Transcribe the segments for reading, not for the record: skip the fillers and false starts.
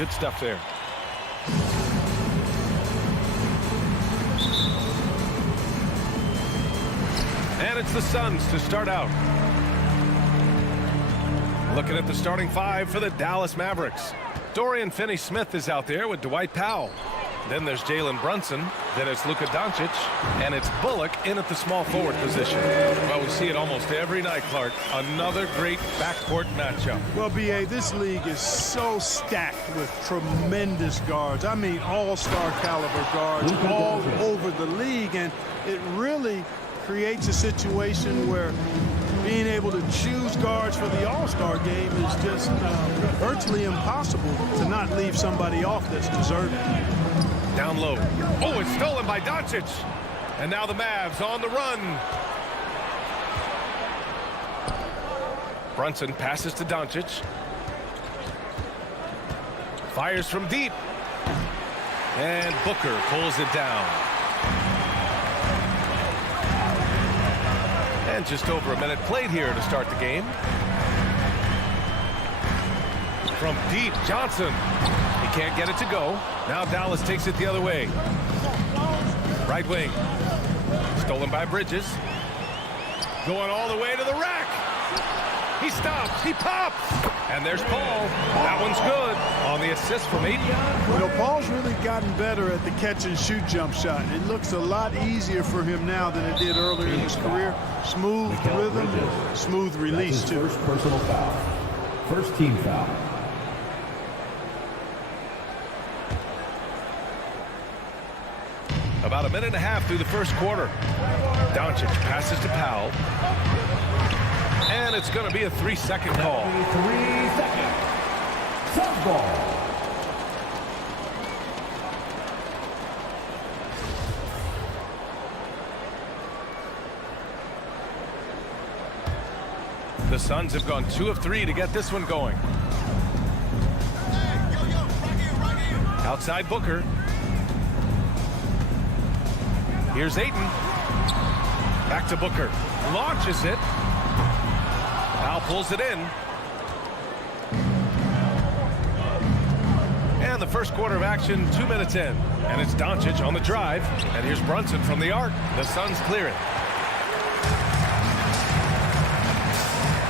Good stuff there. And it's the Suns to start out. Looking at the starting five for the Dallas Mavericks. Dorian Finney-Smith is out there with Dwight Powell. Then there's Jalen Brunson. Then it's Luka Doncic. And it's Bullock in at the small forward position. Well, we see it almost every night, Clark. Another great backcourt matchup. Well, B.A., this league is so stacked with tremendous guards. I mean, all-star caliber guards all over the league. And it really creates a situation where being able to choose guards for the All-Star game is just virtually impossible to not leave somebody off that's deserving. Down low. Oh, it's stolen by Doncic. And now the Mavs on the run. Brunson passes to Doncic. Fires from deep. And Booker pulls it down. And just over a minute played here to start the game. From deep, Johnson. He can't get it to go. Now Dallas takes it the other way. Right wing. Stolen by Bridges. Going all the way to the rack. He stops. He pops. And there's Paul. That one's good on the assist from Ayton. You know, Paul's really gotten better at the catch-and-shoot jump shot. It looks a lot easier for him now than it did earlier in his career. Smooth rhythm, smooth release, too. First personal foul. First team foul. About a minute and a half through the first quarter. Doncic passes to Powell. And it's going to be a 3-second call. 3 seconds. Suns ball. The Suns have gone 2 of 3 to get this one going. Outside Booker. Here's Ayton. Back to Booker. Launches it. Now pulls it in. And the first quarter of action, 2 minutes in. And it's Doncic on the drive. And here's Brunson from the arc. The Suns clear it.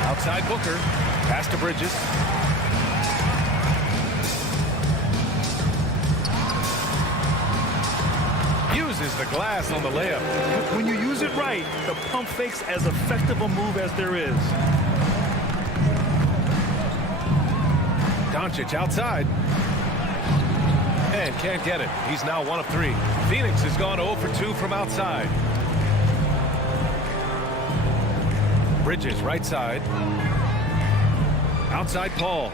Outside Booker. Pass to Bridges. Uses the glass on the layup. When you use it right, the pump fake's as effective a move as there is. Doncic outside. And can't get it. He's now 1 of 3. Phoenix has gone 0 for 2 from outside. Bridges right side. Outside Paul.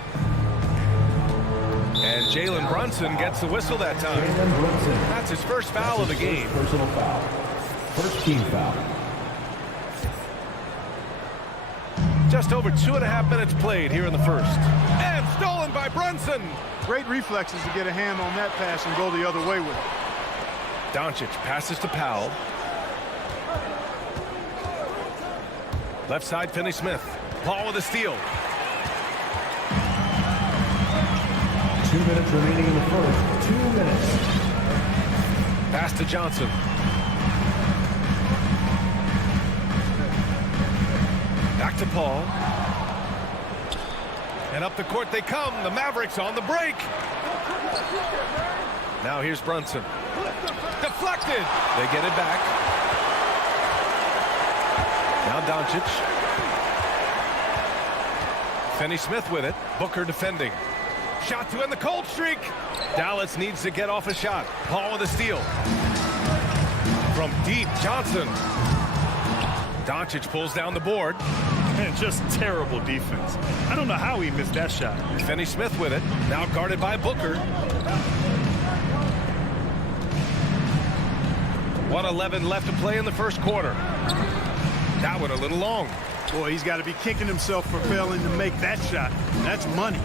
And Jalen Brunson gets the whistle that time. That's his first foul of the game. Personal foul. First team foul. Just over 2.5 minutes played here in the first. And stolen by Brunson. Great reflexes to get a hand on that pass and go the other way with it. Doncic passes to Powell. Left side, Finney-Smith. Paul with a steal. 2 minutes remaining in the first. 2 minutes. Pass to Johnson. Back to Paul. And up the court they come. The Mavericks on the break. Now here's Brunson. Deflected. They get it back. Now Doncic. Finney-Smith with it. Booker defending. Shot to end the cold streak. Dallas needs to get off a shot. Paul with a steal. From deep, Johnson. Doncic pulls down the board. Man, just terrible defense. I don't know how he missed that shot. Finney-Smith with it. Now guarded by Booker. 1:11 left to play in the first quarter. That one a little long. Boy, he's got to be kicking himself for failing to make that shot. That's money.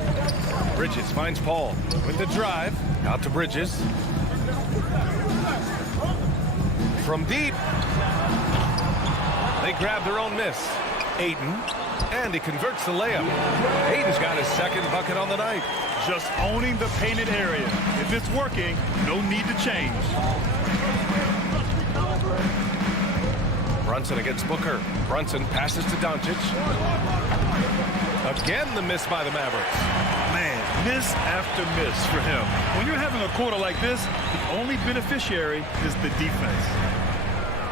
Bridges finds Paul with the drive. Out to Bridges. From deep. They grab their own miss. Ayton. And he converts the layup. Ayton's got his second bucket on the night. Just owning the painted area. If it's working, no need to change. Brunson against Booker. Brunson passes to Doncic. Again, the miss by the Mavericks. Man, miss after miss for him. When you're having a quarter like this, the only beneficiary is the defense.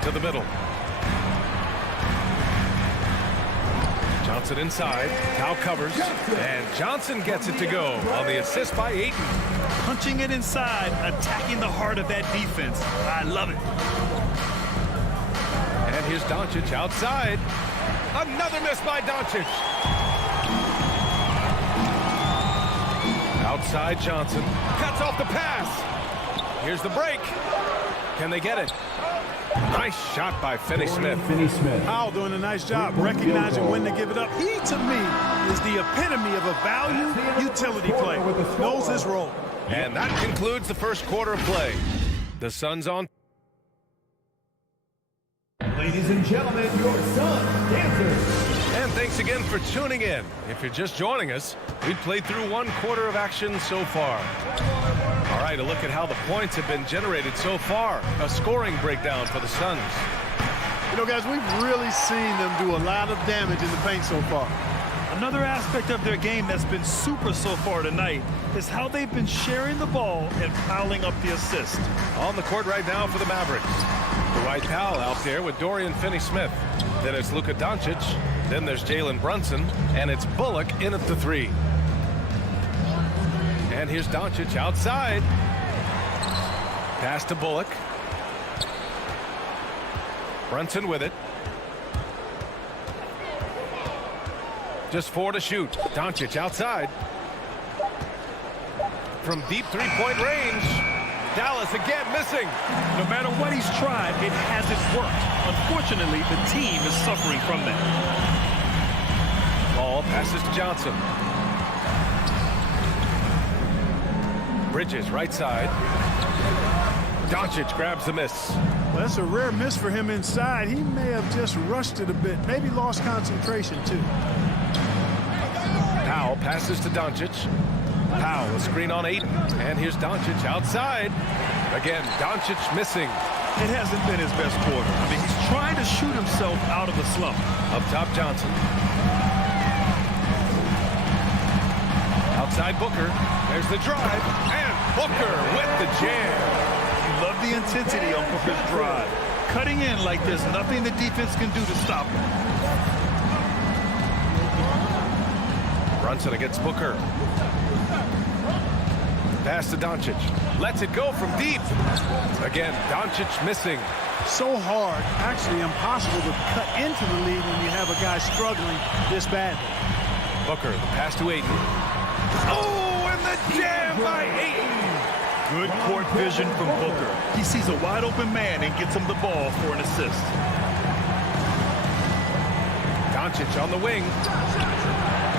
To the middle. Johnson inside. Powell covers. And Johnson gets it to go on the assist by Ayton. Punching it inside, attacking the heart of that defense. I love it. And here's Doncic outside. Another miss by Doncic. Outside Johnson. Cuts off the pass. Here's the break. Can they get it? Nice shot by Finney-Smith. Powell doing a nice job recognizing when to give it up. He, to me, is the epitome of a value utility player. Knows his role. And that concludes the first quarter of play. The Suns on. Ladies and gentlemen, your Suns dancers. And thanks again for tuning in. If you're just joining us, we've played through one quarter of action so far. All right, a look at how the points have been generated so far. A scoring breakdown for the Suns. You know, guys, we've really seen them do a lot of damage in the paint so far. Another aspect of their game that's been super so far tonight is how they've been sharing the ball and piling up the assist. On the court right now for the Mavericks. Dwight Powell out there with Dorian Finney-Smith. Then it's Luka Doncic. Then there's Jalen Brunson. And it's Bullock in at the three. And here's Doncic outside. Pass to Bullock. Brunson with it. Just 4 to shoot. Doncic outside. From deep three-point range. Dallas again missing. No matter what he's tried, it hasn't worked. Unfortunately, the team is suffering from that. Ball passes to Johnson. Bridges right side. Doncic grabs the miss. Well, that's a rare miss for him inside. He may have just rushed it a bit. Maybe lost concentration, too. Powell passes to Doncic. Powell, a screen on Ayton. And here's Doncic outside. Again, Doncic missing. It hasn't been his best quarter. I mean, he's trying to shoot himself out of a slump. Up top, Johnson. Outside Booker. There's the drive. And Booker with the jam. You love the intensity on Booker's drive. Cutting in like there's nothing the defense can do to stop him. Brunson against Booker. Pass to Doncic. Lets it go from deep. Again, Doncic missing. So hard, actually impossible to cut into the lead when you have a guy struggling this badly. Booker, the pass to Ayton. Oh, and the jam by Ayton. Good court vision from Booker. He sees a wide open man and gets him the ball for an assist. Doncic on the wing.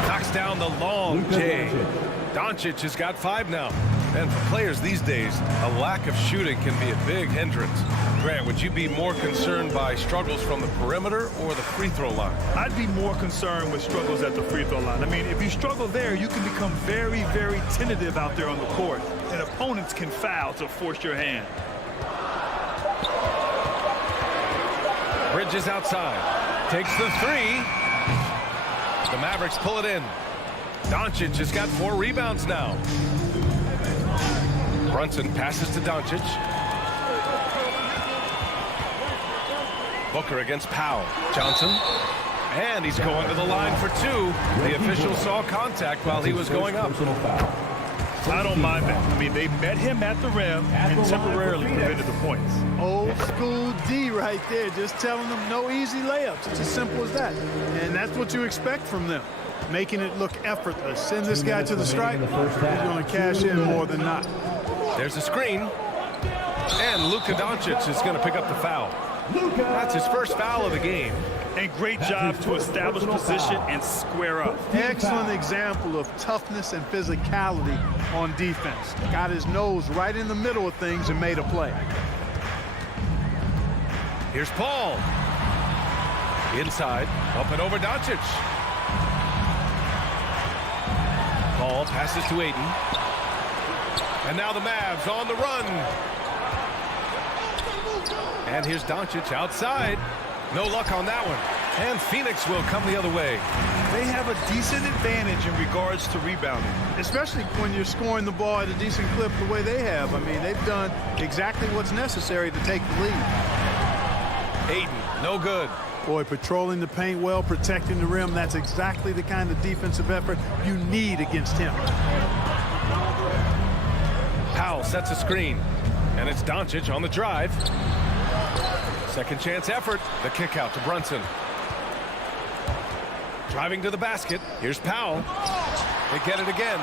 Knocks down the long J. Doncic has got 5 now. And for players these days, a lack of shooting can be a big hindrance. Grant, would you be more concerned by struggles from the perimeter or the free throw line? I'd be more concerned with struggles at the free throw line. I mean, if you struggle there, you can become very, very tentative out there on the court. And opponents can foul to force your hand. Bridges outside. Takes the 3. The Mavericks pull it in. Doncic has got 4 rebounds now. Brunson passes to Doncic. Booker against Powell. Johnson. And he's going to the line for 2. The official saw contact while he was going up. I don't mind that. I mean, they met him at the rim and temporarily prevented the points. Old school D right there, just telling them no easy layups. It's as simple as that. And that's what you expect from them, making it look effortless. Send this guy to the stripe, he's going to cash in more than not. There's a screen. And Luka Doncic is going to pick up the foul. That's his first foul of the game. And great job to establish position and square up. Excellent example of toughness and physicality on defense. Got his nose right in the middle of things and made a play. Here's Paul. Inside. Up and over Doncic. Paul ball, passes to Ayton. And now the Mavs on the run. And here's Doncic outside. No luck on that one. And Phoenix will come the other way. They have a decent advantage in regards to rebounding. Especially when you're scoring the ball at a decent clip the way they have. I mean, they've done exactly what's necessary to take the lead. Ayton, no good. Boy, patrolling the paint well, protecting the rim, that's exactly the kind of defensive effort you need against him. Powell sets a screen. And it's Doncic on the drive. Second chance effort. The kick out to Brunson. Driving to the basket. Here's Powell. They get it again.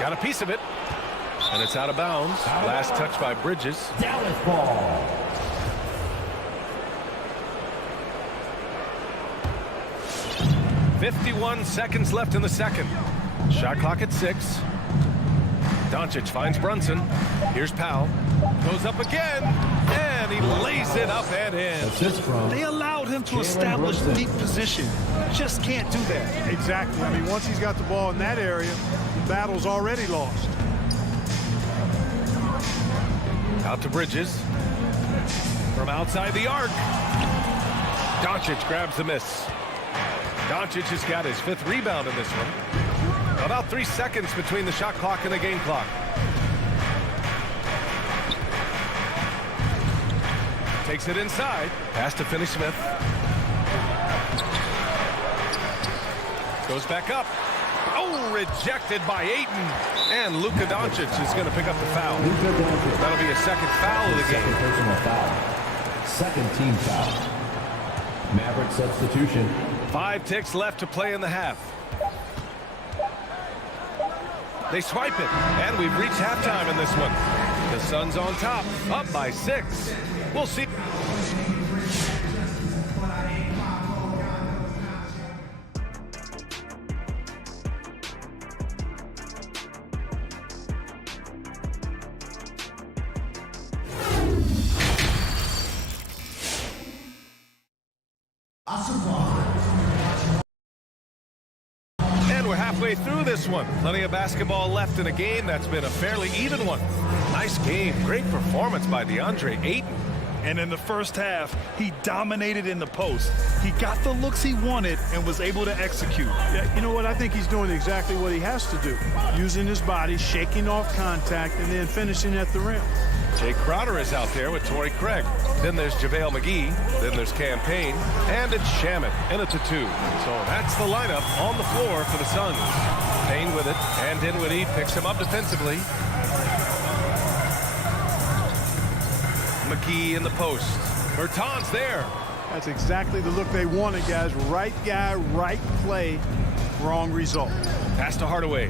Got a piece of it. And it's out of bounds. Last touch by Bridges. Dallas ball. .51 seconds left in the second. Shot clock at 6. Doncic finds Brunson. Here's Powell. Goes up again. And he lays it up and in. Assist from They allowed him to establish deep position. Just can't do that. Exactly. I mean, once he's got the ball in that area, the battle's already lost. Out to Bridges. From outside the arc. Doncic grabs the miss. Doncic has got his 5th rebound in this one. About 3 seconds between the shot clock and the game clock. Takes it inside. Pass to Finney-Smith. Goes back up. Oh, rejected by Ayton. And Luka Doncic is going to pick up the foul. That'll be a second foul of the game. second personal foul. Second team foul. Maverick substitution. 5 ticks left to play in the half. They swipe it, and we've reached halftime in this one. The Suns on top, up by 6. We'll see. And we're halfway through this one. Plenty of basketball left in a game that's been a fairly even one. Nice game. Great performance by DeAndre Ayton. And in the first half, he dominated in the post. He got the looks he wanted and was able to execute. Yeah, you know what? I think he's doing exactly what he has to do. Using his body, shaking off contact, and then finishing at the rim. Jay Crowder is out there with Torrey Craig. Then there's JaVale McGee. Then there's Cam Payne. And it's Shamet in at the 2. So that's the lineup on the floor for the Suns. Payne with it. And Dinwiddie picks him up defensively. McGee in the post. Bertans there. That's exactly the look they wanted, guys. Right guy, right play, wrong result. Pass to Hardaway.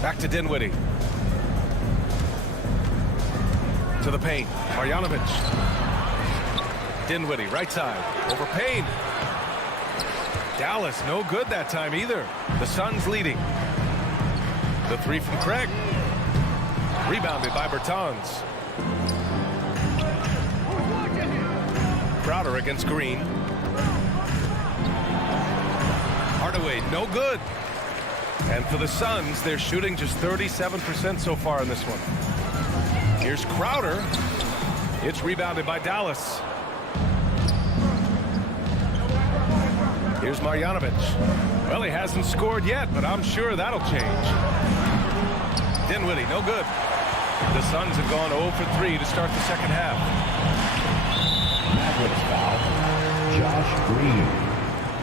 Back to Dinwiddie. To the paint. Marjanovic. Dinwiddie, right side. Over Payne. Dallas, no good that time either. The Suns leading. The 3 from Craig. Rebounded by Bertans. Crowder against Green. Hardaway, no good. And for the Suns, they're shooting just 37% so far in this one. Here's Crowder. It's rebounded by Dallas. Here's Marjanovic. Well, he hasn't scored yet, but I'm sure that'll change. Dinwiddie, no good. The Suns have gone 0 for 3 to start the second half. Mavericks foul. Josh Green.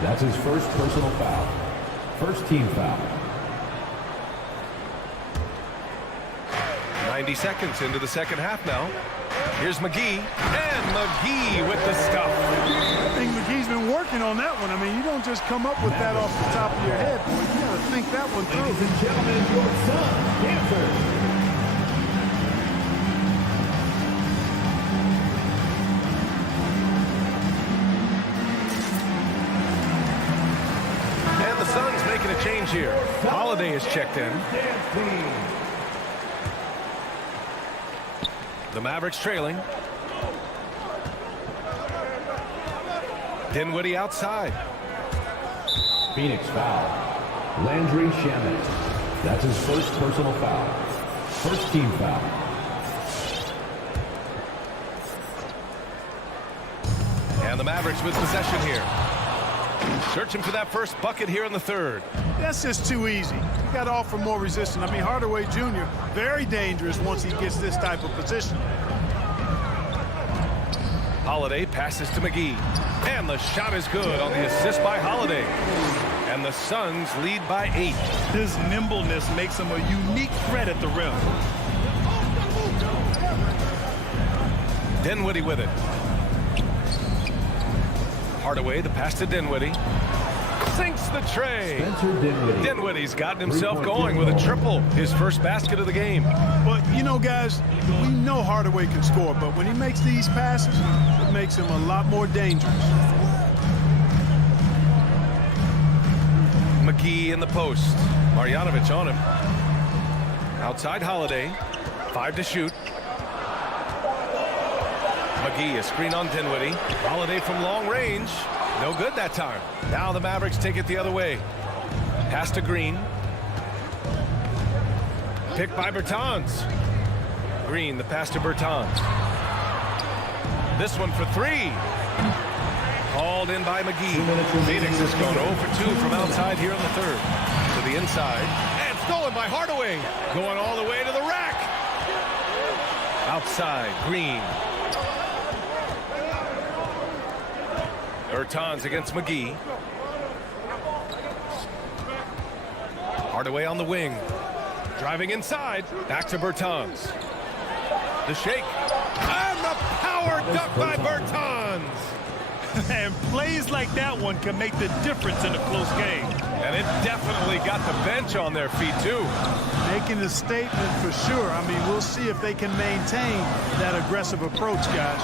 That's his first personal foul. First team foul. 90 seconds into the second half now. Here's McGee. And McGee with the stuff. I think McGee's been working on that one. I mean, you don't just come up with that off the top of your head. Boy, you got to think that one through. Ladies and gentlemen, your son, Dancer. Suns making a change here. Holiday is checked in. The Mavericks trailing. Dinwiddie outside. Phoenix foul. Landry Shamet. That's his first personal foul. First team foul. And the Mavericks with possession here. Searching for that first bucket here in the third. That's just too easy. You got to offer more resistance. I mean, Hardaway Jr., very dangerous once he gets this type of position. Holiday passes to McGee. And the shot is good on the assist by Holiday. And the Suns lead by 8. His nimbleness makes him a unique threat at the rim. Dinwiddie with it. Hardaway, the pass to Dinwiddie. Sinks the tray. Spencer Dinwiddie. Dinwiddie's gotten himself going with a triple. His first basket of the game. But, you know, guys, we know Hardaway can score, but when he makes these passes, it makes him a lot more dangerous. McGee in the post. Marjanovic on him. Outside Holiday. 5 to shoot. McGee, a screen on Dinwiddie. Holiday from long range. No good that time. Now the Mavericks take it the other way. Pass to Green. Picked by Bertans. Green, the pass to Bertans. This one for 3. Called in by McGee. Phoenix has gone 0 for 2 from outside here in the third. To the inside. And stolen by Hardaway. Going all the way to the rack. Outside, Green. Bertans against McGee. Hardaway on the wing. Driving inside. Back to Bertans. The shake. And the power dunk by Bertans. And plays like that one can make the difference in a close game. And it definitely got the bench on their feet, too. Making a statement for sure. I mean, we'll see if they can maintain that aggressive approach, guys.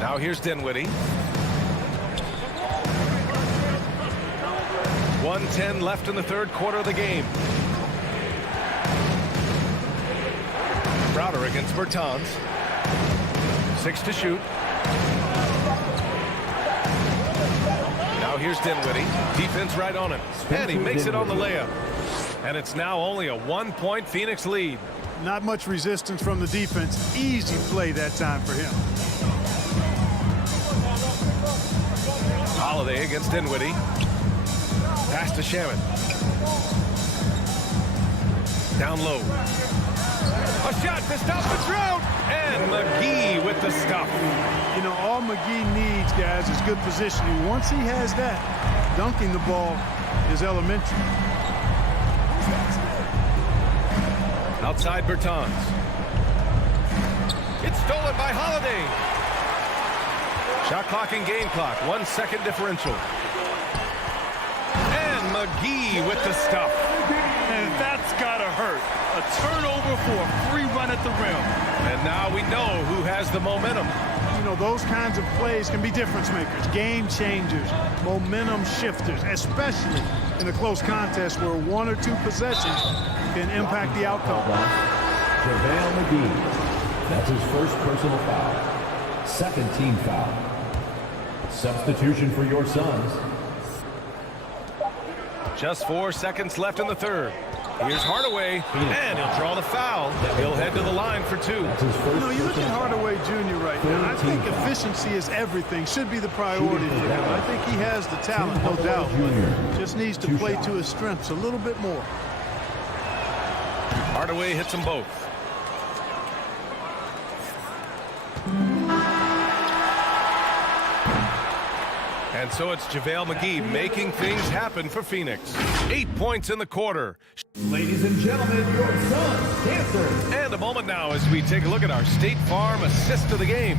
Now here's Dinwiddie. 1:10 left in the third quarter of the game. Crowder against Bertans. 6 to shoot. Now here's Dinwiddie. Defense right on him. And he makes it on the layup. And it's now only a 1-point Phoenix lead. Not much resistance from the defense. Easy play that time for him. Holiday against Dinwiddie. Pass to Shamet. Down low. A shot to stop the drought. And McGee with the stop. You know, all McGee needs, guys, is good positioning. Once he has that, dunking the ball is elementary. Outside Bertans. It's stolen by Holiday. Shot clock and game clock. 1 second differential. And McGee with the stop. And that's gotta hurt. A turnover for a free run at the rim. And now we know who has the momentum. You know, those kinds of plays can be difference makers, game changers, momentum shifters, especially in a close contest where 1 or 2 possessions can impact the outcome. JaVale McGee. That's his first personal foul. Second team foul. Substitution for your Suns. Just 4 seconds left in the third. Here's Hardaway, and he'll draw the foul. He'll head to the line for 2. You know, you look at Hardaway Jr. right now, I think efficiency is everything, should be the priority for him. I think he has the talent, no doubt, but just needs to play to his strengths a little bit more. Hardaway hits them both. And so it's JaVale McGee making things happen for Phoenix. 8 points in the quarter. Ladies and gentlemen, your Suns dancers. And a moment now as we take a look at our State Farm assist of the game.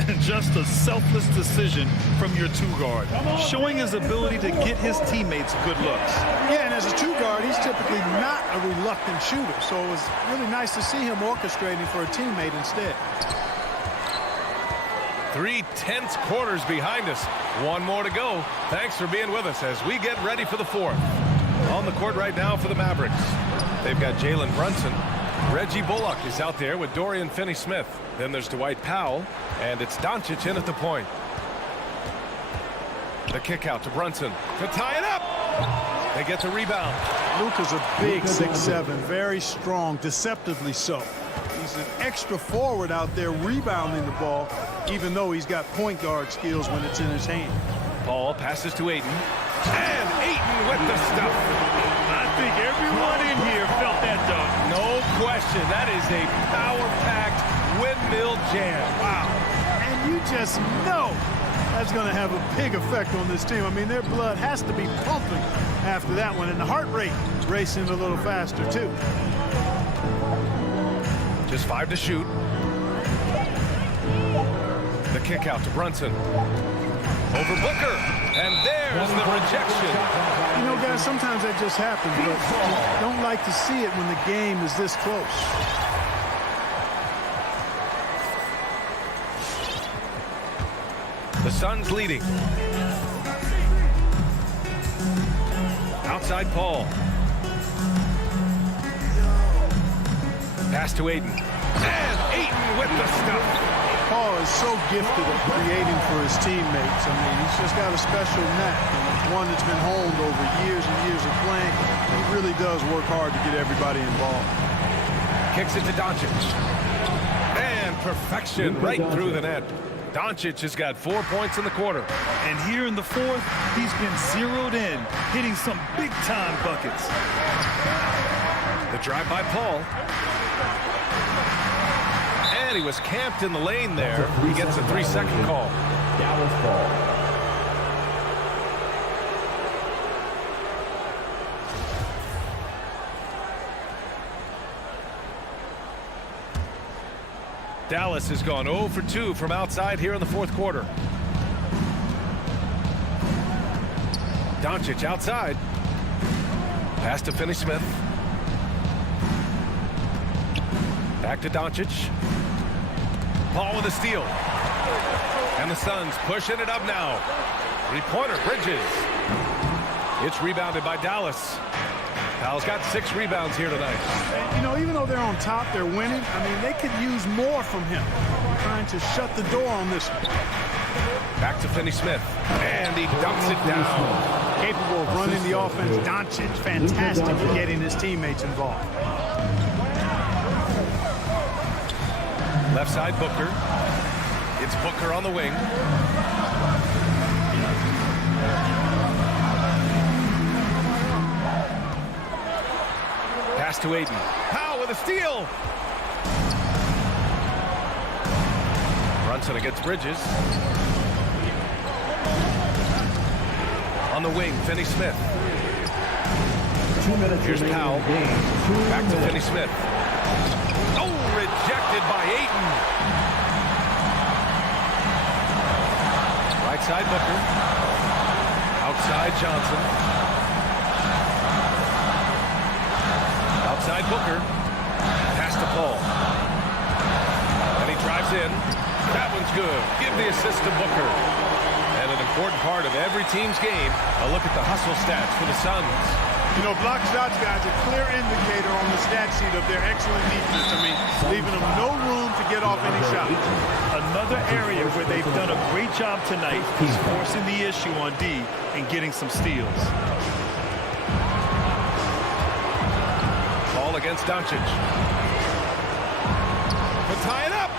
And just a selfless decision from your 2-guard, showing his ability to get his teammates good looks. Yeah, and as a 2-guard, he's typically not a reluctant shooter, so it was really nice to see him orchestrating for a teammate instead. 3 tense quarters behind us. 1 more to go. Thanks for being with us as we get ready for the 4th. On the court right now for the Mavericks. They've got Jalen Brunson. Reggie Bullock is out there with Dorian Finney-Smith. Then there's Dwight Powell, and it's Doncic in at the point. The kick out to Brunson to tie it up. They get the rebound. Luka's a big 6'7", very strong, deceptively so. He's an extra forward out there rebounding the ball, even though he's got point guard skills when it's in his hand. Paul passes to Ayton. And Ayton with the stuff. I think everyone in here felt that dunk. No question. That is a power-packed windmill jam. Wow. And you just know that's going to have a big effect on this team. I mean, their blood has to be pumping after that one, and the heart rate racing a little faster, too. Just 5 to shoot. The kick out to Brunson. Over Booker. And there's the rejection. You know, guys, sometimes that just happens, but you don't like to see it when the game is this close. The Suns leading. Outside Paul. Pass to Ayton. And Ayton with the stuff. Paul is so gifted at creating for his teammates. I mean, he's just got a special knack, and one that's been honed over years and years of playing. He really does work hard to get everybody involved. Kicks it to Doncic. And perfection right through the net. Doncic has got 4 points in the quarter. And here in the fourth, he's been zeroed in, hitting some big-time buckets. The drive by Paul. And he was camped in the lane there. He gets a 3-second call. Dallas ball. Dallas has gone 0 for 2 from outside here in the fourth quarter. Doncic outside. Pass to Finney-Smith. Back to Doncic. Paul with a steal. And the Suns pushing it up now. Three-pointer, Bridges. It's rebounded by Dallas. Powell's got 6 rebounds here tonight. And, you know, even though they're on top, they're winning. I mean, they could use more from him. Trying to shut the door on this one. Back to Finney-Smith. And he dunks it down. Capable of running the offense. Doncic, fantastic at getting his teammates involved. Left side, Booker. It's Booker on the wing. Pass to Ayton. Powell with a steal. Brunson against Bridges. On the wing, Finney-Smith. 2 minutes. Here's Powell. Back to minutes. Finney-Smith. Oh, rejected by Ayton. Right side, Booker. Outside, Johnson. Outside, Booker. Pass to Paul. And he drives in. That one's good. Give the assist to Booker. And an important part of every team's game, a look at the hustle stats for the Suns. You know, block shots, guys, a clear indicator on the stat sheet of their excellent defense. I mean, leaving them no room to get off any shot. Another area where they've done a great job tonight is forcing the issue on D and getting some steals. Ball against Doncic. But tie it up.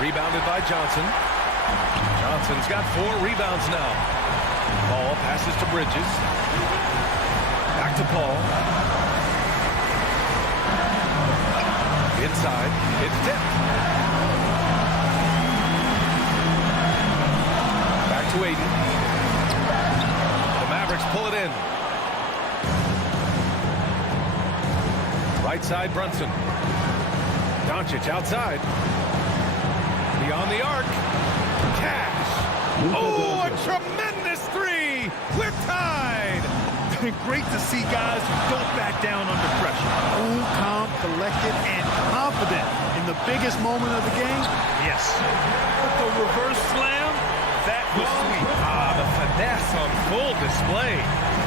Rebounded by Johnson. Johnson's got 4 rebounds now. Ball passes to Bridges. Back to Paul. Inside. It's tipped. Back to Ayton. The Mavericks pull it in. Right side, Brunson. Doncic outside. Beyond the arc. Cash. Oh, a tremendous 3. We're tied. Great to see guys who don't back down under pressure. Cool, calm, collected, and confident in the biggest moment of the game. Yes. But the reverse slam, that was sweet. Ah, the finesse on full display.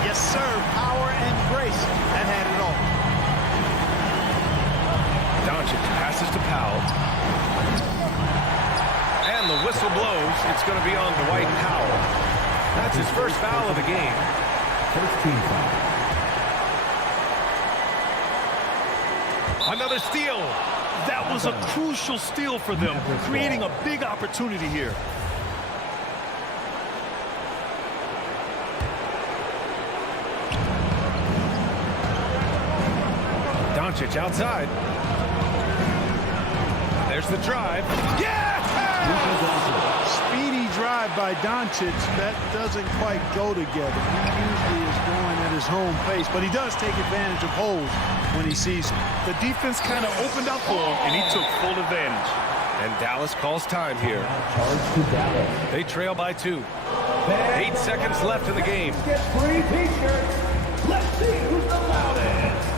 Yes, sir. Power and grace. That had it all. Doncic passes to Powell. And the whistle blows. It's going to be on Dwight Powell. That's his first foul of the game. First team foul. Another steal. That was a crucial steal for them, creating a big opportunity here. Doncic outside. There's the drive. Yeah! Speedy drive by Doncic. That doesn't quite go together. He usually is going at his home pace, but he does take advantage of holes when he sees them. The defense kind of opened up for him, and he took full advantage. And Dallas calls time here. Charge to Dallas. They trail by 2. 8 seconds left in the game. Get free t-shirts. Let's see who's the loudest.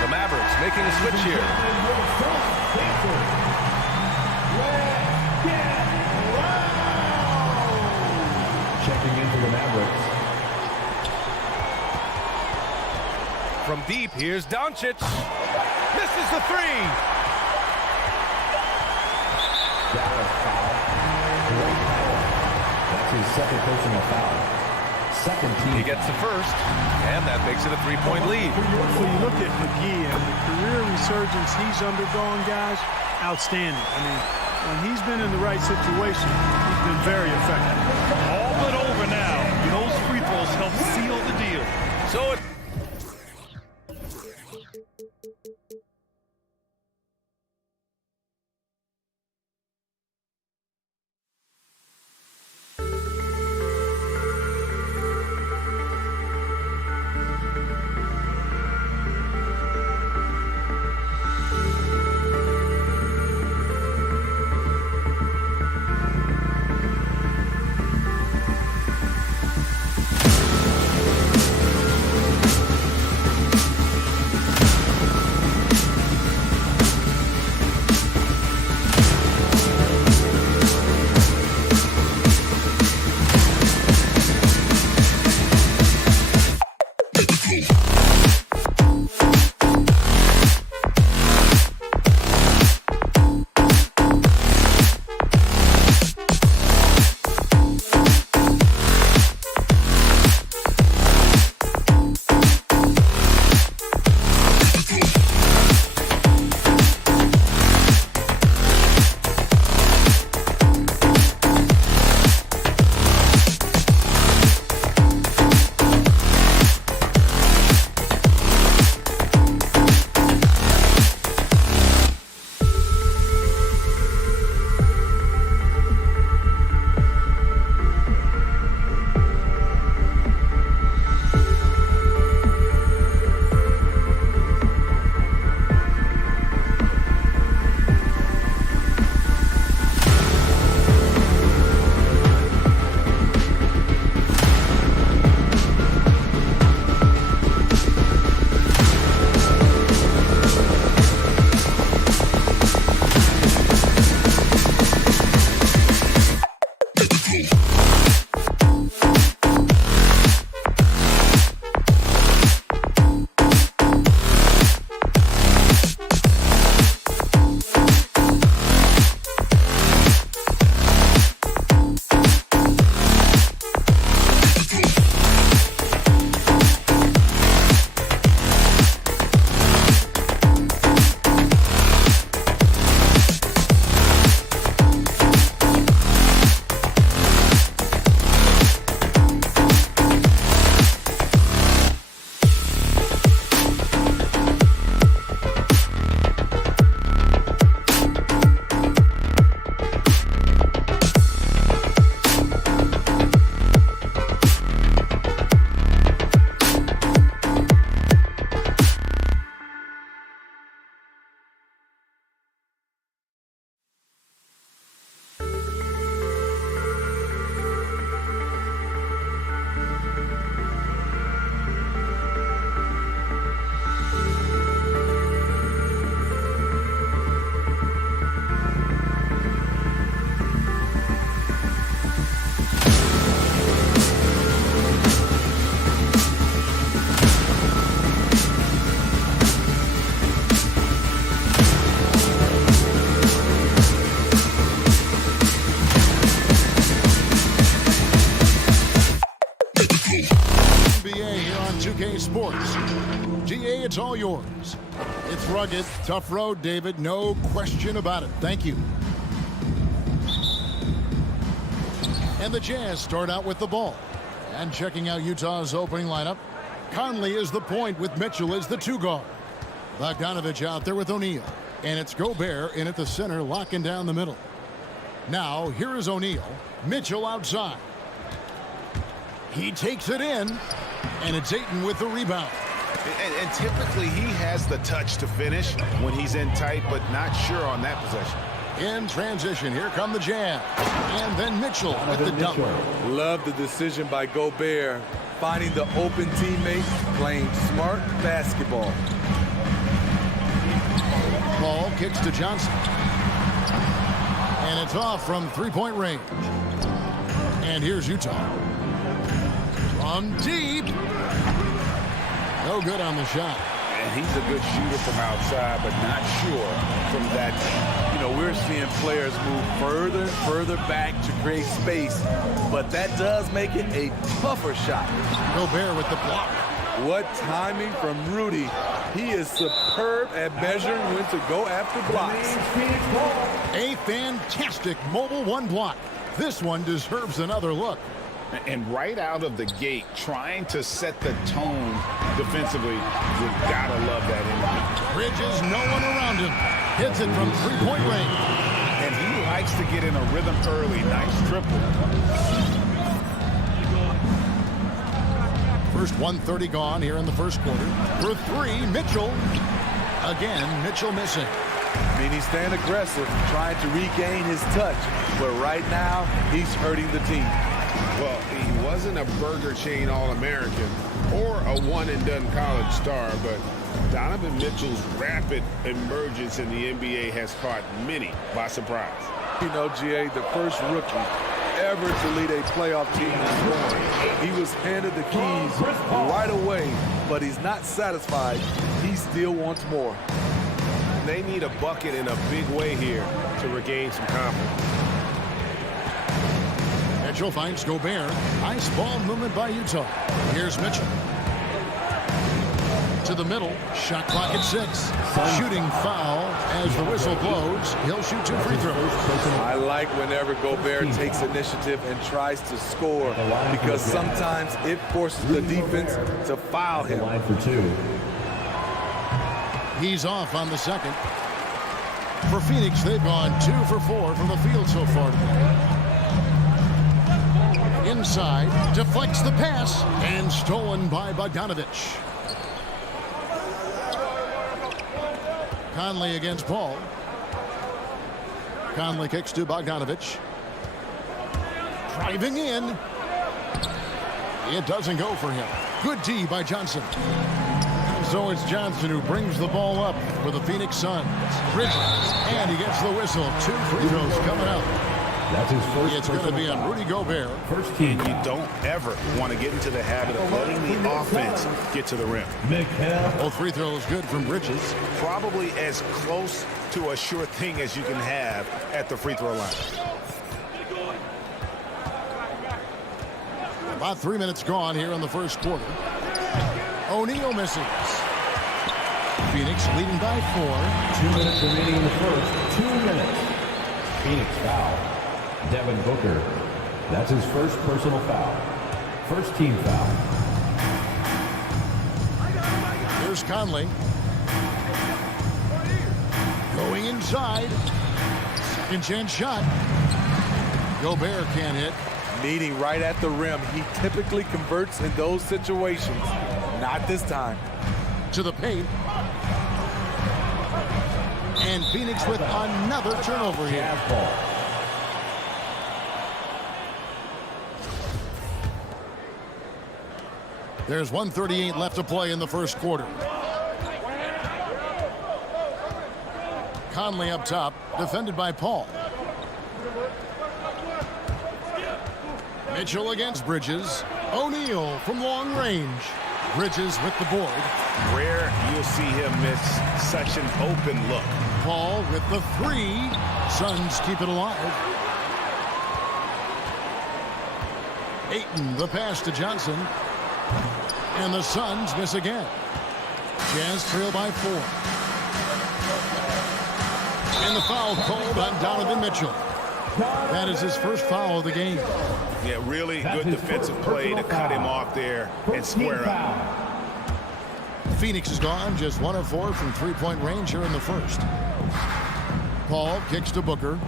The Mavericks making a switch here. Checking in for the Mavericks. From deep, here's Doncic. Misses the 3. Dallas foul. Great foul. That's his second personal foul. Second team. He gets the first, and that makes it a 3-point lead. So you look at McGee and the career resurgence he's undergone, guys, outstanding. I mean, when he's been in the right situation, he's been very effective. All but over now. Those free throws help seal the deal. So it 2K Sports. GA, it's all yours. It's rugged, tough road, David. No question about it. Thank you. And the Jazz start out with the ball. And checking out Utah's opening lineup, Conley is the point with Mitchell as the 2 guard. Bogdanovich out there with O'Neal. And it's Gobert in at the center, locking down the middle. Now, here is O'Neal. Mitchell outside. He takes it in, and it's Ayton with the rebound. And typically he has the touch to finish when he's in tight, but not sure on that possession. In transition, here come the Jazz. And then Mitchell with the dunk. Love the decision by Gobert, finding the open teammate, playing smart basketball. Ball kicks to Johnson. And it's off from three-point range. And here's Utah. From deep. No good on the shot. And he's a good shooter from outside, but not sure from that. You know, we're seeing players move further and further back to create space, but that does make it a tougher shot. Gobert with the block. What timing from Rudy. He is superb at measuring when to go after blocks. A fantastic mobile 1 block. This one deserves another look. And right out of the gate, trying to set the tone defensively, you gotta love that energy. Bridges, no one around him. Hits it from three-point range. And he likes to get in a rhythm early. Nice triple. First 1:30 gone here in the first quarter. For 3, Mitchell. Again, Mitchell missing. I mean, he's staying aggressive, trying to regain his touch, but right now, he's hurting the team. Well, he wasn't a Burger Chain All-American or a one-and-done college star, but Donovan Mitchell's rapid emergence in the NBA has caught many by surprise. You know, GA, the first rookie ever to lead a playoff team in scoring. He was handed the keys right away, but he's not satisfied. He still wants more. They need a bucket in a big way here to regain some confidence. Mitchell finds Gobert. Nice ball movement by Utah. Here's Mitchell. To the middle. Shot clock at 6. Shooting foul as the whistle blows. He'll shoot 2 free throws. I like whenever Gobert takes initiative and tries to score because sometimes it forces the defense to foul him. Line for 2. He's off on the second. For Phoenix, they've gone 2 for 4 from the field so far today. Inside, deflects the pass, and stolen by Bogdanovich. Conley against Paul. Conley kicks to Bogdanovich. Driving in. It doesn't go for him. Good D by Johnson. So it's Johnson who brings the ball up for the Phoenix Suns. Bridges, and he gets the whistle. 2 free throws coming out. That's his first. It's going to be on Rudy Gobert. First team. You don't ever want to get into the habit of letting the offense get to the rim. Both free throws good from Bridges. Probably as close to a sure thing as you can have at the free throw line. About 3 minutes gone here in the first quarter. O'Neal misses. Phoenix leading by 4. 2 minutes remaining in the first. 2 minutes. Phoenix foul. Devin Booker. That's his first personal foul. First team foul. Here's Conley. Going inside. Second chance shot. Gobert can't hit. Meeting right at the rim. He typically converts in those situations. Not this time. To the paint. And Phoenix with another turnover here. There's 1:38 left to play in the first quarter. Conley up top, defended by Paul. Mitchell against Bridges. O'Neal from long range. Bridges with the board. Rare you'll see him miss such an open look. Paul with the 3. Suns keep it alive. Ayton, the pass to Johnson. And the Suns miss again. Jazz trail by 4. And the foul called on Donovan Mitchell. That is his first foul of the game. Yeah, really good defensive play to cut him off there and square up. Phoenix is gone, just 1 of 4 from three-point range here in the first. Paul kicks to Booker.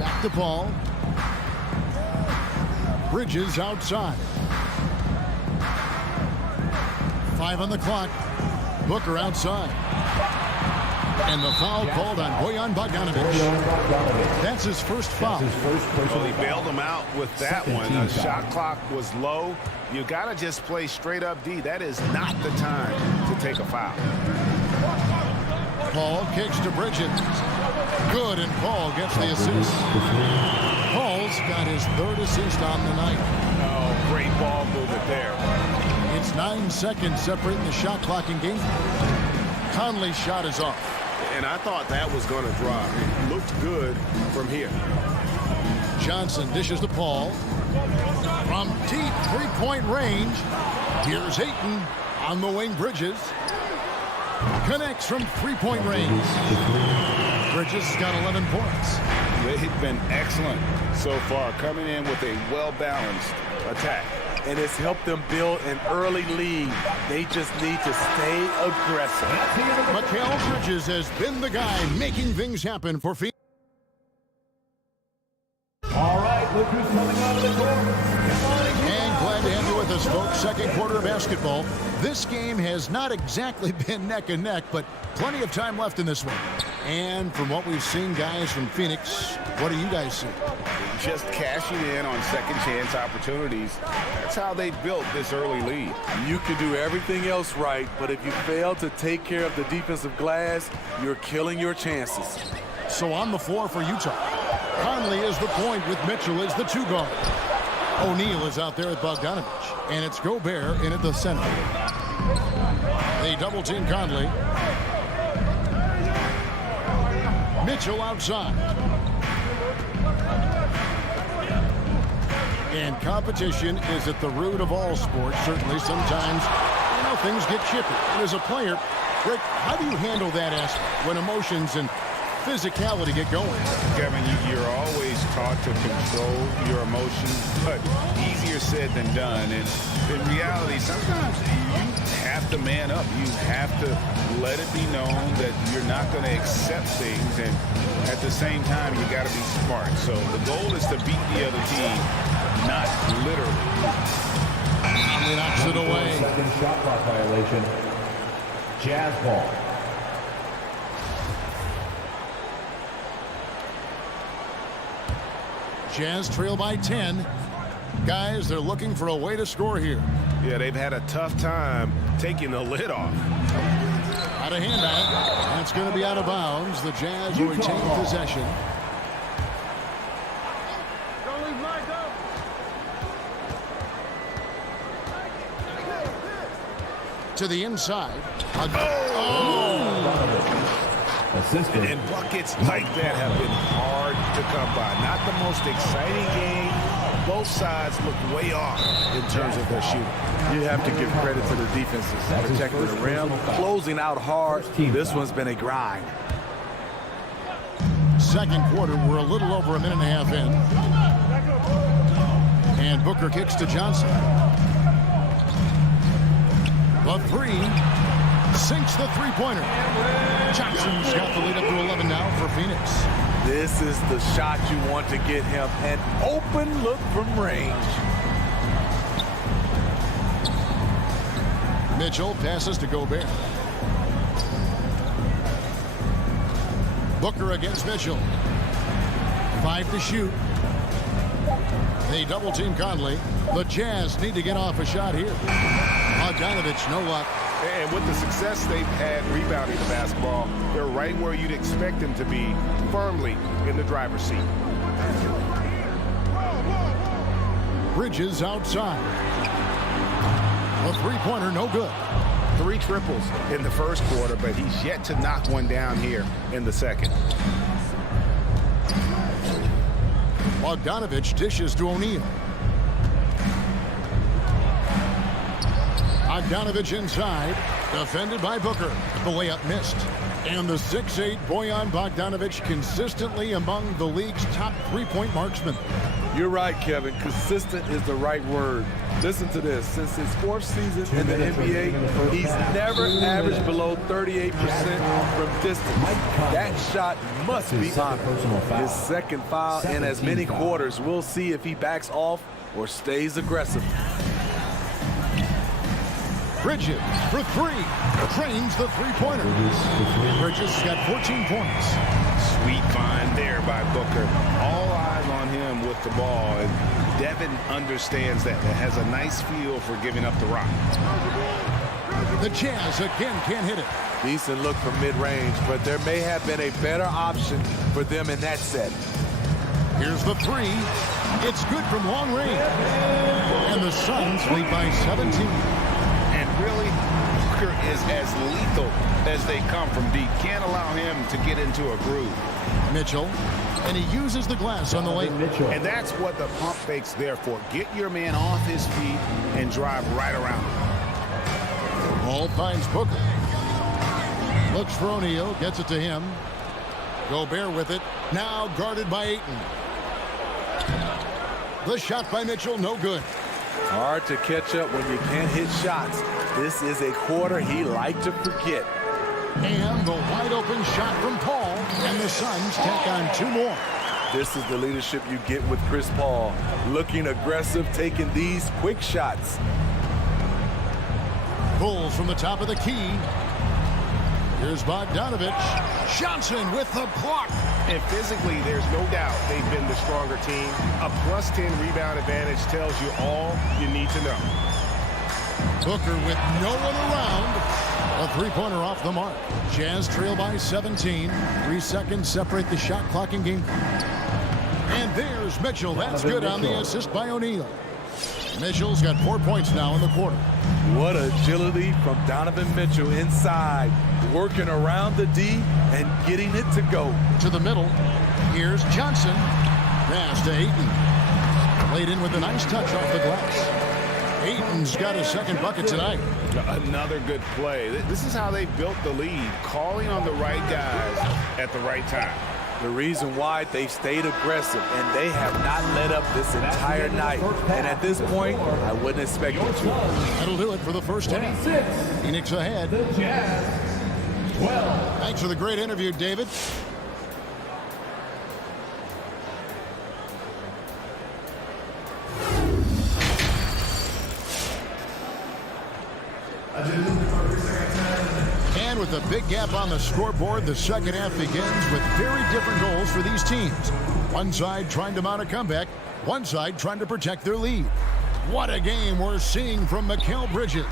Back to Paul. Bridges outside. 5 on the clock. Booker outside. And the foul called on Bojan Bogdanovic. That's his first foul. Well, he bailed him out with that one. The shot clock was low. You got to just play straight up D. That is not the time to take a foul. Paul kicks to Bridges. Good, and Paul gets the assist. Paul's got his 3rd assist on the night. Oh, great ball movement there. It's 9 seconds separating the shot clock in game. Conley's shot is off. And I thought that was going to drop. It looked good from here. Johnson dishes to Paul. From deep three-point range, here's Ayton on the wing. Bridges connects from three-point range. Bridges has got 11 points. They've been excellent so far, coming in with a well-balanced attack. And it's helped them build an early lead. They just need to stay aggressive. Mikal Bridges has been the guy making things happen for Phoenix. All right, look who's coming out of the court. And glad to have you with us, folks. Second quarter of basketball. This game has not exactly been neck and neck, but plenty of time left in this one. And from what we've seen, guys, from Phoenix, what do you guys see? Just cashing in on second chance opportunities. That's how they built this early lead. You can do everything else right, but if you fail to take care of the defensive glass, you're killing your chances. So on the floor for Utah, Conley is the point with Mitchell as the 2 guard. O'Neal is out there with Bogdanovic, and it's Gobert in at the center. They double team Conley. Mitchell outside. And competition is at the root of all sports. Certainly sometimes, things get chippy. And as a player, Rick, how do you handle that aspect when emotions and physicality get going? Kevin, you're always taught to control your emotions, but easier said than done. And in reality, sometimes you have to man up. You have to let it be known that you're not going to accept things. And at the same time, you got to be smart. So the goal is to beat the other team, not literally. Conley knocks it away. Second shot clock violation. Jazz ball. Jazz trail by 10. Guys, they're looking for a way to score here. Yeah, they've had a tough time taking the lid off. Out of hand back. That's going to be out of bounds. The Jazz will retain possession. To the inside. Assisted. And buckets like that have been hard to come by. Not the most exciting game. Both sides look way off in terms of their shooting. You have to give credit to the defenses. Protecting the rim, closing out hard. This one's been a grind. Second quarter, we're a little over a minute and a half in. And Booker kicks to Johnson. The 3 sinks the three-pointer. Johnson's got the lead up to 11 now for Phoenix. This is the shot you want to get him. An open look from range. Mitchell passes to Gobert. Booker against Mitchell. 5 to shoot. They double team Conley. The Jazz need to get off a shot here. Bogdanovic, no luck. And with the success they've had rebounding the basketball, they're right where you'd expect them to be, firmly in the driver's seat. Bridges outside. A three-pointer, no good. 3 triples in the first quarter, but he's yet to knock one down here in the second. Bogdanovich dishes to O'Neal. Bogdanovich inside, defended by Booker. The layup missed. And the 6'8" Bojan Bogdanovich consistently among the league's top three-point marksmen. You're right, Kevin. Consistent is the right word. Listen to this. Since his fourth season in the NBA, he's never averaged below 38% from distance. That shot must be on his second foul in as many quarters. We'll see if he backs off or stays aggressive. Bridges for three. Drains the three-pointer. Bridges got 14 points. Sweet find there by Booker. All eyes on him with the ball. And Devin understands that. It has a nice feel for giving up the rock. The Jazz again can't hit it. Decent look from mid-range, but there may have been a better option for them in that set. Here's the three. It's good from long range. And the Suns lead by 17. Really, Booker is as lethal as they come from deep. Can't allow him to get into a groove. Mitchell, and he uses the glass on the lane. And that's what the pump fake's there for. Get your man off his feet and drive right around him. Ball finds Booker. Looks for O'Neal, gets it to him. Gobert with it, now guarded by Ayton. The shot by Mitchell, no good. Hard to catch up when you can't hit shots. This is a quarter he liked to forget. And the wide open shot from Paul, and the Suns tack on two more. This is the leadership you get with Chris Paul. Looking aggressive, taking these quick shots. Bulls from the top of the key. Here's Bogdanovich. Johnson with the block. And physically, there's no doubt they've been the stronger team. A +10 rebound advantage tells you all you need to know. Booker with no one around. A three-pointer off the mark. Jazz trail by 17. 3 seconds separate the shot clock and game. And there's Mitchell. That's good on the assist by O'Neal. Mitchell's got 4 points now in the quarter. What agility from Donovan Mitchell inside. Working around the D and getting it to go. To the middle. Here's Johnson. Pass to Ayton. Laid in with a nice touch off the glass. Ayton's got his second bucket tonight. Another good play. This is how they built the lead. Calling on the right guys at the right time. The reason why they've stayed aggressive and they have not let up this entire night. And at this point, I wouldn't expect them to. That'll do it for the first half. Phoenix ahead. The Jazz, 12. Thanks for the great interview, David. And with a big gap on the scoreboard, the second half begins with very different goals for these teams. One side trying to mount a comeback, one side trying to protect their lead. What a game we're seeing from Mikal Bridges.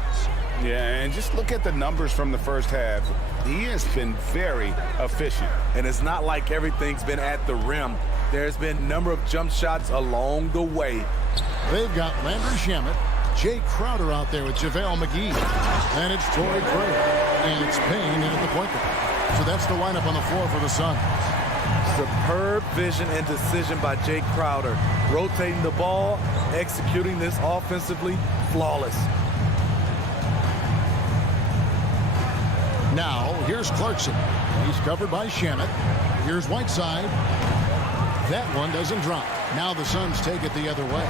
Yeah, and just look at the numbers from the first half. He has been very efficient. And it's not like everything's been at the rim. There's been a number of jump shots along the way. They've got Landry Shamet, Jay Crowder out there with JaVale McGee. And it's Torrey Craig. And it's Payne in at the point guard. So that's the lineup on the floor for the Suns. Superb vision and decision by Jay Crowder. Rotating the ball, executing this offensively, flawless. Now, here's Clarkson. He's covered by Shamet. Here's Whiteside. That one doesn't drop. Now the Suns take it the other way.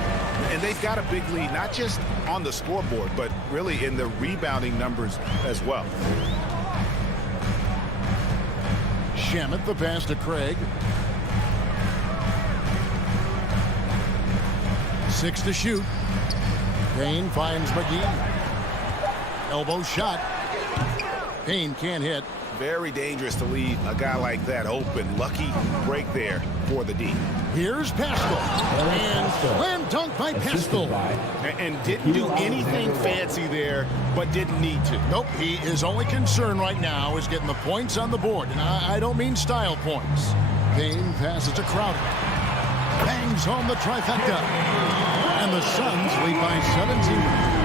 And they've got a big lead, not just on the scoreboard, but really in the rebounding numbers as well. Shamet, the pass to Craig. 6 to shoot. Payne finds McGee. Elbow shot. Payne can't hit. Very dangerous to leave a guy like that open. Lucky break there for the D. Here's Pascal. And slam dunk by Pascal. And didn't do anything fancy there, but didn't need to. Nope, his only concern right now is getting the points on the board. And I don't mean style points. Payne passes to Crowder. Bangs home the trifecta. And the Suns lead by 17.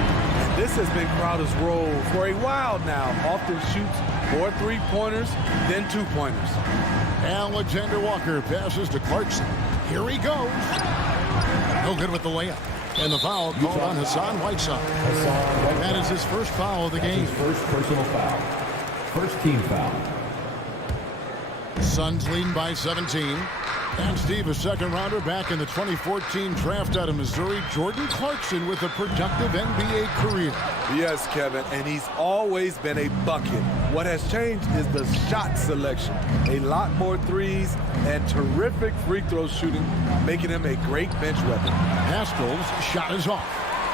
This has been Crowder's role for a while now. Often shoots 4 3-pointers, then 2-pointers. Alexander Walker passes to Clarkson. Here he goes. No good with the layup. And the foul called on Hassan Whiteside. That is his first foul of the game. His first personal foul. First team foul. Suns leading by 17. And Steve, a second-rounder back in the 2014 draft out of Missouri, Jordan Clarkson with a productive NBA career. Yes, Kevin, and he's always been a bucket. What has changed is the shot selection. A lot more threes and terrific free throw shooting, making him a great bench weapon. Haskell's shot is off.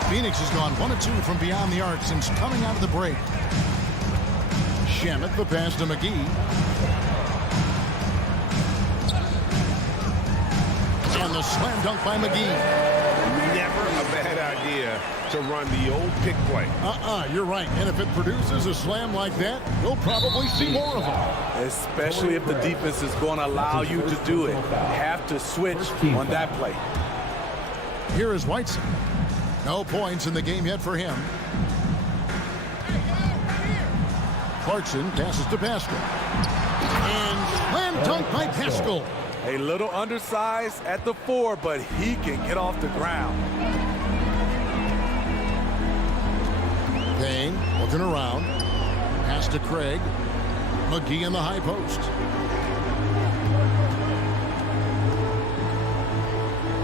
Phoenix has gone 1 of 2 from beyond the arc since coming out of the break. Shamet the pass to McGee. And the slam dunk by McGee. Never a bad idea to run the old pick play. You're right. And if it produces a slam like that, we'll probably see more of them. Especially if the defense is going to allow you to do it. Have to switch on that play. Here is Whiteside. No points in the game yet for him. Clarkson passes to Pascal. And slam dunk by Pascal. A little undersized at the 4, but he can get off the ground. Payne looking around. Pass to Craig. McGee in the high post.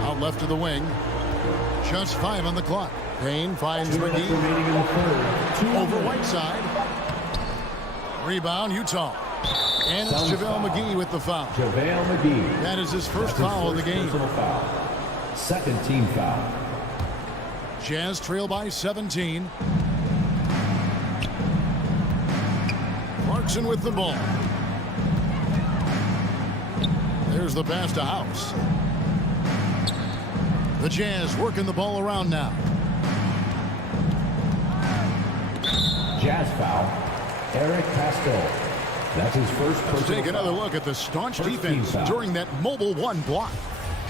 Out left to the wing. Just 5 on the clock. Payne finds McGee. Over Whiteside. Rebound, Utah. And it's JaVale McGee with the foul. JaVale McGee. That is his first foul of the game. Foul. Second team foul. Jazz trail by 17. Clarkson with the ball. There's the pass to House. The Jazz working the ball around now. Jazz foul. Eric Pascal. That's his first personal Let's take another foul. look at the staunch defense during that mobile 1 block.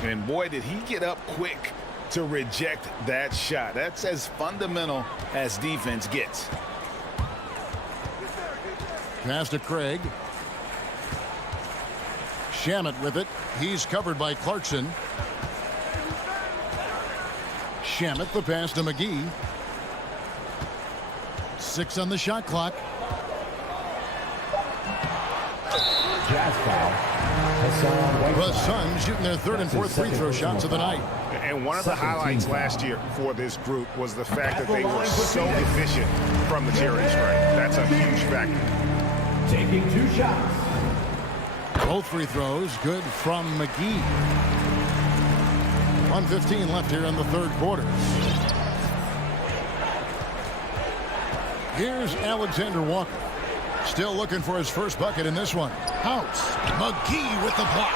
And boy, did he get up quick to reject that shot. That's as fundamental as defense gets. Pass to Craig. Shamet with it. He's covered by Clarkson. Shamet the pass to McGee. 6 on the shot clock. Jazz foul. The Suns shooting their 3rd and 4th free throw shots of the night. And one of the highlights last year for this group was the fact that they were so efficient from the cheering stripe. That's a huge factor. Taking 2 shots. Both free throws good from McGee. 1:15 left here in the 3rd quarter. Here's Alexander Walker. Still looking for his first bucket in this one. House. McGee with the block.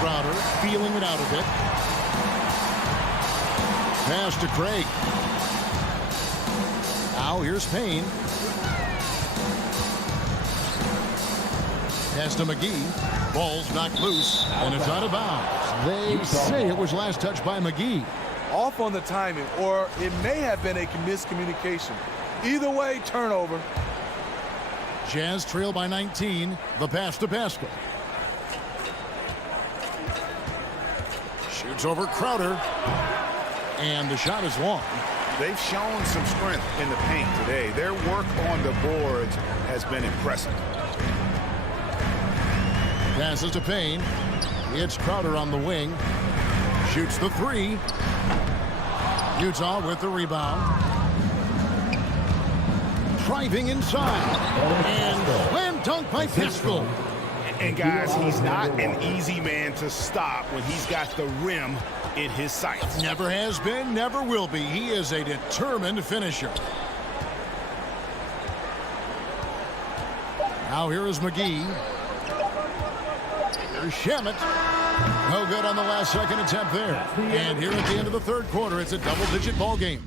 Crowder feeling it out a bit. Pass to Craig. Now here's Payne. Pass to McGee. Ball's knocked loose, and it's out of bounds. They say it was last touched by McGee. Off on the timing, or it may have been a miscommunication. Either way, turnover. Jazz trail by 19. The pass to Pascal. Shoots over Crowder. And the shot is long. They've shown some strength in the paint today. Their work on the boards has been impressive. Passes to Payne. It's Crowder on the wing. Shoots the 3. Utah with the rebound. Driving inside. And slam dunk by Pascal. And guys, he's not an easy man to stop when he's got the rim in his sights. Never has been, never will be. He is a determined finisher. Now here is McGee. Here's Shamet. No good on the last second attempt there. And here at the end of the 3rd quarter, it's a double-digit ball game.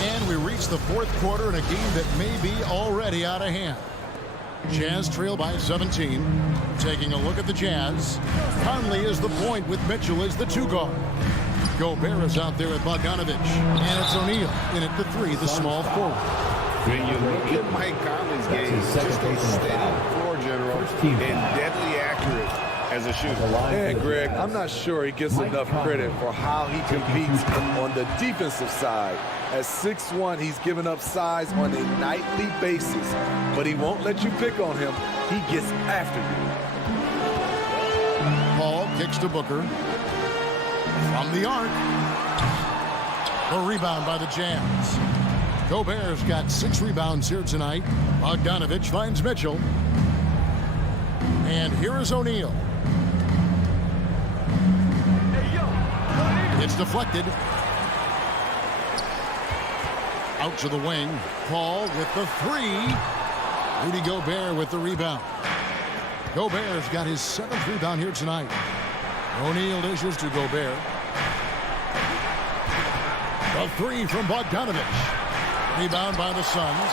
And we reach the 4th quarter in a game that may be already out of hand. Jazz trail by 17. Taking a look at the Jazz. Conley is the point with Mitchell as the 2 guard. Gobert is out there with Bogdanovich. And it's O'Neal in at the 3, the small forward. When you look at Mike Conley's game, he's just a steady floor general and deadly accurate as a shooter. And Greg, I'm not sure he gets enough credit for how he competes on the defensive side. At 6'1", he's given up size on a nightly basis, but he won't let you pick on him. He gets after you. Paul kicks to Booker. From the arc. The rebound by the Jazz. Gobert's got 6 rebounds here tonight. Bogdanovich finds Mitchell. And here is O'Neal. It's deflected. Out to the wing. Paul with the 3. Rudy Gobert with the rebound. Gobert's got his 7th rebound here tonight. O'Neal dishes to Gobert. The 3 from Bogdanovich. Rebound by the Suns.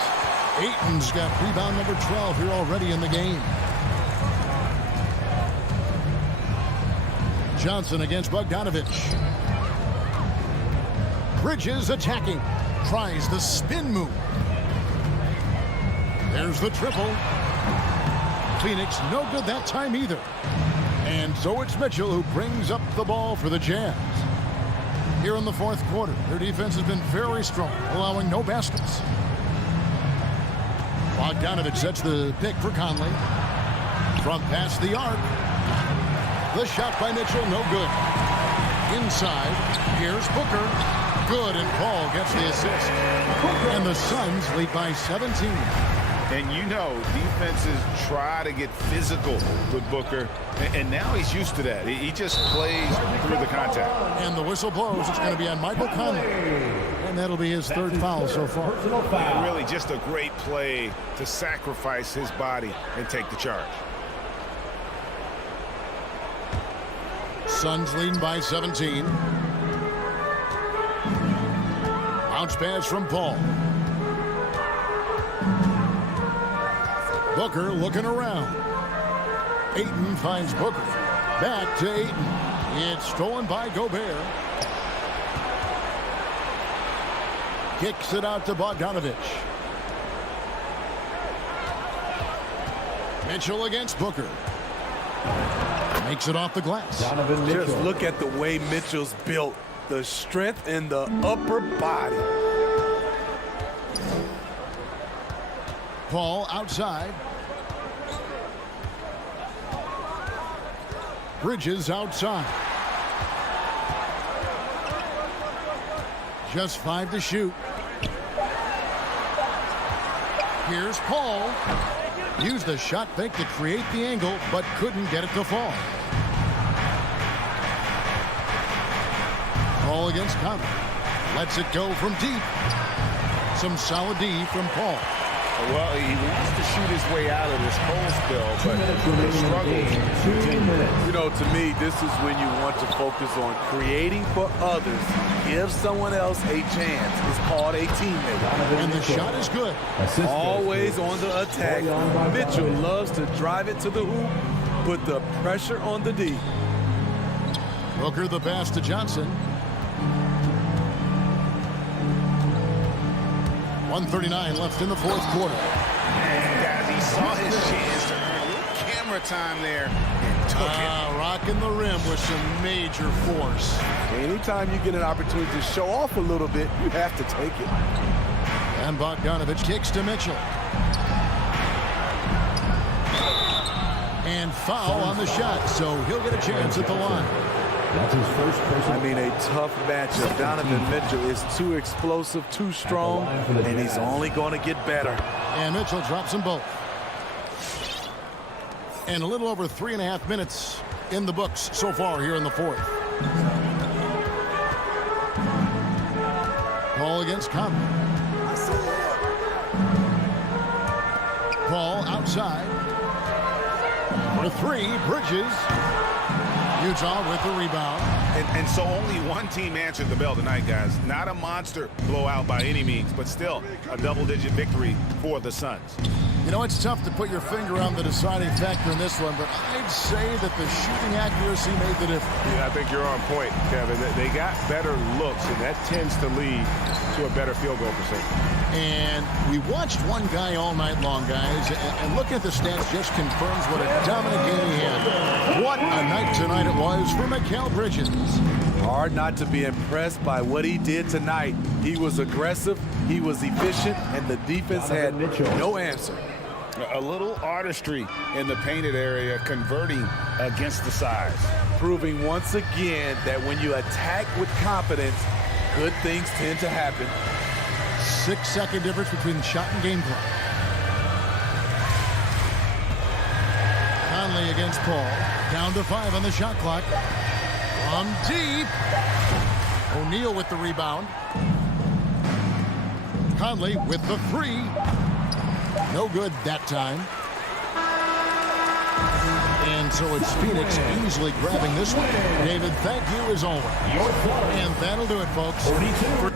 Ayton's got rebound number 12 here already in the game. Johnson against Bogdanovich. Bridges attacking. Tries the spin move. There's the triple. Phoenix no good that time either. And so it's Mitchell who brings up the ball for the Jazz. Here in the 4th quarter, their defense has been very strong, allowing no baskets. Bogdanovich sets the pick for Conley. From past the arc. The shot by Mitchell, no good. Inside, here's Booker. Good, and Paul gets the assist. And the Suns lead by 17. And you know, defenses try to get physical with Booker, and now he's used to that. He just plays through the contact. And the whistle blows. It's going to be on Michael Conley. And that'll be his 3rd foul so far. And really just a great play to sacrifice his body and take the charge. Suns leading by 17. Bounce pass from Paul. Booker looking around. Ayton finds Booker. Back to Ayton. It's stolen by Gobert. Kicks it out to Bogdanovich. Mitchell against Booker. Makes it off the glass. Donovan Mitchell. Just look at the way Mitchell's built. The strength in the upper body. Paul outside. Bridges outside. Just 5 to shoot. Here's Paul. Used the shot fake to create the angle, but couldn't get it to fall. Paul against Conley. Lets it go from deep. Some solid D from Paul. Well, he wants to shoot his way out of this cold spell, but the struggles continue. You know, to me, this is when you want to focus on creating for others. Give someone else a chance. It's called a teammate. And the shot is good. Always on the attack. Mitchell loves to drive it to the hoop, put the pressure on the D. Booker the pass to Johnson. 1:39 left in the 4th quarter. And guys, he saw his chance to earn a little camera time there and took it. Rocking the rim with some major force. Anytime you get an opportunity to show off a little bit, you have to take it. And Bogdanovich kicks to Mitchell. And foul on the shot, so he'll get a chance at the line. That's his first personal. I mean, a tough matchup. Donovan Mitchell is too explosive, too strong, and he's only going to get better. And Mitchell drops them both. And a little over 3.5 minutes in the books so far here in the 4th. Paul against Conley. Paul outside. For 3, Bridges. Utah with the rebound. And so only one team answered the bell tonight, guys. Not a monster blowout by any means, but still a double-digit victory for the Suns. You know, it's tough to put your finger on the deciding factor in this one, but I'd say that the shooting accuracy made the difference. Yeah, I think you're on point, Kevin. They got better looks, and that tends to lead to a better field goal percentage. And we watched one guy all night long, guys, and looking at the stats just confirms what a dominant game he had. What a night tonight it was for Mikal Bridges. Hard not to be impressed by what he did tonight. He was aggressive, he was efficient, and the defense had no answer. A little artistry in the painted area, converting against the size. Proving once again that when you attack with confidence, good things tend to happen. 6-second difference between shot and game clock. Conley against Paul. Down to 5 on the shot clock. From deep. O'Neal with the rebound. Conley with the 3. No good that time. And so it's Phoenix easily grabbing this one. David, thank you as always. And that'll do it, folks. 42.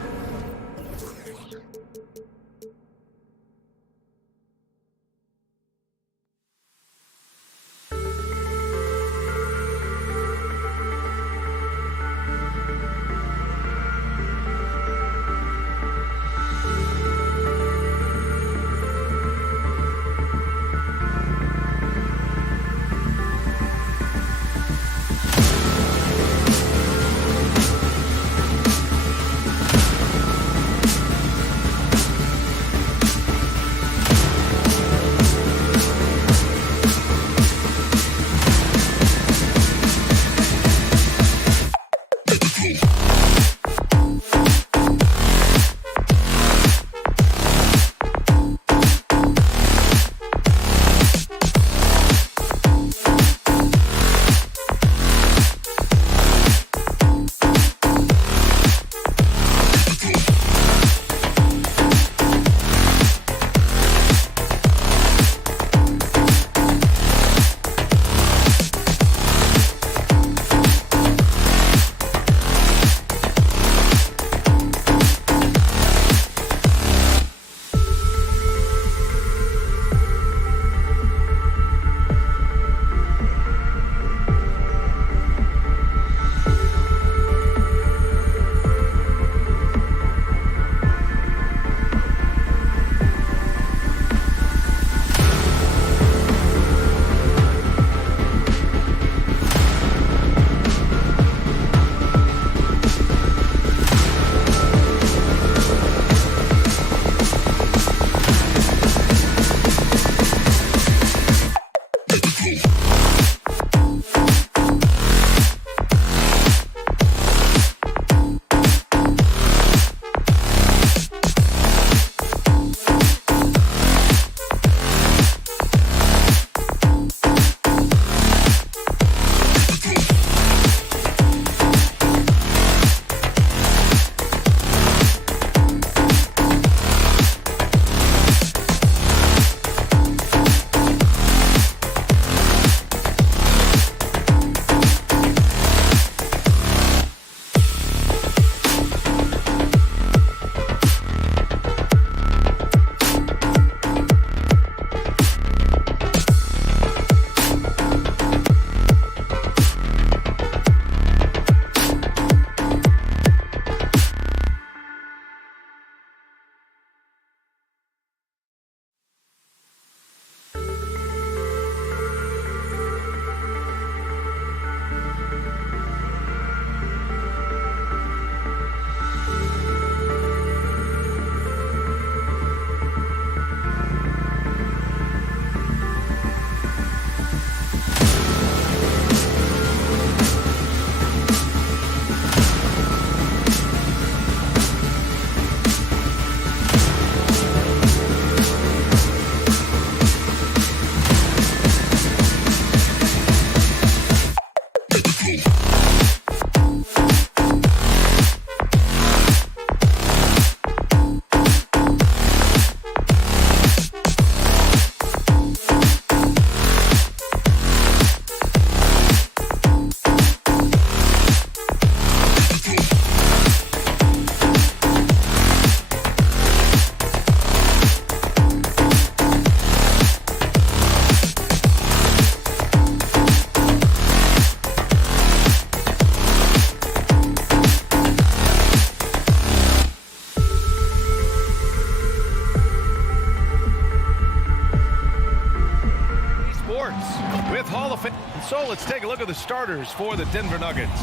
sports with Hall of Fame. So let's take a look at the starters for the Denver Nuggets.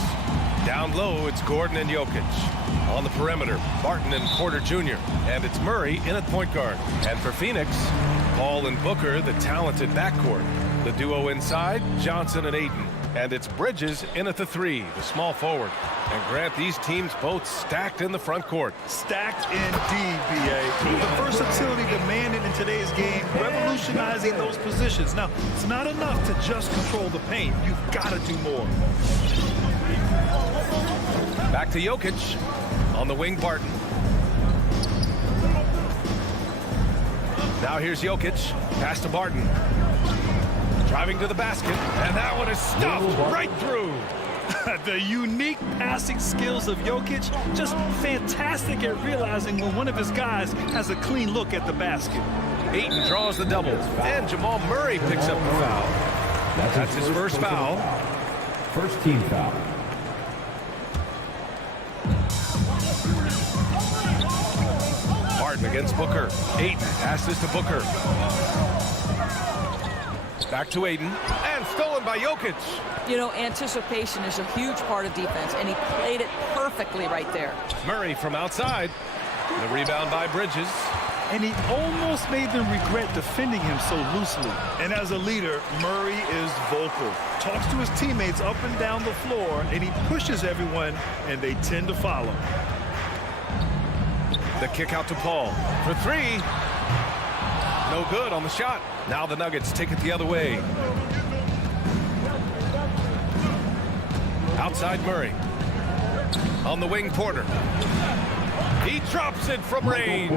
Down low, it's Gordon and Jokic. On the perimeter, Barton and Porter Jr. And it's Murray in at point guard. And for Phoenix, Paul and Booker, the talented backcourt. The duo inside, Johnson and Ayton. And it's Bridges in at the 3, the small forward. And Grant, these teams both stacked in the front court. Stacked indeed, B.A. The versatility demanded in today's game, revolutionizing those positions. Now, it's not enough to just control the paint. You've got to do more. Back to Jokic. On the wing, Barton. Now here's Jokic. Pass to Barton. Driving to the basket, and that one is stuffed right through. The unique passing skills of Jokic, just fantastic at realizing when one of his guys has a clean look at the basket. Ayton draws the double, and Jamal Murray picks up the foul. That's his first foul. First team foul. Barton against Booker. Ayton passes to Booker. Back to Ayton, and stolen by Jokic. You know, anticipation is a huge part of defense, and he played it perfectly right there. Murray from outside. The rebound by Bridges. And he almost made them regret defending him so loosely. And as a leader, Murray is vocal. Talks to his teammates up and down the floor, and he pushes everyone, and they tend to follow. The kick out to Paul for 3. No good on the shot. Now the Nuggets take it the other way. Outside Murray. On the wing, Porter. He drops it from range.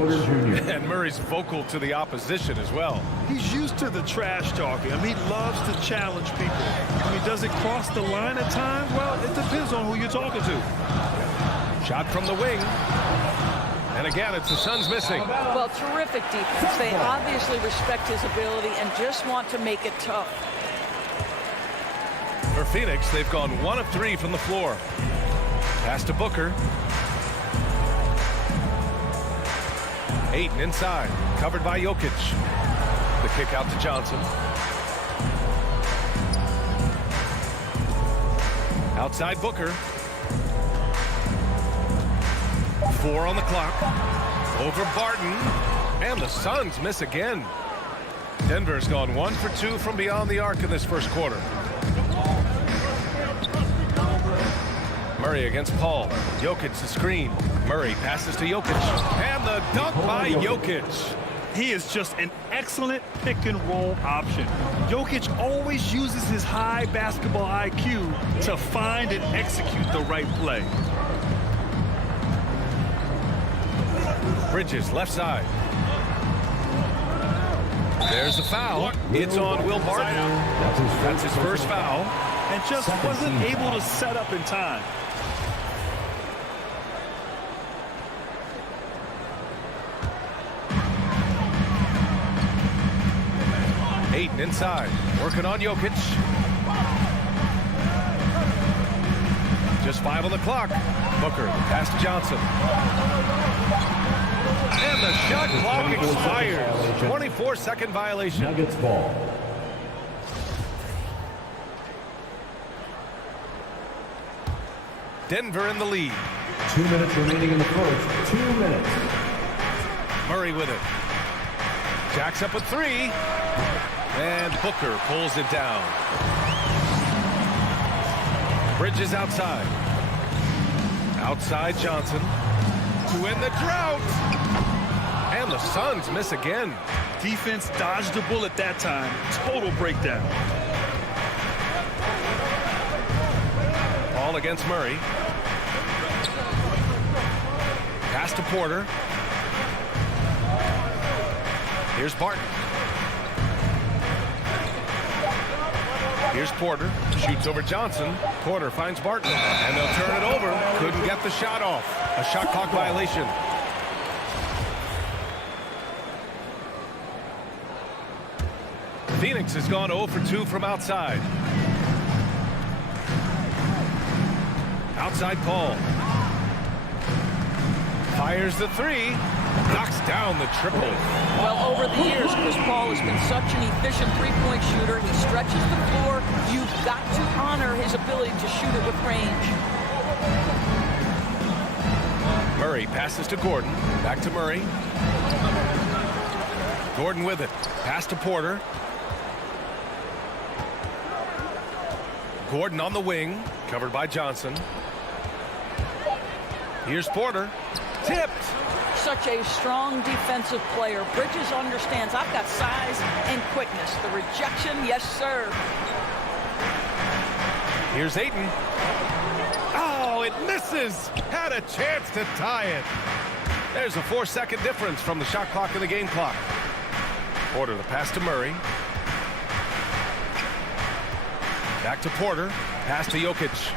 And Murray's vocal to the opposition as well. He's used to the trash talking. I mean, he loves to challenge people. I mean, does it cross the line at times? Well, it depends on who you're talking to. Shot from the wing. And again, it's the Suns missing. Well, terrific defense. They obviously respect his ability and just want to make it tough. For Phoenix, they've gone 1 of 3 from the floor. Pass to Booker. Ayton inside, covered by Jokic. The kick out to Johnson. Outside Booker. 4 on the clock. Over Barton. And the Suns miss again. Denver's gone 1 for 2 from beyond the arc in this first quarter. Murray against Paul. Jokic the screen. Murray passes to Jokic. And the dunk by Jokic. He is just an excellent pick-and-roll option. Jokic always uses his high basketball IQ to find and execute the right play. Bridges, left side. There's the foul. It's on Will Barton. That's his first foul. And just wasn't able to set up in time. Ayton inside, working on Jokic. Just 5 on the clock. Booker, pass to Johnson. And the shot clock expires. 24-second violation. Nuggets ball. Denver in the lead. 2 minutes remaining in the first. 2 minutes. Murray with it. Jacks up a 3. And Booker pulls it down. Bridges outside. Outside Johnson. To end the drought. And the Suns miss again. Defense dodged a bullet that time. Total breakdown. Ball against Murray. Pass to Porter. Here's Barton. Here's Porter. Shoots over Johnson. Porter finds Barton. And they'll turn it over. Couldn't get the shot off. A shot clock violation. Phoenix has gone 0 for 2 from outside. Outside Paul. Fires the 3. knocks down the triple. Well, over the years, Chris Paul has been such an efficient three-point shooter. He stretches the floor. You've got to honor his ability to shoot it with range. Murray passes to Gordon. Back to Murray. Gordon with it. Pass to Porter. Gordon on the wing. Covered by Johnson. Here's Porter. Tipped. Such a strong defensive player. Bridges understands I've got size and quickness. The rejection, yes, sir. Here's Ayton. Oh, it misses. Had a chance to tie it. There's a 4-second difference from the shot clock and the game clock. Porter, the pass to Murray. Back to Porter. Pass to Jokic.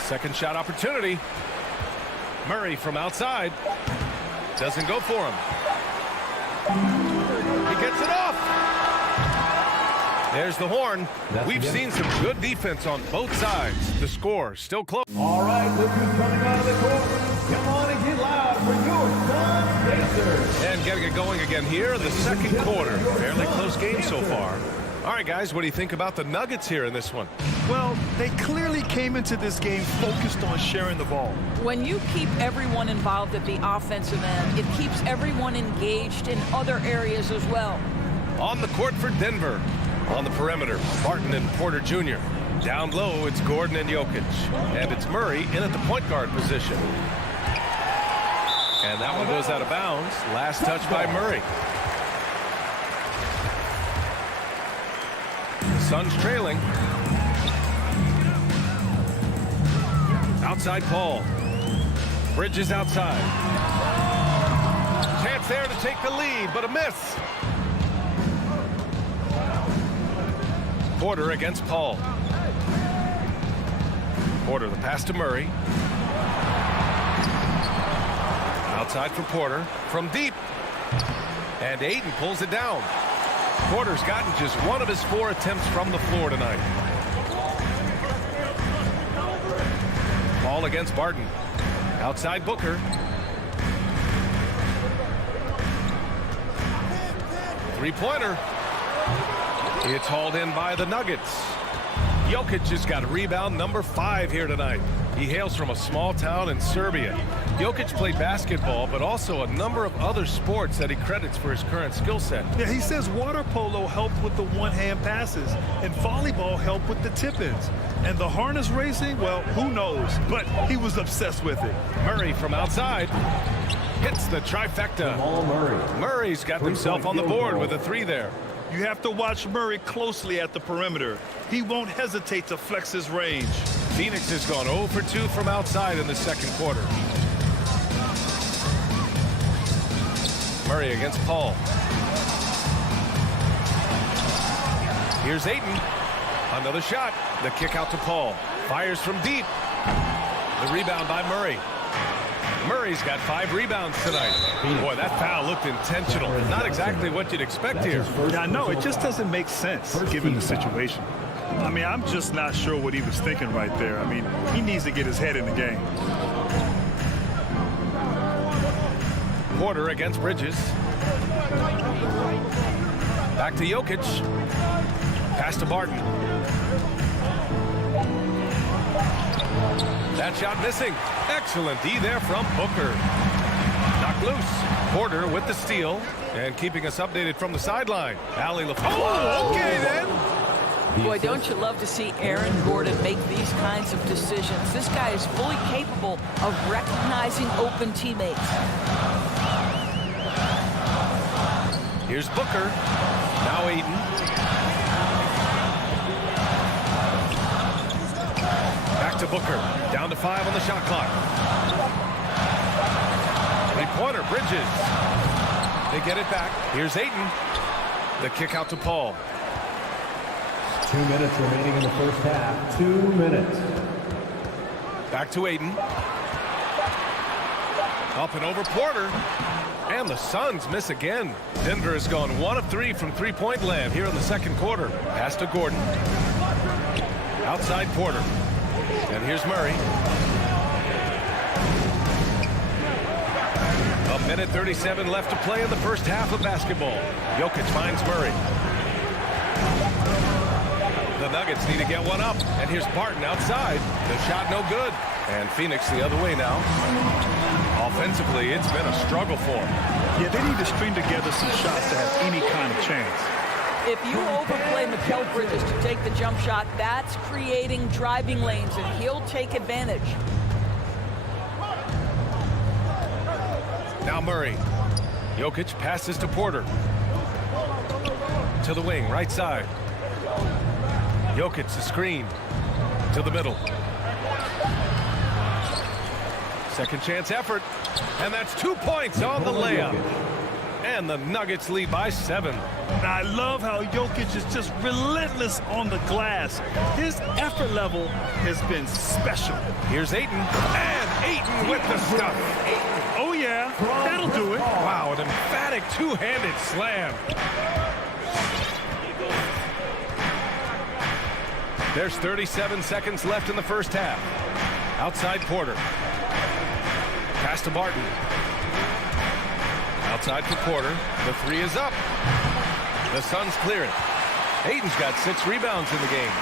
Second shot opportunity. Murray from outside. Doesn't go for him. He gets it off. There's the horn. We've seen some good defense on both sides. The score still close. All right, look who's coming out of the court. Come on and get loud for your Sun Pacers. And getting it going again here in the second quarter. Fairly close game so far. All right, guys, what do you think about the Nuggets here in this one? Well, they clearly came into this game focused on sharing the ball. When you keep everyone involved at the offensive end, it keeps everyone engaged in other areas as well. On the court for Denver. On the perimeter, Barton and Porter Jr. Down low, it's Gordon and Jokic. And it's Murray in at the point guard position. And that one goes out of bounds. Last touch by Murray. The Suns trailing. Outside Paul. Bridges outside. Chance there to take the lead, but a miss. Porter against Paul. Porter, the pass to Murray. Outside for Porter. From deep. And Ayton pulls it down. Porter's gotten just one of his 4 attempts from the floor tonight. Paul against Barton. Outside Booker. Three-pointer. It's hauled in by the Nuggets. Jokic has got rebound number 5 here tonight. He hails from a small town in Serbia. Jokic played basketball, but also a number of other sports that he credits for his current skill set. Yeah, he says water polo helped with the one-hand passes, and volleyball helped with the tip-ins. And the harness racing, well, who knows? But he was obsessed with it. Murray from outside hits the trifecta. Murray's got himself on the board with a 3 there. You have to watch Murray closely at the perimeter. He won't hesitate to flex his range. Phoenix has gone 0 for 2 from outside in the second quarter. Murray against Paul. Here's Ayton. Another shot. The kick out to Paul. Fires from deep. The rebound by Murray. Murray's got 5 rebounds tonight. Boy, that foul looked intentional. Not exactly what you'd expect here. Yeah, no, it just doesn't make sense given the situation. I mean, I'm just not sure what he was thinking right there. I mean, he needs to get his head in the game. Porter against Bridges. Back to Jokic. Pass to Barton. That shot missing. Excellent D there from Booker. Knocked loose. Porter with the steal. And keeping us updated from the sideline. Allie LaFleur. Oh, okay then. Boy, don't you love to see Aaron Gordon make these kinds of decisions. This guy is fully capable of recognizing open teammates. Here's Booker. Now Ayton. Back to Booker. Down to 5 on the shot clock. Three-pointer, Bridges. They get it back. Here's Ayton. The kick out to Paul. 2 minutes remaining in the first half. 2 minutes. Back to Ayton. Up and over Porter. And the Suns miss again. Denver has gone 1 of 3 from three-point land here in the second quarter. Pass to Gordon. Outside Porter. And here's Murray. A minute 37 left to play in the first half of basketball. Jokic finds Murray. The Nuggets need to get one up. And here's Barton outside. The shot no good. And Phoenix the other way now. Offensively, it's been a struggle for them. Yeah, they need to string together some shots to have any kind of chance. If you overplay Mikal Bridges to take the jump shot, that's creating driving lanes, and he'll take advantage. Now Murray. Jokic passes to Porter. To the wing, right side. Jokic, the screen. To the middle. Second chance effort. And that's 2 points on the layup. And the Nuggets lead by 7. I love how Jokic is just relentless on the glass. His effort level has been special. Here's Ayton. And Ayton with the stuff. Oh, yeah. That'll do it. Wow, an emphatic two-handed slam. There's 37 seconds left in the first half. Outside Porter. Pass to Barton. Outside for Porter. The three is up. The Suns clear it. Ayton's got 6 rebounds in the game.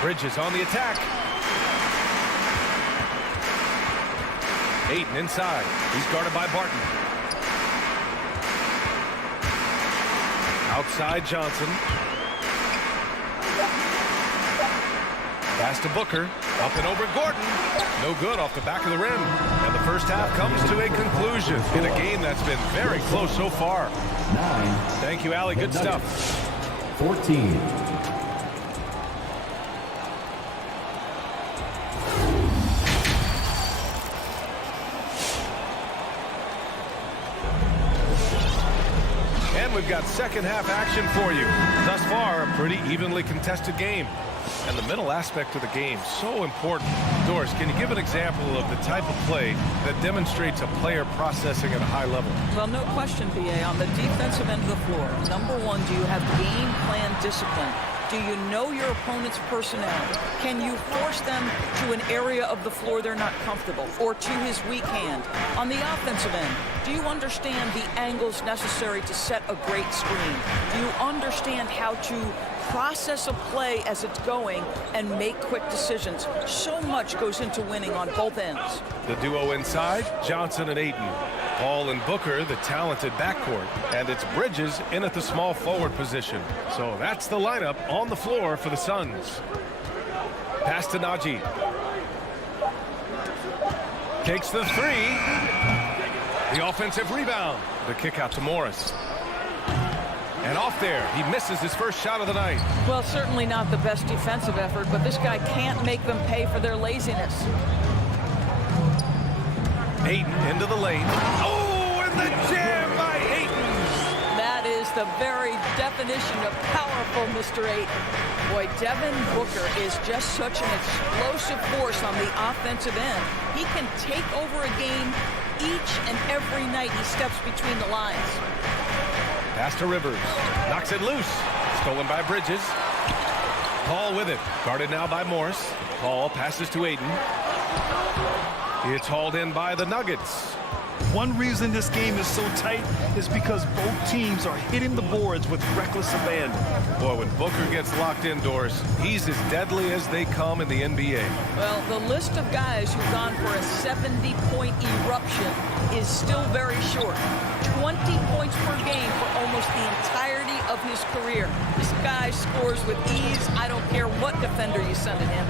Bridges on the attack. Ayton inside. He's guarded by Barton. Outside Johnson. Pass to Booker. Up and over Gordon. No good off the back of the rim. And the first half comes to a conclusion in a game that's been very close so far. 9. Thank you, Allie. Good stuff. 14. And we've got second half action for you. Thus far, a pretty evenly contested game. And the mental aspect of the game, so important. Doris, can you give an example of the type of play that demonstrates a player processing at a high level? Well, no question, BA. On the defensive end of the floor, number one, do you have game plan discipline? Do you know your opponent's personnel? Can you force them to an area of the floor they're not comfortable or to his weak hand? On the offensive end, do you understand the angles necessary to set a great screen? Do you understand how to process a play as it's going and make quick decisions? So much goes into winning on both ends. The duo inside, Johnson and Ayton. Paul and Booker, the talented backcourt. And it's Bridges in at the small forward position. So that's the lineup on the floor for the Suns. Pass to Najee. Takes the three. The offensive rebound. The kick out to Morris. And off there, he misses his first shot of the night. Well, certainly not the best defensive effort, but this guy can't make them pay for their laziness. Ayton into the lane. Oh, and the jam by Ayton. That is the very definition of powerful, Mr. Ayton. Boy, Devin Booker is just such an explosive force on the offensive end. He can take over a game each and every night he steps between the lines. Pass to Rivers. Knocks it loose. Stolen by Bridges. Paul with it. Guarded now by Morris. Paul passes to Ayton. It's hauled in by the Nuggets. One reason this game is so tight is because both teams are hitting the boards with reckless abandon. Boy, when Booker gets locked indoors, he's as deadly as they come in the NBA. Well, the list of guys who've gone for a 70-point eruption is still very short. 20 points per game for almost the entirety of his career. This guy scores with ease. I don't care what defender you send at him.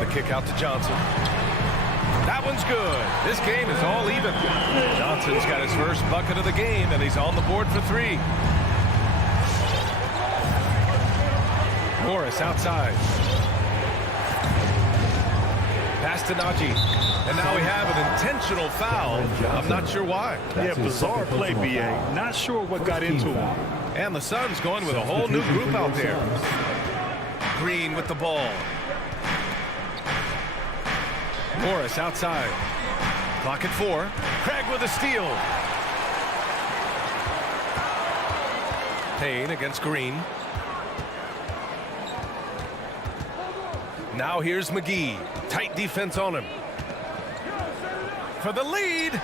The kick out to Johnson. That one's good. This game is all even. Johnson's got his first bucket of the game, and he's on the board for 3. Morris outside. Pass to Najee. And now we have an intentional foul. I'm not sure why. Yeah, bizarre play, BA. Not sure what got into him. And the Suns going with a whole new group out there. Green with the ball. Morris outside. Clock at 4. Craig with a steal. Payne against Green. Now here's McGee. Tight defense on him. For the lead.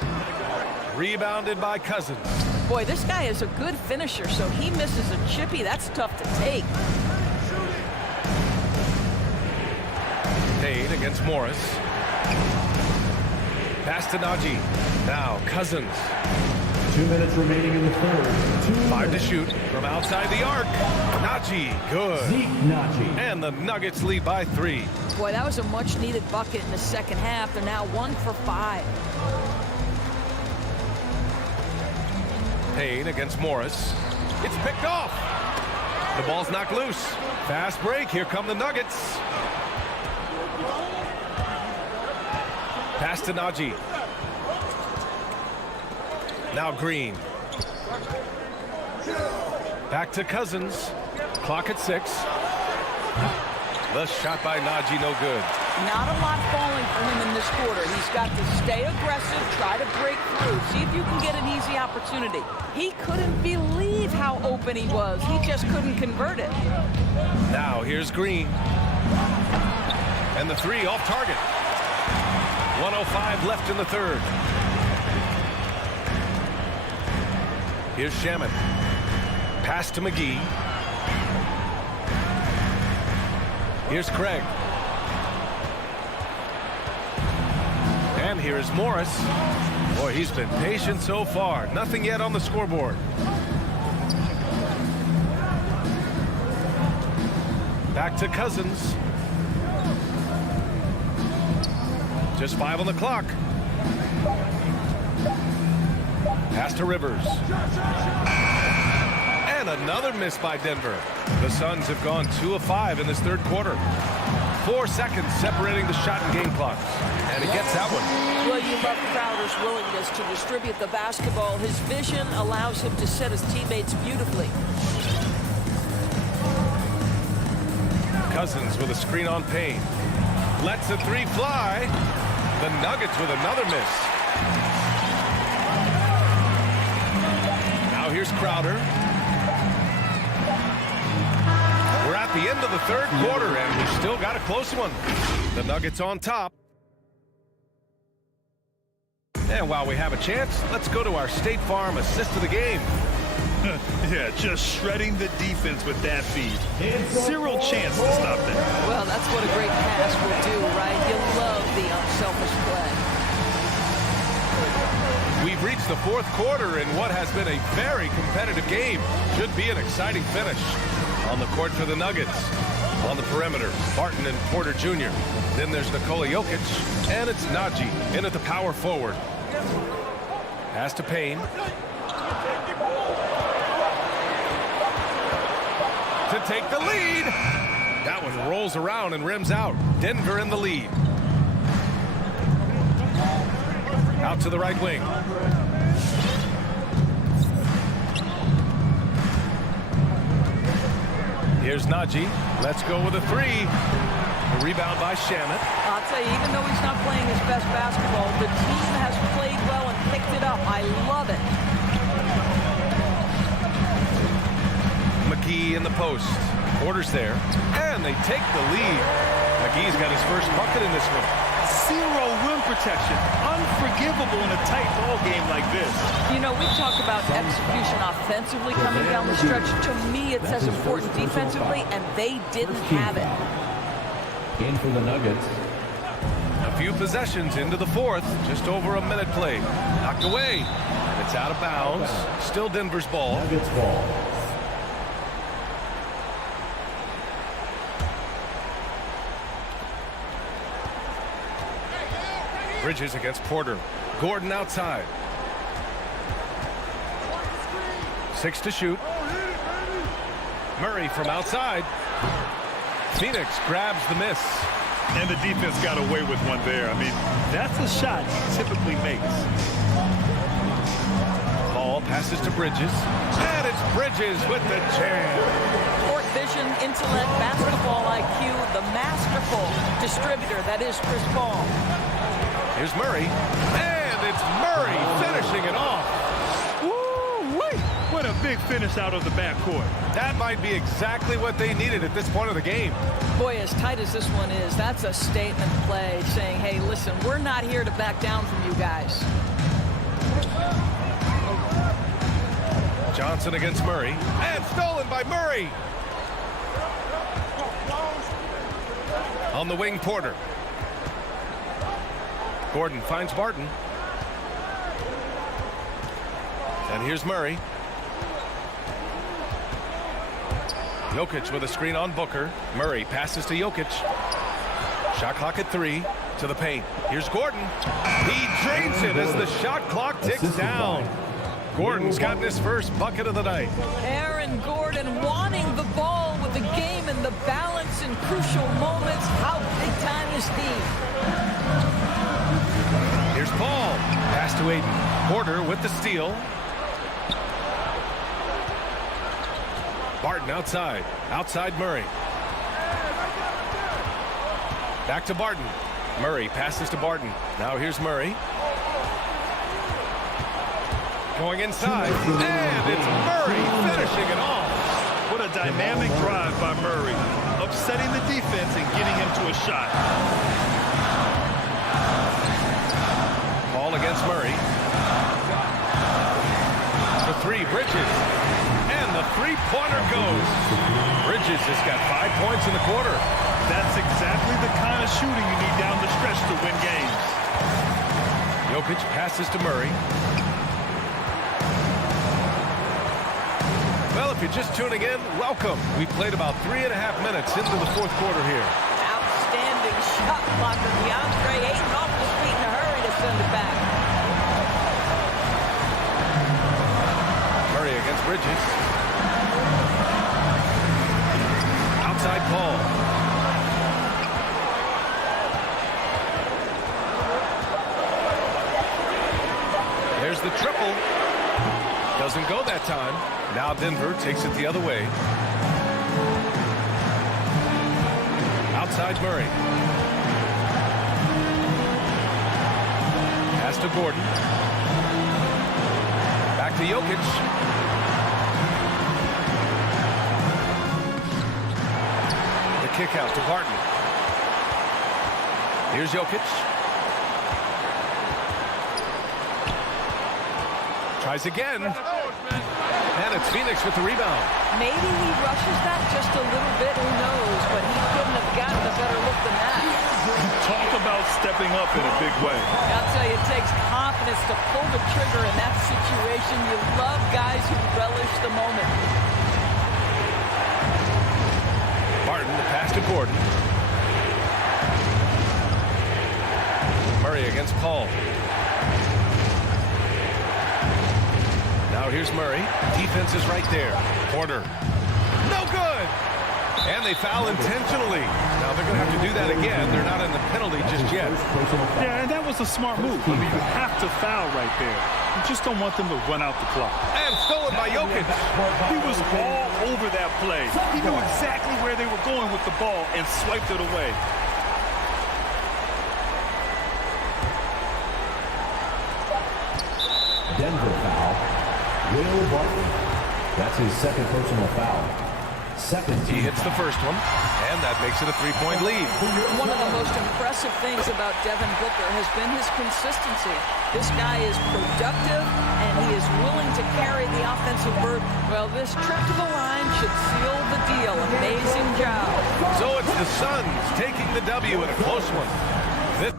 Rebounded by Cousins. Boy, this guy is a good finisher, so he misses a chippy. That's tough to take. Payne against Morris. Pass to Najee. Now Cousins. 2 minutes remaining in the third. 5 to shoot from outside the arc. Najee, good. Zeke Najee. And the Nuggets lead by 3. Boy, that was a much-needed bucket in the second half. They're now 1 for 5. Payne against Morris. It's picked off. The ball's knocked loose. Fast break. Here come the Nuggets. Pass to Najee. Now Green. Back to Cousins. Clock at 6. The shot by Najee, no good. Not a lot falling for him in this quarter. He's got to stay aggressive, try to break through, see if you can get an easy opportunity. He couldn't believe how open he was. He just couldn't convert it. Now here's Green. And the 3 off target. 1:05 left in the third. Here's Shaman. Pass to McGee. Here's Craig. And here's Morris. Boy, he's been patient so far. Nothing yet on the scoreboard. Back to Cousins. Just 5 on the clock. Pass to Rivers. And another miss by Denver. The Suns have gone 2 of 5 in this third quarter. 4 seconds separating the shot and game clocks. And he gets that one. Well, you love Crowder's willingness to distribute the basketball. His vision allows him to set his teammates beautifully. Cousins with a screen on Payne. Lets the 3 fly. The Nuggets with another miss. Now here's Crowder. We're at the end of the third quarter, and we've still got a close one. The Nuggets on top. And while we have a chance, let's go to our State Farm assist of the game. Yeah, just shredding the defense with that feed. Zero chance to stop that. Well, that's what a great pass will do, right? You love the unselfish play. We've reached the fourth quarter in what has been a very competitive game. Should be an exciting finish. On the court for the Nuggets. On the perimeter, Barton and Porter Jr. Then there's Nikola Jokic, and it's Najee in at the power forward. Pass to Payne. To take the lead. That one rolls around and rims out. Denver in the lead. Out to the right wing. Here's Najee. Let's go with a 3. A rebound by Shaman. I'll tell you, even though he's not playing his best basketball, the team has played well and picked it up. I love it. McGee in the post. Porter's there. And they take the lead. McGee's got his first bucket in this one. Zero rim protection. Unforgivable in a tight ball game like this. You know, we've talked about execution offensively coming down the stretch. To me, it's as important defensively, and they didn't have it. In for the Nuggets. A few possessions into the fourth. Just over a minute played. Knocked away. It's out of bounds. Still Denver's ball. Nuggets ball. Bridges against Porter. Gordon outside. 6 to shoot. Murray from outside. Phoenix grabs the miss. And the defense got away with one there. I mean, that's a shot he typically makes. Ball passes to Bridges. And it's Bridges with the jam. Court vision, intellect, basketball IQ, the masterful distributor that is Chris Paul. Here's Murray. And it's Murray finishing it off. Woo-wee! What a big great finish out of the backcourt. That might be exactly what they needed at this point of the game. Boy, as tight as this one is, that's a statement play saying, hey, listen, we're not here to back down from you guys. Johnson against Murray. And stolen by Murray. On the wing, Porter. Gordon finds Barton. And here's Murray. Jokic with a screen on Booker. Murray passes to Jokic. Shot clock at 3. To the paint. Here's Gordon. He drains it as the shot clock ticks down. Gordon's gotten his first bucket of the night. Aaron Gordon wanting the ball with the game and the balance in crucial moments. How big time is he? Here's Paul. Pass to Aiden. Porter with the steal. Barton outside. Outside Murray. Back to Barton. Murray passes to Barton. Now here's Murray. Going inside. And it's Murray finishing it off. What a dynamic drive by Murray. Upsetting the defense and getting him to a shot. Ball against Murray. The 3, Bridges. And the three-pointer goes. Bridges has got 5 points in the quarter. That's exactly the kind of shooting you need down the stretch to win games. Jokic passes to Murray. Well, if you're just tuning in, welcome. We played about 3.5 minutes into the fourth quarter here. Outstanding shot blocker, DeAndre Ayton off his feet in a hurry to send it back. Murray against Bridges. Outside Paul. There's the triple. Doesn't go that time. Now Denver takes it the other way. Outside Murray. Pass to Gordon. Back to Jokic. The kick out to Barton. Here's Jokic. Tries again. And it's Phoenix with the rebound. Maybe he rushes that just a little bit, who knows, but he couldn't have gotten a better look than that. Talk about stepping up in a big way. I'll tell you, it takes confidence to pull the trigger in that situation. You love guys who relish the moment. Barton, the pass to Gordon. Murray against Paul. Now here's Murray. Defense is right there. Porter. No good! And they foul intentionally. Now they're going to have to do that again. They're not in the penalty just yet. Yeah, and that was a smart move. I mean, you have to foul right there. You just don't want them to run out the clock. And stolen by Jokic. He was all over that play. He knew exactly where they were going with the ball and swiped it away. Denver foul. Will Barton. That's his second personal foul. Second He hits the first one, and that makes it a 3-point lead. One of the most impressive things about Devin Booker has been his consistency. This guy is productive, and he is willing to carry the offensive burden. Well, this trip to the line should seal the deal. Amazing job. So it's the Suns taking the W in a close one. This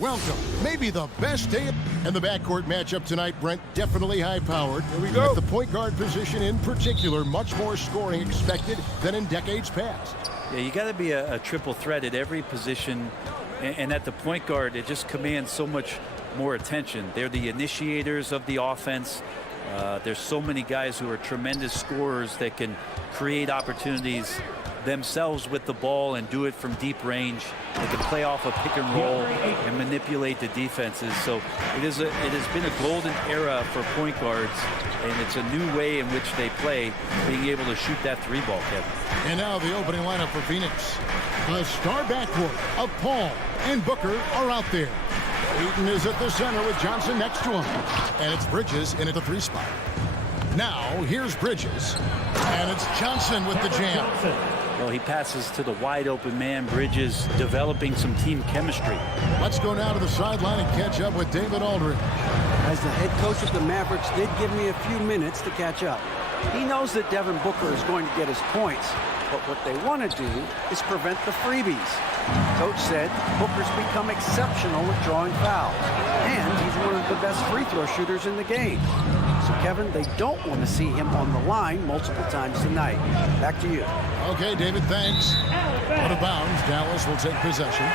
welcome. Maybe the best day. And the backcourt matchup tonight, Brent, definitely high-powered. Here we go. At the point guard position in particular, much more scoring expected than in decades past. Yeah, you got to be a triple threat at every position. And at the point guard, it just commands so much more attention. They're the initiators of the offense. There's so many guys who are tremendous scorers that can create opportunities themselves with the ball and do it from deep range. They can play off a pick and roll and manipulate the defenses. So it has been a golden era for point guards, and it's a new way in which they play, being able to shoot that three ball, Kevin. And now the opening lineup for Phoenix. The star backcourt of Paul and Booker are out there. Eaton is at the center with Johnson next to him. And it's Bridges in at the 3 spot. Now, here's Bridges. And it's Johnson with the jam. Well, he passes to the wide open man. Bridges developing some team chemistry. Let's go now to the sideline and catch up with David Aldridge. As the head coach of the Mavericks did give me a few minutes to catch up. He knows that Devin Booker is going to get his points, but what they want to do is prevent the freebies. Coach said Booker's become exceptional at drawing fouls, and he's one of the best free throw shooters in the game. So, Kevin, they don't want to see him on the line multiple times tonight. Back to you. Okay, David, thanks. Out of bounds, Dallas will take possession.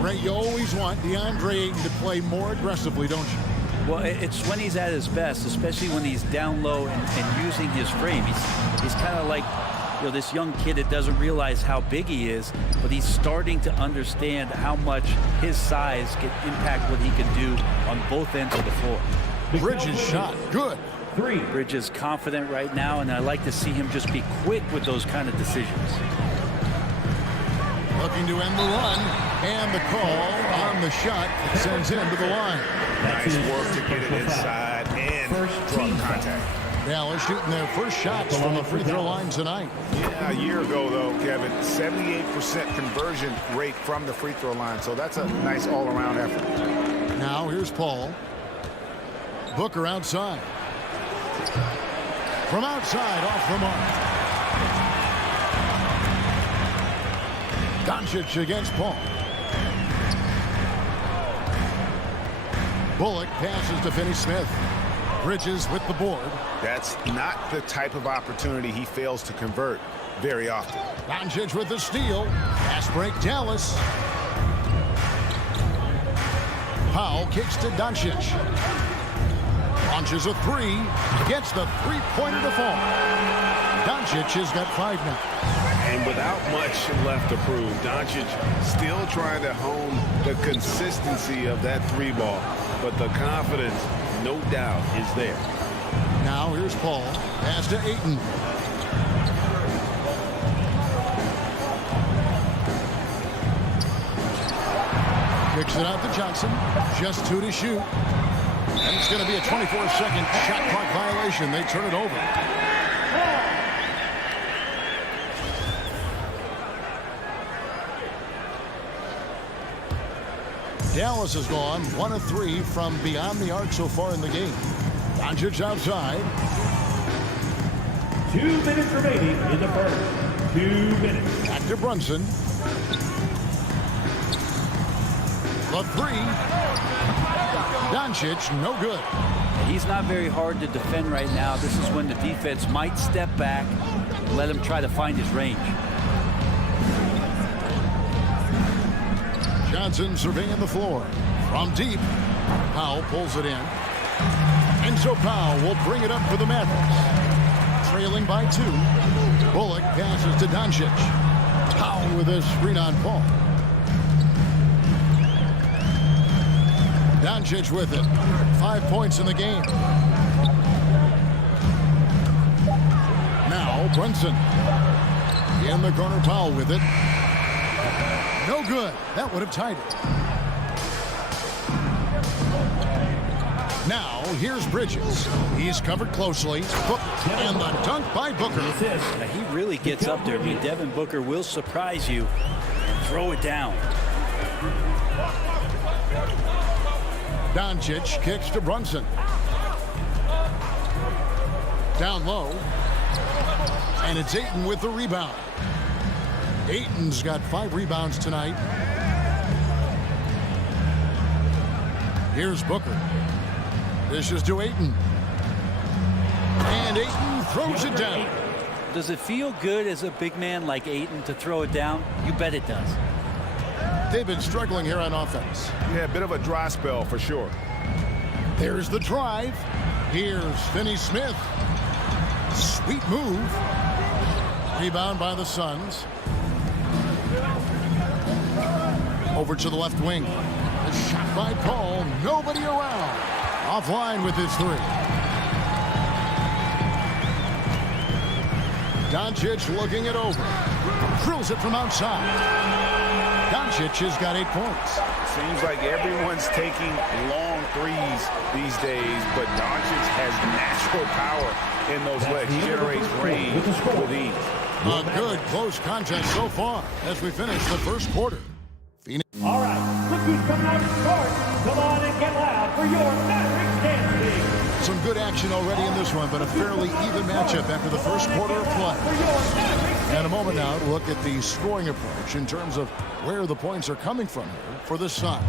Ray, you always want DeAndre Ayton to play more aggressively, don't you? Well, it's when he's at his best, especially when he's down low and using his frame. He's kind of like, this young kid that doesn't realize how big he is, but he's starting to understand how much his size can impact what he can do on both ends of the floor. Bridges shot. Good. Bridges confident right now, and I like to see him just be quick with those kind of decisions. Looking to end the run, and the call on the shot sends him to the line. Nice work to get it inside and draw contact. Dallas shooting their first shots from the free throw line tonight. Yeah, a year ago, though, Kevin, 78% conversion rate from the free throw line. So that's a nice all-around effort. Now here's Paul. Booker outside. From outside, off the mark. Doncic against Paul. Bullock passes to Finney-Smith. Bridges with the board. That's not the type of opportunity he fails to convert very often. Doncic with the steal. Pass break, Dallas. Powell kicks to Doncic. Launches a three. Gets the three-pointer to fall. Doncic has got 5 now. And without much left to prove, Doncic still trying to hone the consistency of that 3 ball. But the confidence, no doubt, is there. Now here's Paul. Pass to Ayton. Kicks it out to Johnson. Just 2 to shoot. And it's going to be a 24-second shot clock violation. They turn it over. Dallas has gone 1 of 3 from beyond the arc so far in the game. Doncic outside. 2 minutes remaining in the first. 2 minutes. Back to Brunson. The 3. Doncic, no good. He's not very hard to defend right now. This is when the defense might step back and let him try to find his range. Johnson surveying the floor. From deep. Powell pulls it in. And so Powell will bring it up for the Mavericks. Trailing by 2. Bullock passes to Doncic. Powell with a screen on Paul. Doncic with it. 5 points in the game. Now Brunson. In the corner, Powell with it. No good. That would have tied it. Now, here's Bridges. He's covered closely. And the dunk by Booker. Now, he really gets up there. I mean, Devin Booker will surprise you and throw it down. Doncic kicks to Brunson. Down low. And it's Ayton with the rebound. Ayton's got 5 rebounds tonight. Here's Booker. Dishes to Ayton. And Ayton throws it down. Does it feel good as a big man like Ayton to throw it down? You bet it does. They've been struggling here on offense. Yeah, a bit of a dry spell for sure. There's the drive. Here's Finney-Smith. Sweet move. Rebound by the Suns. Over to the left wing. A shot by Paul. Nobody around. Offline with his 3. Doncic looking it over. Drills it from outside. Doncic has got 8 points. Seems like everyone's taking long threes these days, but Doncic has natural power in those legs. Generates range with ease. A good close contest so far as we finish the first quarter. Phoenix. All right, look who's coming out to start. Come on and get loud for your Mavericks dance league. Some good action already in this one, but a fairly even matchup after the first quarter of play. And a moment now to look at the scoring approach in terms of where the points are coming from here for the Suns.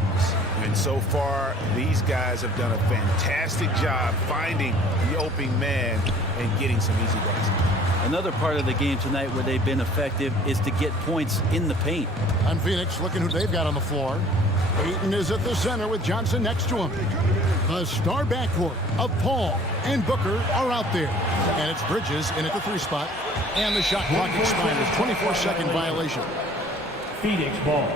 And so far, these guys have done a fantastic job finding the opening man and getting some easy baskets. Another part of the game tonight where they've been effective is to get points in the paint. And Phoenix looking who they've got on the floor. Ayton is at the center with Johnson next to him. The star backcourt of Paul and Booker are out there. And it's Bridges in at the 3 spot. And the shot clock expires. 24-second violation. Phoenix ball.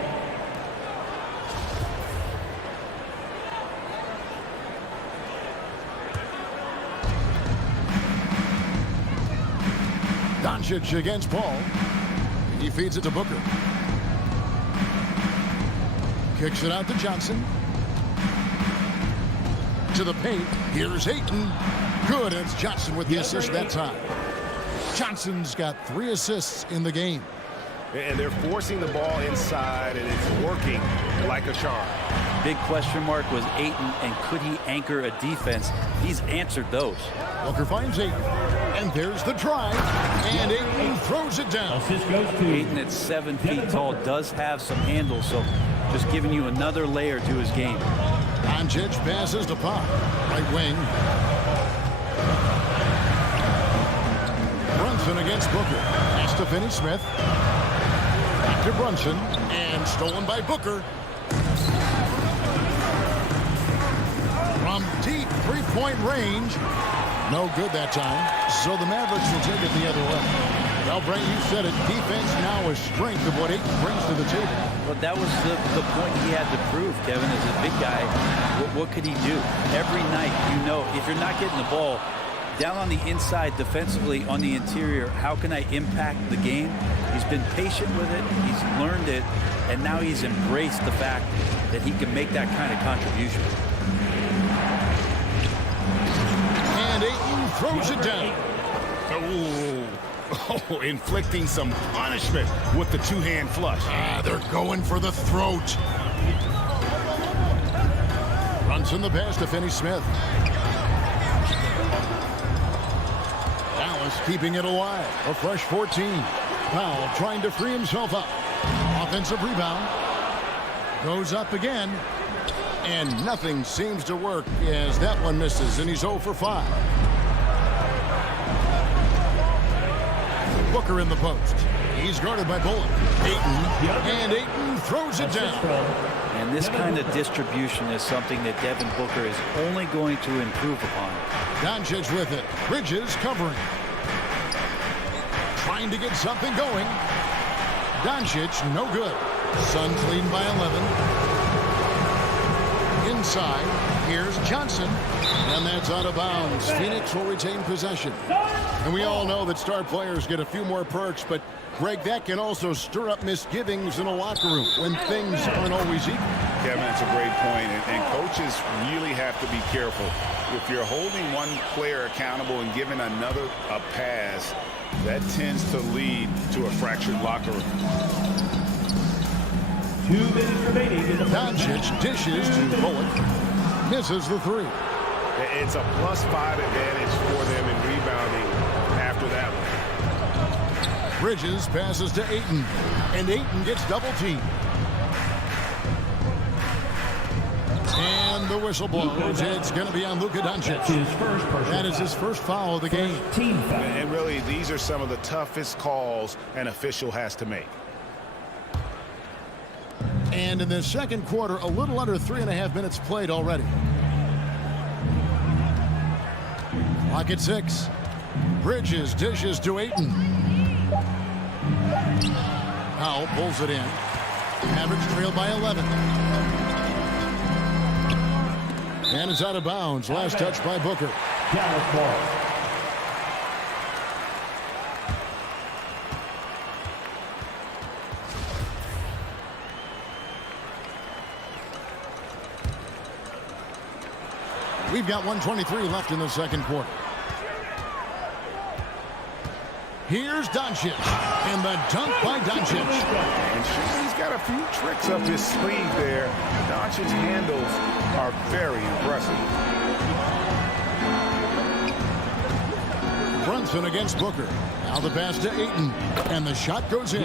Doncic against Paul. He feeds it to Booker. Kicks it out to Johnson. To the paint. Here's Ayton. Good. It's Johnson with the assist that time. Johnson's got 3 assists in the game. And they're forcing the ball inside, and it's working like a charm. Big question mark was Ayton, and could he anchor a defense? He's answered those. Booker finds Ayton. And there's the drive. And Ayton throws it down. Assist goes to Ayton at 7 feet tall does have some handle, so just giving you another layer to his game. Doncic passes to Pop. Right wing. Brunson against Booker. Pass to Finney-Smith. Back to Brunson. And stolen by Booker. From deep 3-point range. No good that time. So the Mavericks will take it the other way. Well, Brent, you said it. Defense now a strength of what Ayton brings to the table. Well, that was the point he had to prove, Kevin, as a big guy. What could he do? Every night, you know, if you're not getting the ball down on the inside defensively on the interior, how can I impact the game? He's been patient with it. He's learned it. And now he's embraced the fact that he can make that kind of contribution. And Ayton throws it down. Oh, inflicting some punishment with the 2-hand flush. They're going for the throat. Runs in the pass to Finney-Smith. Dallas keeping it alive. A fresh 14. Powell trying to free himself up. Offensive rebound. Goes up again. And nothing seems to work as that one misses, and he's 0 for 5. Booker in the post. He's guarded by Bullock. And Ayton throws it down. And this kind of distribution is something that Devin Booker is only going to improve upon. Doncic with it. Bridges covering. Trying to get something going. Doncic, no good. Suns leading by 11. Inside, here's Johnson. And that's out of bounds. Phoenix will retain possession. And we all know that star players get a few more perks, but Greg, that can also stir up misgivings in a locker room when things aren't always equal. Kevin, that's a great point, and coaches really have to be careful. If you're holding one player accountable and giving another a pass, that tends to lead to a fractured locker room. 2 minutes remaining in the Doncic dishes to Bullock. Misses the 3. It's a +5 advantage for them in rebounding after that one. Bridges passes to Ayton, and Ayton gets double-teamed. And the whistle blows. It's going to be on Luka Doncic. That is his first foul of the game. And really, these are some of the toughest calls an official has to make. And in the second quarter, a little under 3.5 minutes played already. Clock at 6. Bridges dishes to Ayton. Powell pulls it in. Mavericks trail by 11. And it's out of bounds. Last touch by Booker. Dallas ball. We've got 1:23 left in the second quarter. Here's Doncic, and the dunk by Doncic. And he's got a few tricks up his sleeve there. Doncic's handles are very impressive. Brunson against Booker. Now the pass to Ayton, and the shot goes in.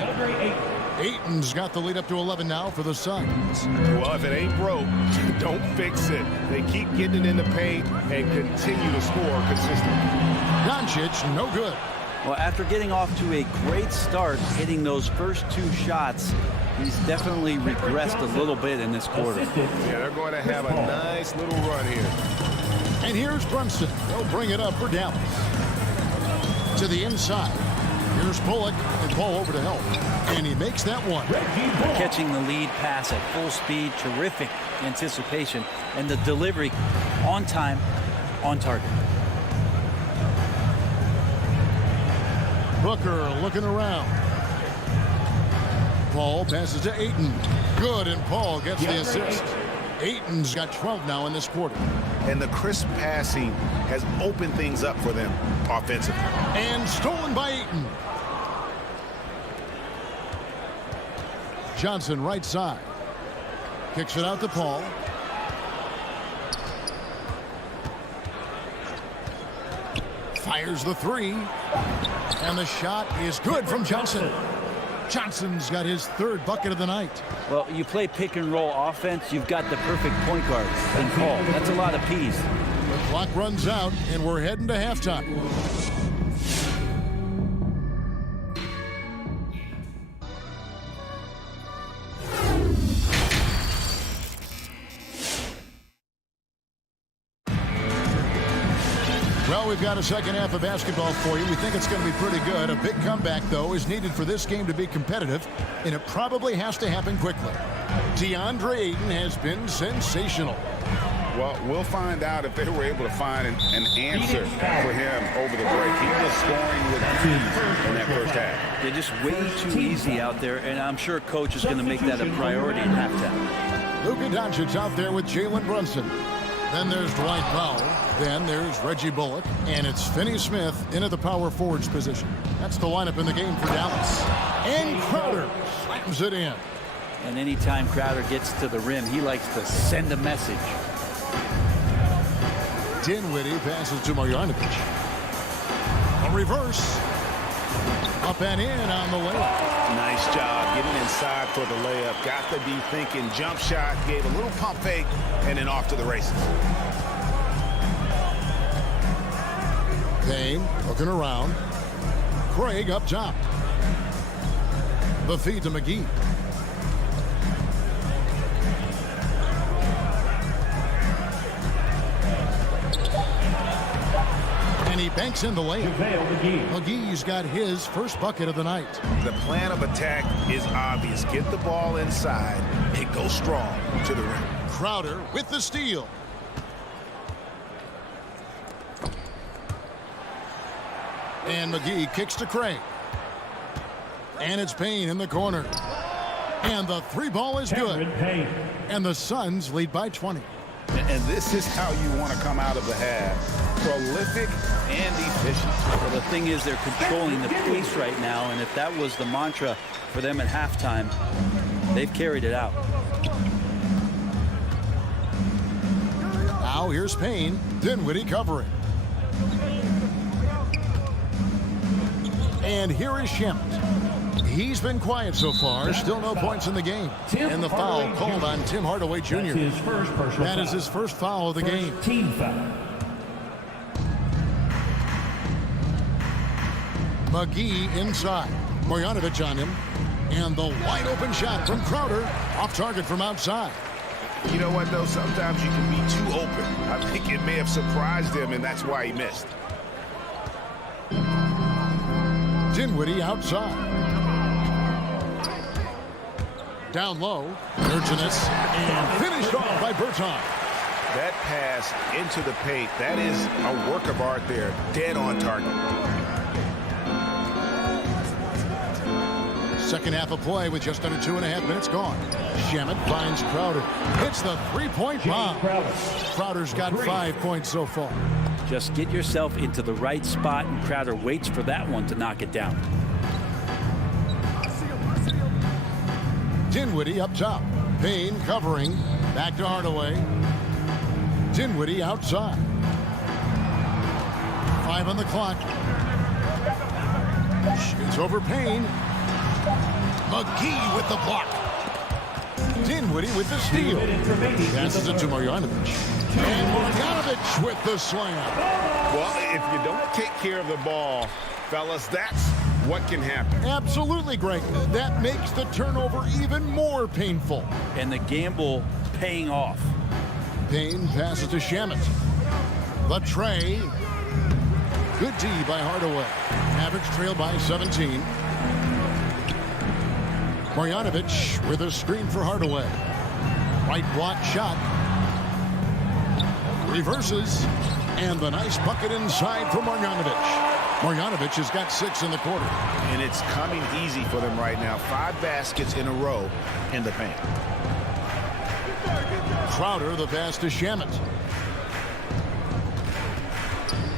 Ayton's got the lead up to 11 now for the Suns. Well, if it ain't broke, don't fix it. They keep getting it in the paint and continue to score consistently. Doncic, no good. Well, after getting off to a great start, hitting those first 2 shots, he's definitely regressed a little bit in this quarter. Yeah, they're going to have a nice little run here. And here's Brunson. They'll bring it up for Dallas. To the inside. Here's Bullock, and Paul over to help. And he makes that one. Catching the lead pass at full speed, terrific anticipation, and the delivery on time, on target. Booker looking around. Paul passes to Ayton. Good, and Paul gets the assist. Ayton's got 12 now in this quarter. And the crisp passing has opened things up for them offensively. And stolen by Ayton. Johnson right side. Kicks it out to Paul. Fires the 3. And the shot is good from Johnson. Johnson's got his 3rd bucket of the night. Well, you play pick and roll offense, you've got the perfect point guard and call. That's a lot of P's. The clock runs out, and we're heading to halftime. Well, we've got a second half of basketball for you. We think it's going to be pretty good. A big comeback, though, is needed for this game to be competitive, and it probably has to happen quickly. DeAndre Ayton has been sensational. Well, we'll find out if they were able to find an answer for him over the break. He was scoring with ease in that first half. They're just way too easy out there, and I'm sure coach is going to make that a priority at halftime. Luka Doncic out there with Jalen Brunson. Then there's Dwight Powell. Then there's Reggie Bullock. And it's Finney Smith in at the power forwards position. That's the lineup in the game for Dallas. And Crowder slams it in. And anytime Crowder gets to the rim, he likes to send a message. Dinwiddie passes to Marjanovic. A reverse. Up and in on the layup. Nice job getting inside for the layup. Got the D thinking jump shot, gave a little pump fake, and then off to the races. Payne looking around. Craig up top. The feed to McGee. And he banks in the layup. McGee's got his first bucket of the night. The plan of attack is obvious. Get the ball inside and go strong to the rim. Crowder with the steal. And McGee kicks to Craig. And it's Payne in the corner. And the 3 ball is good. And the Suns lead by 20. And this is how you want to come out of the half. Prolific and efficient. Well, the thing is, they're controlling the pace right now, and if that was the mantra for them at halftime, they've carried it out. Now here's Payne. Dinwiddie covering. And here is Shamet. He's been quiet so far. Still no points in the game. And the foul called on Tim Hardaway Jr. That is his first foul of the game. Team foul. McGee inside. Marjanovic on him. And the wide open shot from Crowder. Off target from outside. You know what, though? Sometimes you can be too open. I think it may have surprised him, and that's why he missed. Dinwiddie outside. Down low. Urginus. And finished off by Berton. That pass into the paint, that is a work of art there. Dead on target. Second half of play with just under 2.5 minutes gone. Shamet finds Crowder. Hits the three-point bomb. Crowder's got 5 points so far. Just get yourself into the right spot, and Crowder waits for that one to knock it down. Dinwiddie up top. Payne covering. Back to Hardaway. Dinwiddie outside. 5 on the clock. Shoots over Payne. McGee with the block. Dinwiddie with the steal. Passes it to Marjanovic. And Marjanovic with the slam. Well, if you don't take care of the ball, fellas, that's what can happen. Absolutely, Greg. That makes the turnover even more painful. And the gamble paying off. Payne passes to Shamet. The tray. Good D by Hardaway. Mavericks trail by 17. Marjanovic with a screen for Hardaway. Right block shot. Reverses. And the nice bucket inside for Marjanovic. Marjanovic has got 6 in the quarter. And it's coming easy for them right now. 5 baskets in a row in the paint. Crowder, the pass to Shamet.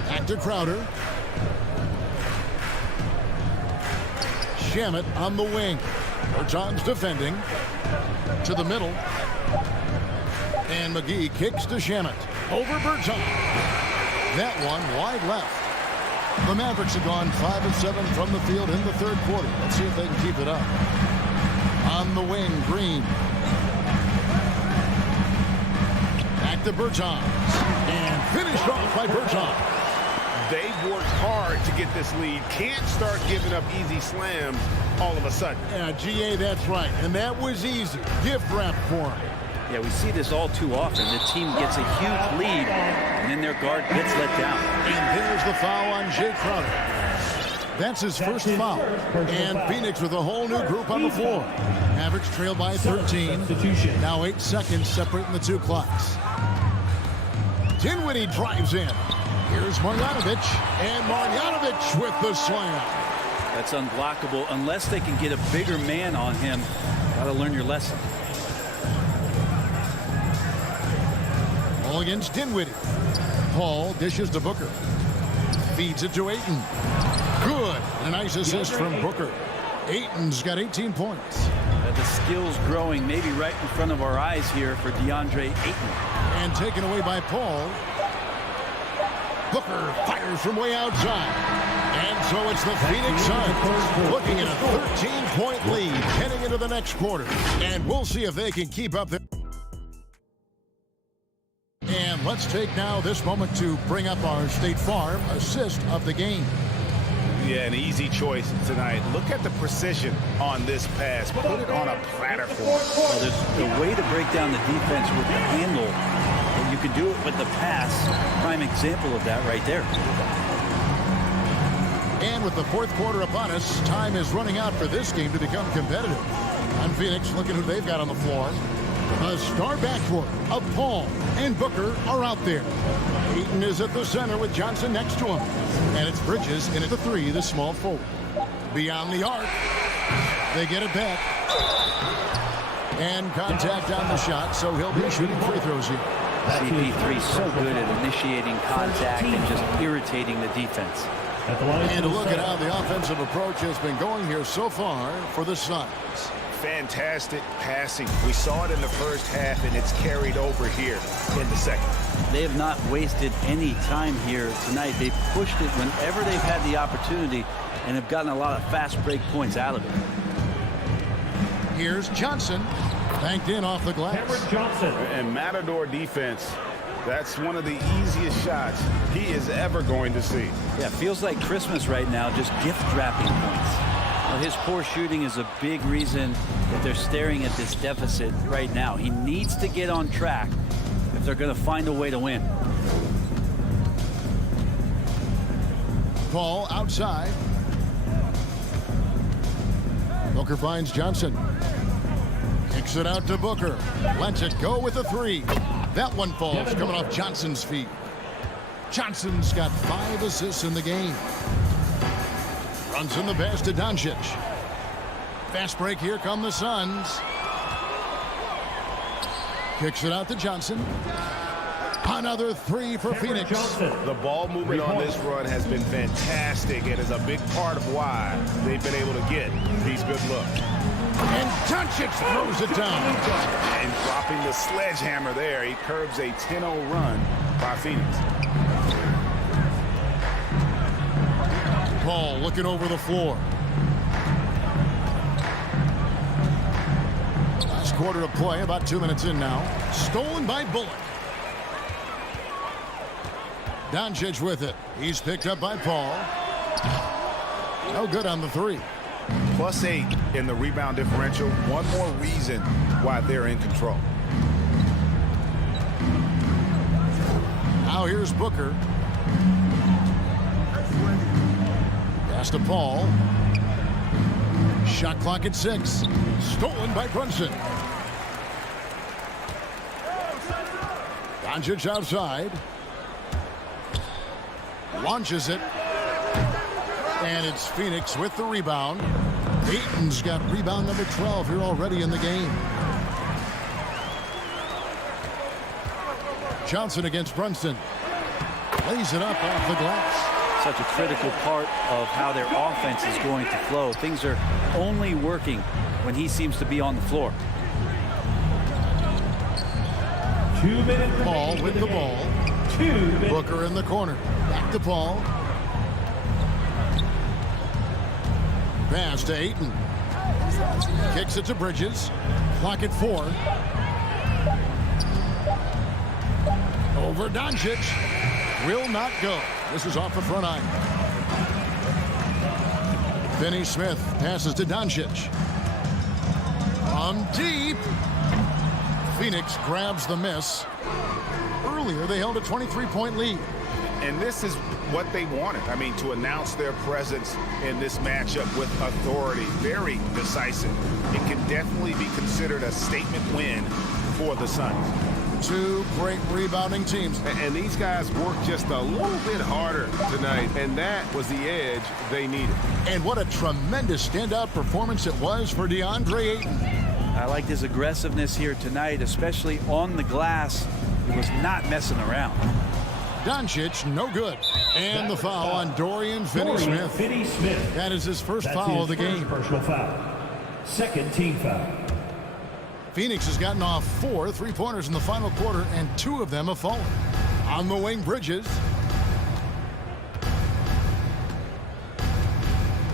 Back to Crowder. Shamet on the wing. Berton's defending. To the middle. And McGee kicks to Shamet. Over Berton. That one wide left. The Mavericks have gone 5 of 7 from the field in the third quarter. Let's see if they can keep it up. On the wing, Green. Back to Berton. And finished off by Berton. They've worked hard to get this lead. Can't start giving up easy slams all of a sudden. Yeah, GA, that's right. And that was easy. Gift wrap for him. Yeah, we see this all too often. The team gets a huge lead, and then their guard gets let down. And there's the foul on Jay Crowder. That's his first foul. And Phoenix with a whole new group on the floor. Mavericks trail by 13. Now 8 seconds separating the two clocks. Dinwiddie drives in. Here's Marjanovic. And Marjanovic with the slam. That's unblockable unless they can get a bigger man on him. Got to learn your lesson. All against Dinwiddie. Paul dishes to Booker. Feeds it to Ayton. Good. A nice assist from Booker. Ayton's got 18 points. The skill's growing maybe right in front of our eyes here for DeAndre Ayton. And taken away by Paul. Booker fires from way outside. And so it's the Phoenix Suns looking at a 13-point lead heading into the next quarter. And we'll see if they can keep up their... And let's take now this moment to bring up our State Farm assist of the game. Yeah, an easy choice tonight. Look at the precision on this pass. Put it on a platter for him. Well, there's a way to break down the defense with the handle. And you can do it with the pass. Prime example of that right there. And with the fourth quarter upon us, time is running out for this game to become competitive. On Phoenix, looking who they've got on the floor. A star backcourt of Paul and Booker are out there. Ayton is at the center with Johnson next to him. And it's Bridges in at the 3, the small forward. Beyond the arc. They get it back. And contact on the shot, so he'll be shooting free throws here. CP3 so good at initiating contact and just irritating the defense. And a look at how the offensive approach has been going here so far for the Suns. Fantastic passing. We saw it in the first half, and it's carried over here in the second. They have not wasted any time here tonight. They've pushed it whenever they've had the opportunity and have gotten a lot of fast break points out of it. Here's Johnson. Banked in off the glass. Johnson. And Matador defense, that's one of the easiest shots he is ever going to see. Yeah, feels like Christmas right now, just gift wrapping points. Well, his poor shooting is a big reason that they're staring at this deficit right now. He needs to get on track if they're going to find a way to win. Paul outside. Booker finds Johnson. Kicks it out to Booker. Lets it go with a three. That one falls coming off Johnson's feet. Johnson's got 5 assists in the game. Runs in the pass to Doncic. Fast break, here come the Suns. Kicks it out to Johnson. Another three for Phoenix. The ball movement on this run has been fantastic and is a big part of why they've been able to get these good looks. And Doncic throws it down. And dropping the sledgehammer there, he curbs a 10-0 run by Phoenix. Paul looking over the floor. Last quarter of play, about 2 minutes in now. Stolen by Bullock. Doncic with it. He's picked up by Paul. No good on the three. +8 in the rebound differential. One more reason why they're in control. Now here's Booker. Pass to Paul. Shot clock at 6. Stolen by Brunson. Doncic outside. Launches it. And it's Phoenix with the rebound. Ayton's got rebound number 12 here already in the game. Johnson against Brunson. Lays it up off the glass. Such a critical part of how their offense is going to flow. Things are only working when he seems to be on the floor. 2 minutes. Paul with the ball. 2 minutes. Booker in the corner. Back to Paul. Pass to Ayton. Kicks it to Bridges. Clock at 4. Over Doncic. Will not go. This is off the front eye. Finney Smith passes to Doncic. From deep. Phoenix grabs the miss. Earlier, they held a 23-point lead. And this is what they wanted. I mean, to announce their presence in this matchup with authority. Very decisive. It can definitely be considered a statement win for the Suns. 2 great rebounding teams. And these guys worked just a little bit harder tonight, and that was the edge they needed. And what a tremendous standout performance it was for DeAndre Ayton. I liked his aggressiveness here tonight, especially on the glass. He was not messing around. Doncic, no good. And the foul on Dorian Finney-Smith. Finney-Smith. That is his first foul of the game. Personal foul. Second team foul. Phoenix has gotten off 4 3-pointers in the final quarter, and 2 of them have fallen. On the wing, Bridges.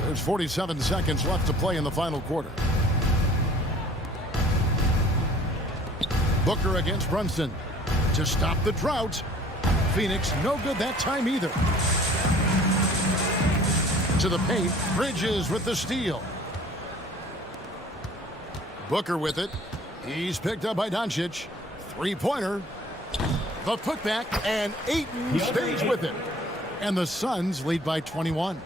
There's 47 seconds left to play in the final quarter. Booker against Brunson to stop the drought. Phoenix no good that time either. To the paint, Bridges with the steal. Booker with it. He's picked up by Doncic. 3-pointer. The putback, and Ayton stays with it. And the Suns lead by 21.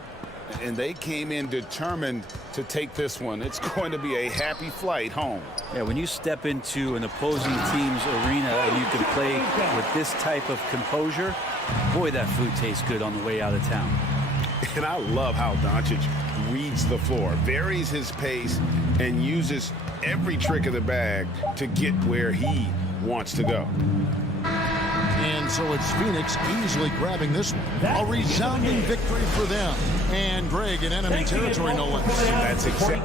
And they came in determined to take this one. It's going to be a happy flight home. Yeah, when you step into an opposing team's arena and you can play with this type of composure, boy, that food tastes good on the way out of town. And I love how Doncic reads the floor, varies his pace, and uses every trick of the bag to get where he wants to go. And so it's Phoenix easily grabbing this one. A resounding victory for them. And Greg in enemy territory, no less. That's exactly.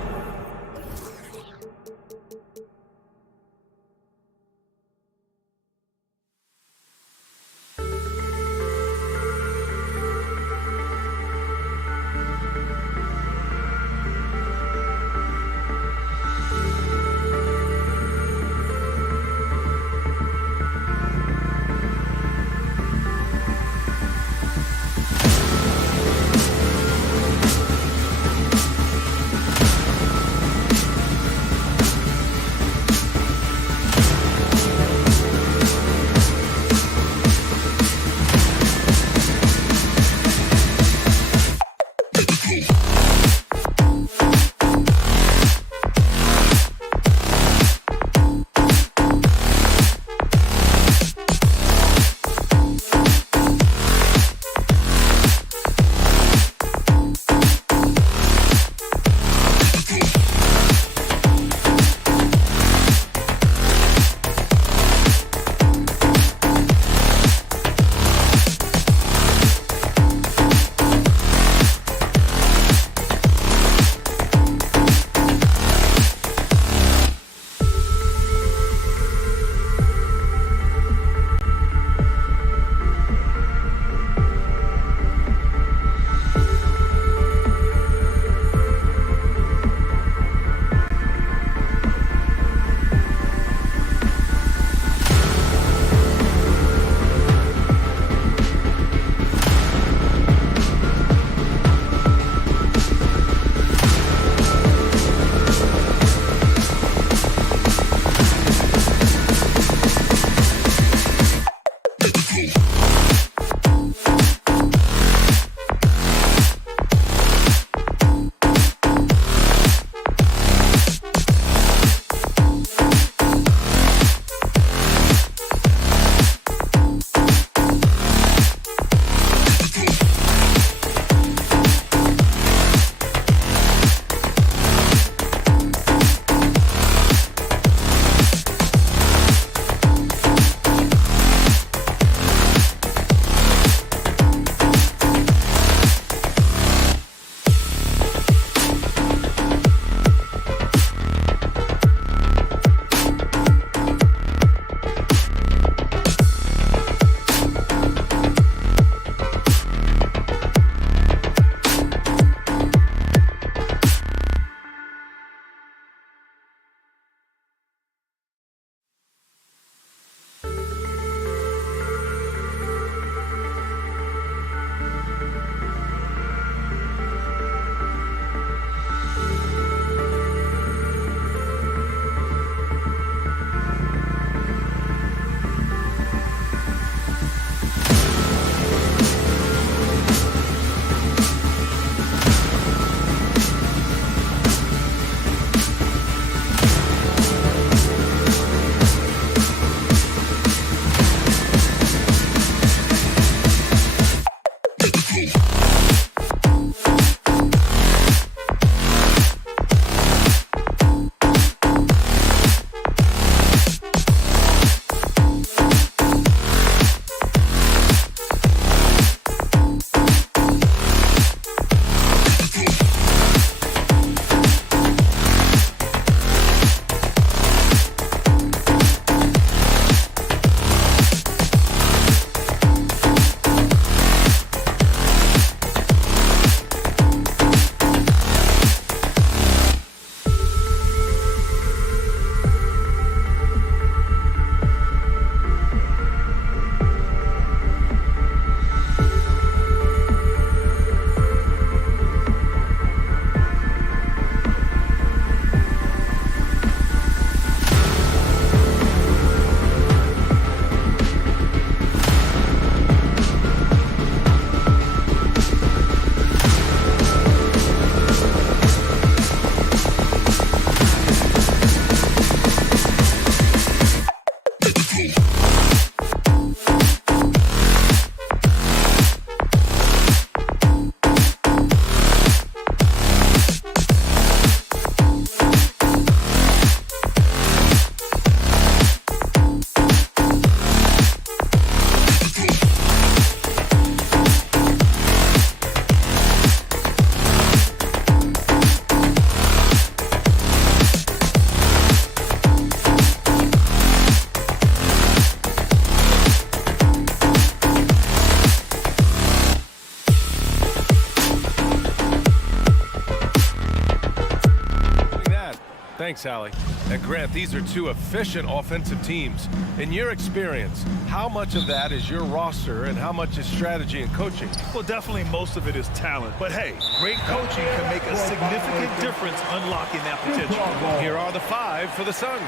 Thanks, Allie. And Grant, these are two efficient offensive teams. In your experience, how much of that is your roster and how much is strategy and coaching? Well, definitely most of it is talent. But hey, great coaching can make a significant difference unlocking that potential. Here are the 5 for the Suns.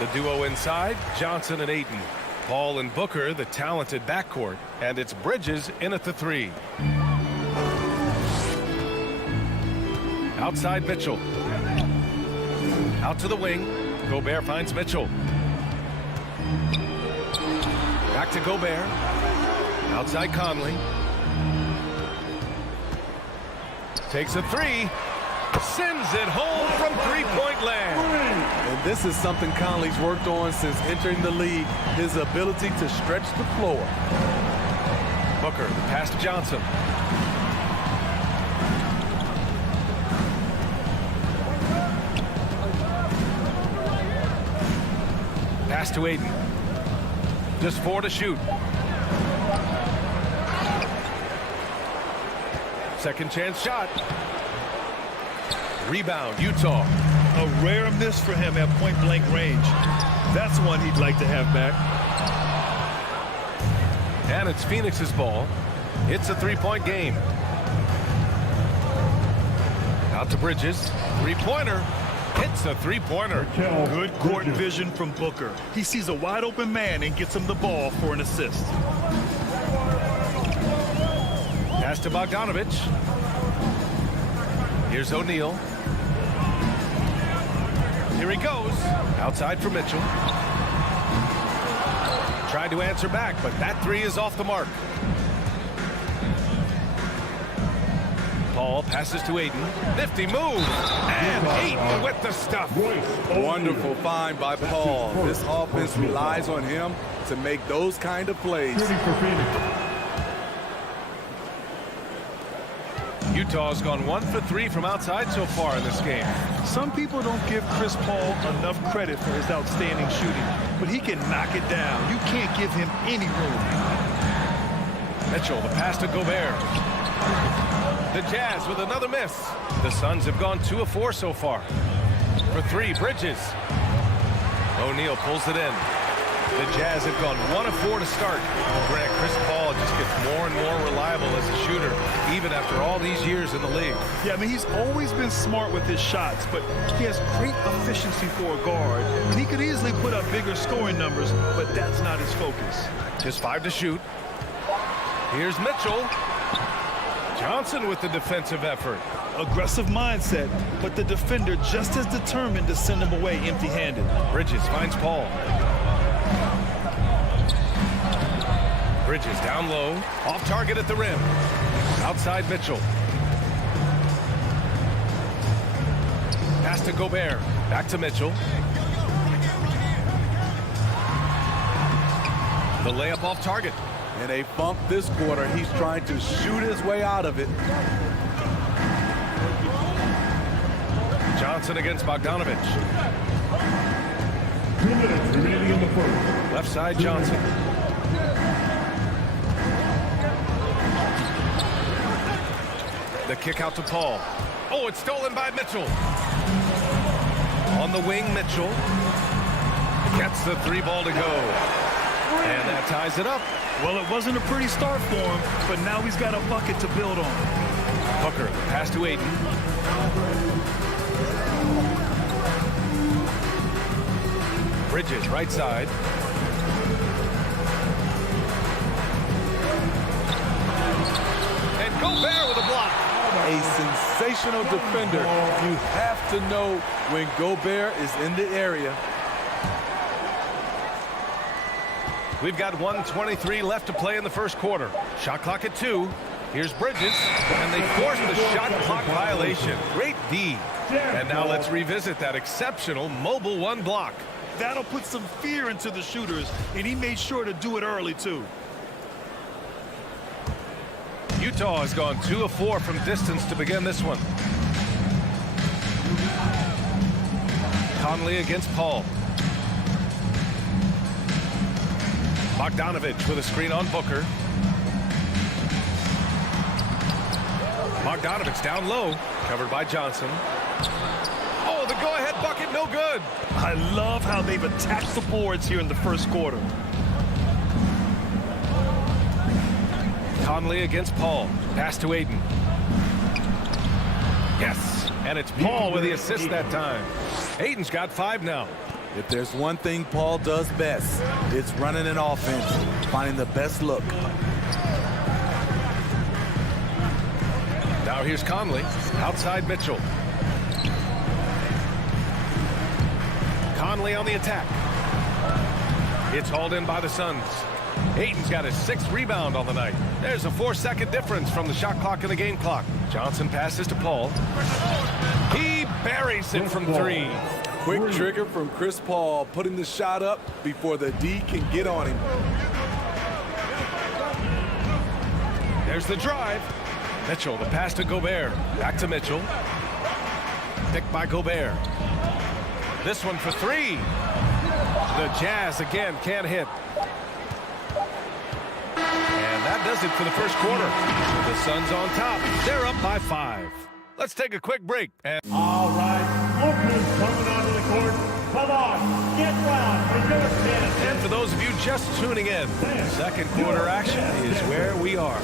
The duo inside, Johnson and Ayton. Paul and Booker, the talented backcourt. And it's Bridges in at the 3. Outside Mitchell. Out to the wing. Gobert finds Mitchell. Back to Gobert. Outside Conley. Takes a 3. Sends it home from three-point land. And this is something Conley's worked on since entering the league, his ability to stretch the floor. Booker, the pass to Johnson. Pass to Ayton. Just 4 to shoot. Second chance shot. Rebound, Utah. A rare miss for him at point-blank range. That's one he'd like to have back. And it's Phoenix's ball. It's a 3-point game. Out to Bridges. 3-pointer. Hits a 3-pointer. Good court vision from Booker. He sees a wide-open man and gets him the ball for an assist. Pass to Bogdanovich. Here's O'Neal. Here he goes. Outside for Mitchell. Tried to answer back, but that 3 is off the mark. Paul passes to Ayton. Nifty move. And Ayton with the stuff. Wonderful find by Paul. This offense relies on him to make those kind of plays. Utah's gone 1 for 3 from outside so far in this game. Some people don't give Chris Paul enough credit for his outstanding shooting, but he can knock it down. You can't give him any room. Mitchell, the pass to Gobert. The Jazz with another miss. The Suns have gone 2 of 4 so far. For 3, Bridges. O'Neal pulls it in. The Jazz have gone 1 of 4 to start. Grant, Chris Paul just gets more and more reliable as a shooter, even after all these years in the league. Yeah, I mean, he's always been smart with his shots, but he has great efficiency for a guard. And he could easily put up bigger scoring numbers, but that's not his focus. Just 5 to shoot. Here's Mitchell. Johnson with the defensive effort. Aggressive mindset, but the defender just as determined to send him away empty-handed. Bridges finds Paul. Bridges down low, off target at the rim. Outside Mitchell. Pass to Gobert. Back to Mitchell. The layup off target. And they bump this quarter. He's trying to shoot his way out of it. Johnson against Bogdanovich. 2 minutes remaining in the first. Left side Johnson. The kick out to Paul. Oh, it's stolen by Mitchell. On the wing, Mitchell. Gets the 3 ball to go. And that ties it up. Well, it wasn't a pretty start for him, but now he's got a bucket to build on. Booker, pass to Ayton. Bridges, right side. And Gobert with a block. A sensational defender. You have to know when Gobert is in the area. We've got 1:23 left to play in the first quarter. Shot clock at 2. Here's Bridges, and they force the shot clock violation. Great D. And now let's revisit that exceptional mobile 1 block. That'll put some fear into the shooters, and he made sure to do it early, too. Utah has gone 2 of 4 from distance to begin this one. Conley against Paul. Bogdanovich with a screen on Booker. Bogdanovich down low, covered by Johnson. Oh, the go-ahead bucket no good. I love how they've attacked the boards here in the first quarter. Conley against Paul. Pass to Ayton. Yes, and it's Paul with the assist that time. Ayton's got 5 now. If there's one thing Paul does best, it's running an offense, finding the best look. Now here's Conley, outside Mitchell. Conley on the attack. It's hauled in by the Suns. Ayton's got his 6th rebound on the night. There's a 4-second difference from the shot clock and the game clock. Johnson passes to Paul. He buries it from 3. Quick trigger from Chris Paul, putting the shot up before the D can get on him. There's the drive. Mitchell, the pass to Gobert. Back to Mitchell. Picked by Gobert. This one for 3. The Jazz again can't hit. And that does it for the first quarter. The Suns on top. They're up by 5. Let's take a quick break. All right, Booker's coming onto the court. Come on, get wild for your chance. And for those of you just tuning in, second quarter action is where we are.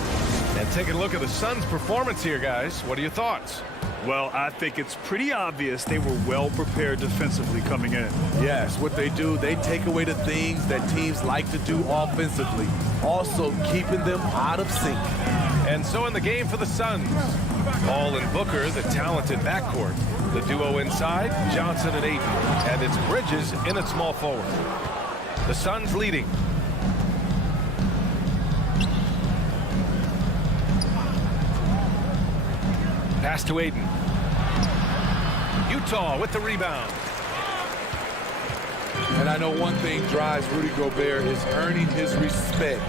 And taking a look at the Suns' performance here, guys. What are your thoughts? Well, I think it's pretty obvious they were well prepared defensively coming in. Yes, what they do, they take away the things that teams like to do offensively, also keeping them out of sync. And so in the game for the Suns, Paul and Booker, the talented backcourt. The duo inside, Johnson and Ayton. And it's Bridges in at small forward. The Suns leading. Pass to Ayton. Utah with the rebound. And I know one thing drives Rudy Gobert is earning his respect.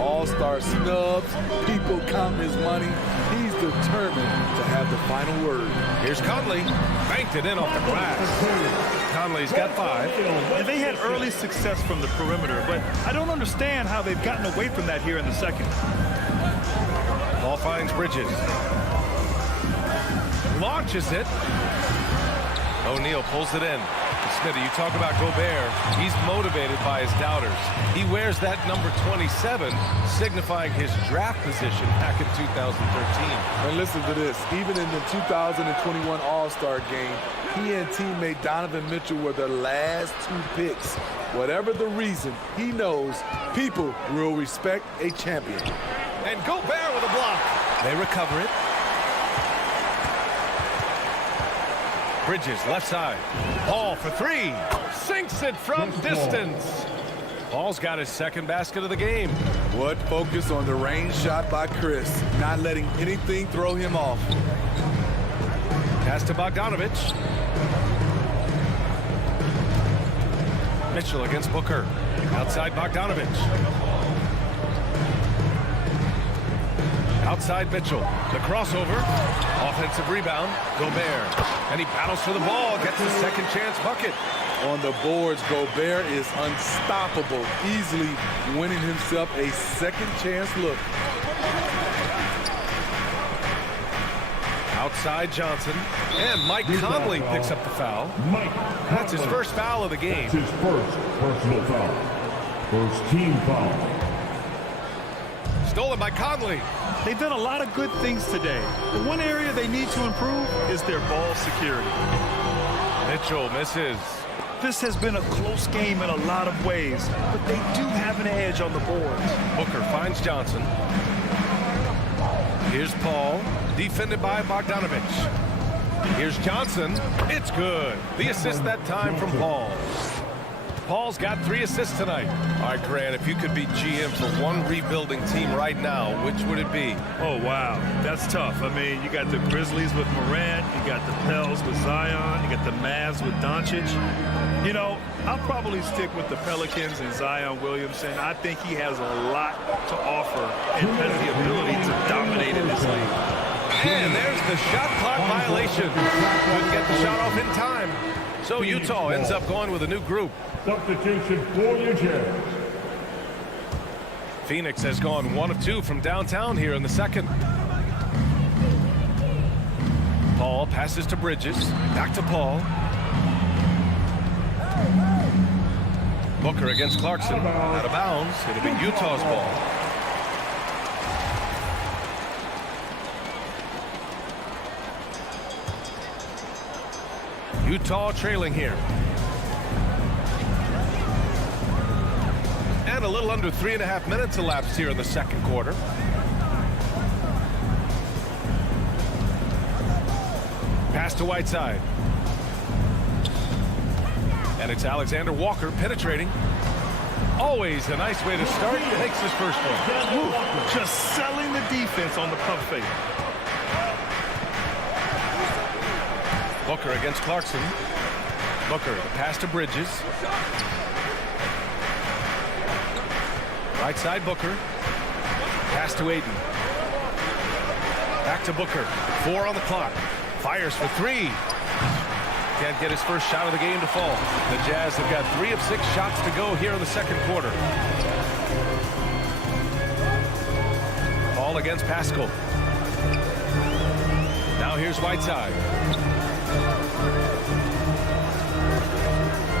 All-star snubs, people count his money. He's determined to have the final word. Here's Conley. Banked it in off the glass. Conley's got 5. And they had early success from the perimeter, but I don't understand how they've gotten away from that here in the second. Ball finds Bridges. Launches it. O'Neal pulls it in. Smitty, you talk about Gobert. He's motivated by his doubters. He wears that number 27, signifying his draft position back in 2013. And listen to this. Even in the 2021 All-Star game, he and teammate Donovan Mitchell were the last 2 picks. Whatever the reason, he knows people will respect a champion. And Gobert with a block. They recover it. Bridges, left side. Paul for 3. Sinks it from distance. Paul's got his 2nd basket of the game. What focus on the range shot by Chris, not letting anything throw him off. Pass to Bogdanovich. Mitchell against Booker. Outside Bogdanovich. Outside Mitchell. The crossover. Offensive rebound. Gobert. And he battles for the ball. Gets his 2nd chance bucket. On the boards, Gobert is unstoppable, easily winning himself a 2nd chance look. Outside Johnson. And Mike Conley picks up the foul. That's his first foul of the game. That's his first personal foul. First team foul. Stolen by Conley. They've done a lot of good things today. The one area they need to improve is their ball security. Mitchell misses. This has been a close game in a lot of ways, but they do have an edge on the boards. Booker finds Johnson. Here's Paul, defended by Bogdanovich. Here's Johnson. It's good. The assist that time from Paul. Paul's got 3 assists tonight. All right, Grant, if you could be GM for one rebuilding team right now, which would it be? Oh, wow. That's tough. I mean, you got the Grizzlies with Morant. You got the Pels with Zion. You got the Mavs with Doncic. You know, I'll probably stick with the Pelicans and Zion Williamson. I think he has a lot to offer and has the ability to dominate in this league. And there's the shot clock violation. Couldn't get the shot off in time. So Utah ends up going with a new group. Substitution for your Jazz. Phoenix has gone 1 of 2 from downtown here in the second. Paul passes to Bridges. Back to Paul. Booker against Clarkson. Out of bounds. It'll be Utah's ball. Utah trailing here. And a little under 3.5 minutes elapsed here in the second quarter. Pass to Whiteside. And it's Alexander Walker penetrating. Always a nice way to start. Makes his first one. Ooh, just selling the defense on the pump fake. Booker against Clarkson. Booker, the pass to Bridges. Right side Booker. Pass to Aiden. Back to Booker. 4 on the clock. Fires for 3. Can't get his first shot of the game to fall. The Jazz have got 3 of 6 shots to go here in the second quarter. Ball against Pascal. Now here's Whiteside.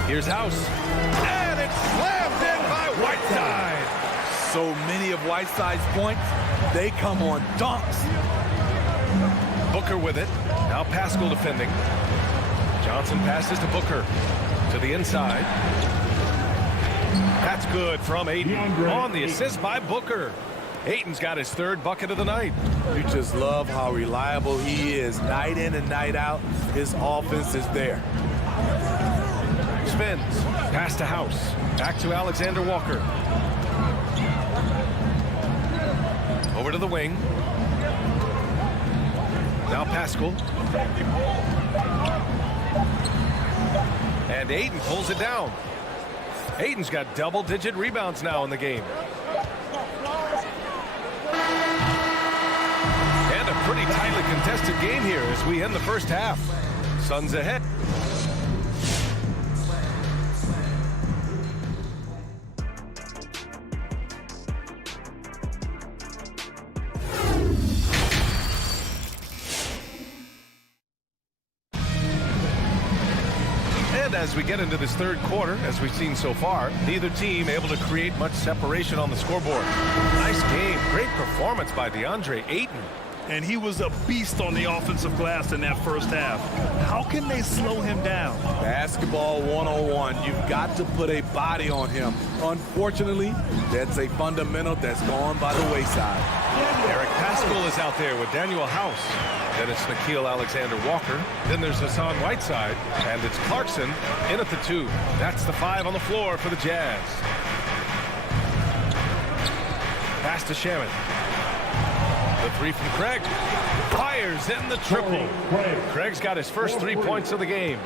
Here's House. And it's slammed in by Whiteside. So many of Whiteside's points, they come on dunks. Booker with it. Now Pascal defending. Johnson passes to Booker. To the inside. That's good from Aiden. On the assist by Booker. Aiden's got his 3rd bucket of the night. You just love how reliable he is. Night in and night out, his offense is there. Spins. Pass to House. Back to Alexander Walker. Over to the wing. Now Pascal. And Aiden pulls it down. Aiden's got double-digit rebounds now in the game. And a pretty tightly contested game here as we end the first half. Suns ahead. As we get into this third quarter, as we've seen so far, neither team able to create much separation on the scoreboard. Nice game. Great performance by DeAndre Ayton. And he was a beast on the offensive glass in that first half. How can they slow him down? Basketball 101. You've got to put a body on him. Unfortunately, that's a fundamental that's gone by the wayside. Eric Pascal is out there with Daniel House. Then it's Nickeil Alexander-Walker. Then there's Hassan Whiteside. And it's Clarkson in at the 2. That's the 5 on the floor for the Jazz. Pass to Shaman. The 3 from Craig. Fires in the triple. Craig's got his first 3 points of the game.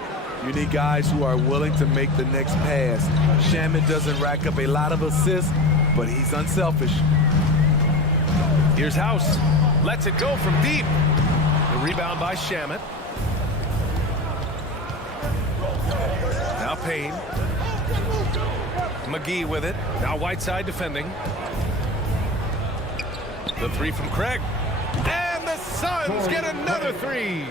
You need guys who are willing to make the next pass. Shaman doesn't rack up a lot of assists, but he's unselfish. Here's House. Lets it go from deep. The rebound by Shaman. Now Payne. McGee with it. Now Whiteside defending. The 3 from Craig. And the Suns get another 3.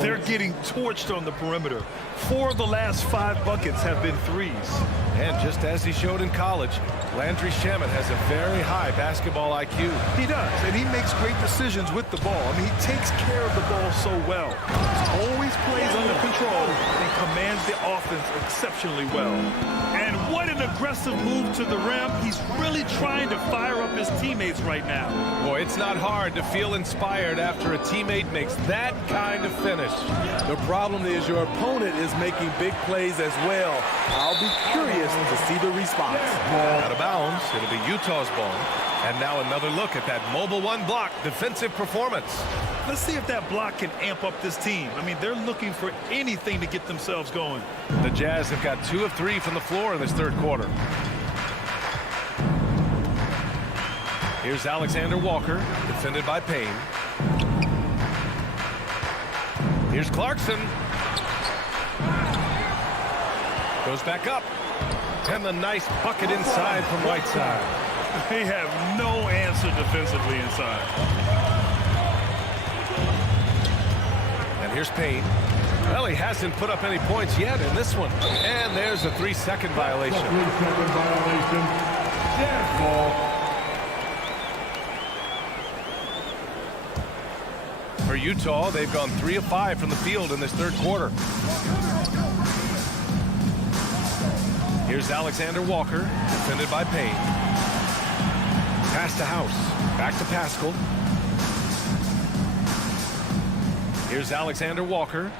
They're getting torched on the perimeter. 4 of the last 5 buckets have been 3s. And just as he showed in college, Landry Shamet has a very high basketball IQ. He does, and he makes great decisions with the ball. I mean, he takes care of the ball so well. Always plays under control and commands the offense exceptionally well. And what an aggressive move to the rim. He's really trying to fire up his teammates right now. Boy, it's not hard to feel inspired after a teammate makes that kind of finish. The problem is your opponent is making big plays as well. I'll be curious to see the response. Out of bounds, it'll be Utah's ball. And now another look at that mobile 1 block defensive performance. Let's see if that block can amp up this team. I mean, they're looking for anything to get themselves going. The Jazz have got 2 of 3 from the floor in this third quarter. Here's Alexander Walker, defended by Payne. Here's Clarkson. Goes back up. And the nice bucket inside from Whiteside. They have no answer defensively inside. And here's Payne. Well, he hasn't put up any points yet in this one. And there's a 3-second violation. 3-second violation. Jazz ball. For Utah, they've gone 3 of 5 from the field in this third quarter. Here's Alexander Walker, defended by Payne. Pass to House, back to Pascal. Here's Alexander Walker.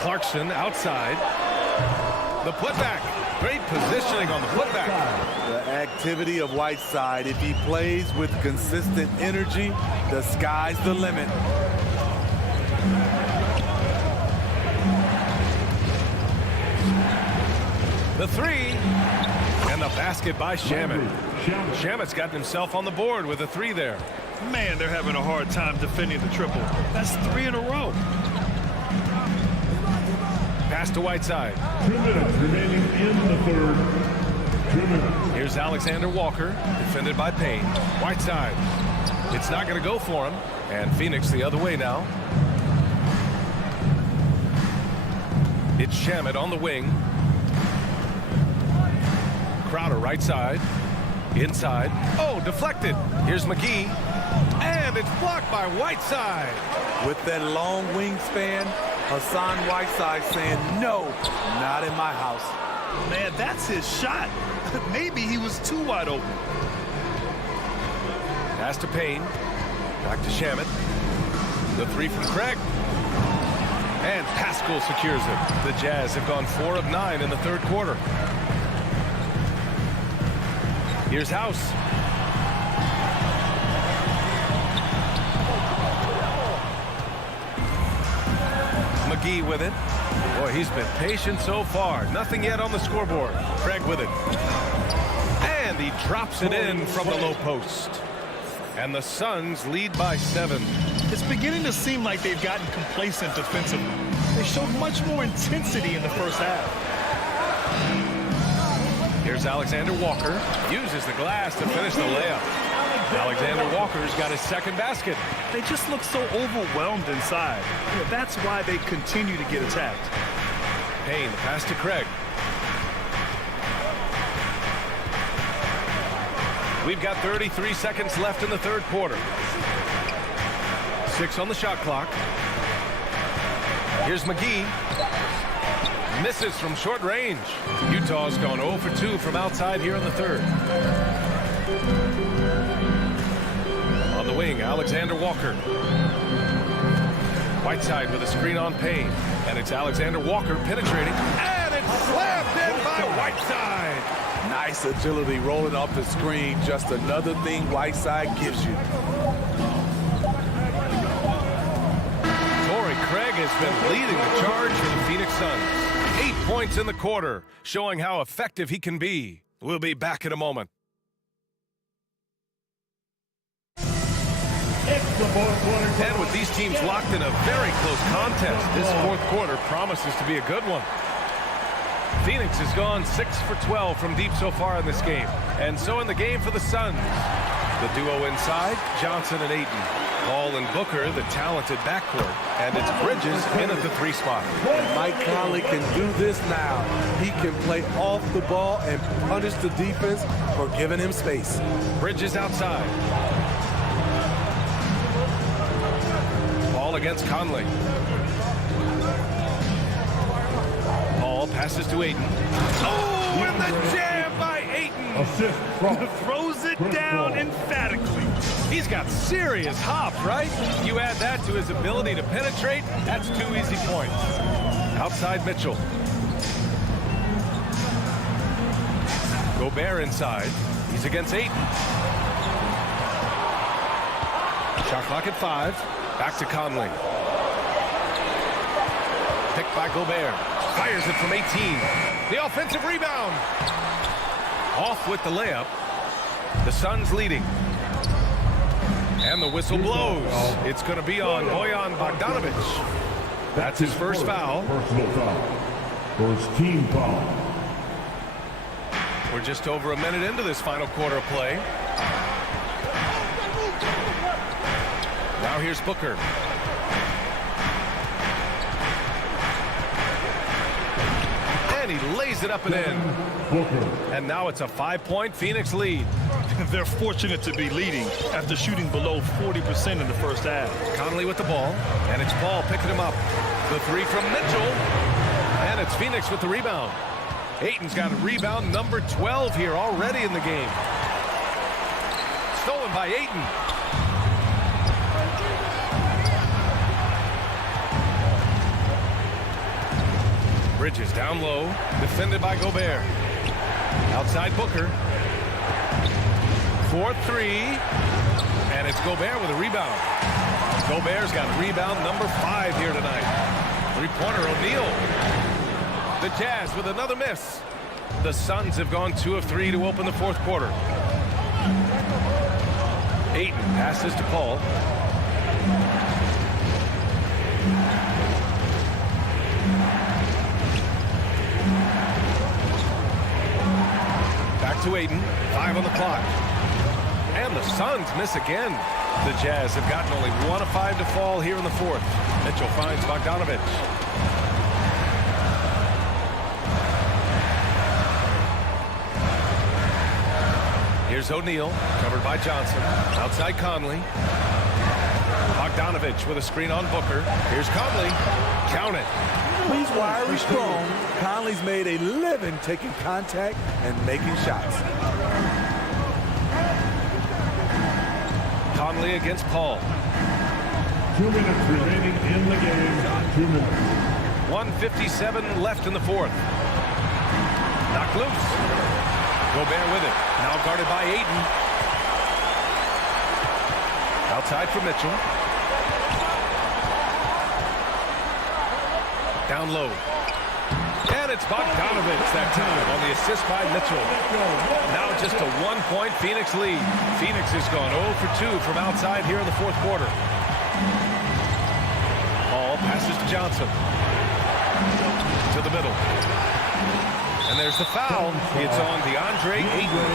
Clarkson outside. The putback. Great positioning on the putback. The activity of Whiteside, if he plays with consistent energy, the sky's the limit. The three. And the basket by Shamet. Shamet's gotten himself on the board with a 3 there. Man, they're having a hard time defending the triple. That's 3 in a row. Pass to Whiteside. 2 minutes remaining in the third. 2 minutes. Here's Alexander Walker, defended by Payne. Whiteside. It's not going to go for him. And Phoenix the other way now. It's Shamet on the wing. Crowder right side. Inside. Oh, deflected. Here's McGee. And it's blocked by Whiteside. With that long wingspan, Hassan Whiteside saying, no, not in my house. Man, that's his shot. Maybe he was too wide open. Pass to Payne. Back to Shamet. The 3 from Craig. And Pascal secures it. The Jazz have gone 4 of 9 in the third quarter. Here's House. McGee with it. Boy, he's been patient so far. Nothing yet on the scoreboard. Craig with it. And he drops it in from the low post. And the Suns lead by 7. It's beginning to seem like they've gotten complacent defensively. They showed much more intensity in the first half. Here's Alexander Walker. Uses the glass to finish the layup. Alexander Walker's got his second basket. They just look so overwhelmed inside. That's why they continue to get attacked. Payne, pass to Craig. We've got 33 seconds left in the third quarter. 6 on the shot clock. Here's McGee. Misses from short range. Utah's gone 0 for 2 from outside here in the third. On the wing, Alexander Walker. Whiteside with a screen on Payne. And it's Alexander Walker penetrating. And it's slammed in by Whiteside. Nice agility rolling off the screen. Just another thing Whiteside gives you. Torrey Craig has been leading the charge for the Phoenix Suns. 8 points in the quarter, showing how effective he can be. We'll be back in a moment. And with these teams locked in a very close contest, this fourth quarter promises to be a good one. Phoenix has gone 6 for 12 from deep so far in this game. And so in the game for the Suns, the duo inside, Johnson and Ayton. Paul and Booker, the talented backcourt. And it's Bridges in at the 3 spot. Mike Conley can do this now. He can play off the ball and punish the defense for giving him space. Bridges outside. Paul against Conley. Paul passes to Ayton. Oh, and the jam by Ayton. Assist Throws it down emphatically. He's got serious hop, right? You add that to his ability to penetrate, that's 2 easy points. Outside Mitchell. Gobert inside. He's against Ayton. Shot clock at 5. Back to Conley. Picked by Gobert. Fires it from 18. The offensive rebound. Off with the layup. The Suns leading. And the whistle blows. It's going to be on Bojan Bogdanovic. That's his first foul. Personal foul. First team foul. We're just over a minute into this final quarter of play. Now here's Booker. lays it up and in. And now it's a 5-point Phoenix lead. They're fortunate to be leading after shooting below 40% in the first half. Conley with the ball, and it's Paul picking him up. The three from Mitchell, and it's Phoenix with the rebound. Ayton's got a rebound number 12 here already in the game. Stolen by Ayton. Bridges down low, defended by Gobert. Outside Booker. 4-3, and it's Gobert with a rebound. Gobert's got rebound number 5 here tonight. Three-pointer O'Neal. The Jazz with another miss. The Suns have gone 2 of 3 to open the fourth quarter. Ayton passes to Paul. Back to Ayton. 5 on the clock. And the Suns miss again. The Jazz have gotten only 1 of 5 to fall here in the fourth. Mitchell finds Bogdanovich. Here's O'Neal, covered by Johnson. Outside Conley. Bogdanovich with a screen on Booker. Here's Conley. Count it. He's wiry strong. Conley's made a living taking contact and making shots. Conley against Paul. 2 minutes remaining in the game. 2 minutes. 1:57 left in the fourth. Knocked loose. Gobert with it. Now guarded by Ayton. Outside for Mitchell. Down low. And it's Bogdanovich that time on the assist by Mitchell. Now just a 1-point Phoenix lead. Phoenix has gone 0 for 2 from outside here in the fourth quarter. Paul passes to Johnson. To the middle. And there's the foul. It's on DeAndre Ayton.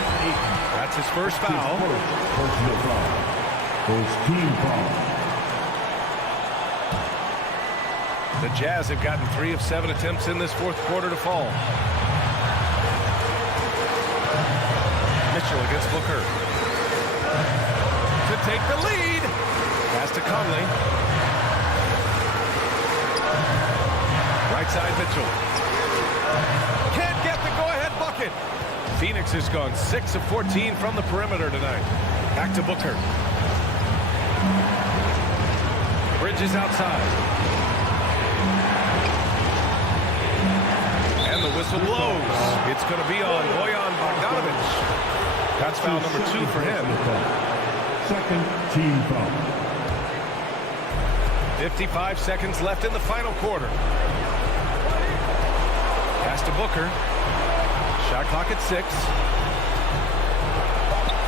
That's his first foul. Personal foul. First team foul. The Jazz have gotten 3 of 7 attempts in this fourth quarter to fall. Mitchell against Booker. To take the lead. Pass to Conley. Right side Mitchell. Can't get the go-ahead bucket. Phoenix has gone 6 of 14 from the perimeter tonight. Back to Booker. Bridges outside. And the whistle blows. It's going to be on Bojan Bogdanovich. That's foul number 2 for him. Second team foul. 55 seconds left in the final quarter. Pass to Booker. Shot clock at 6.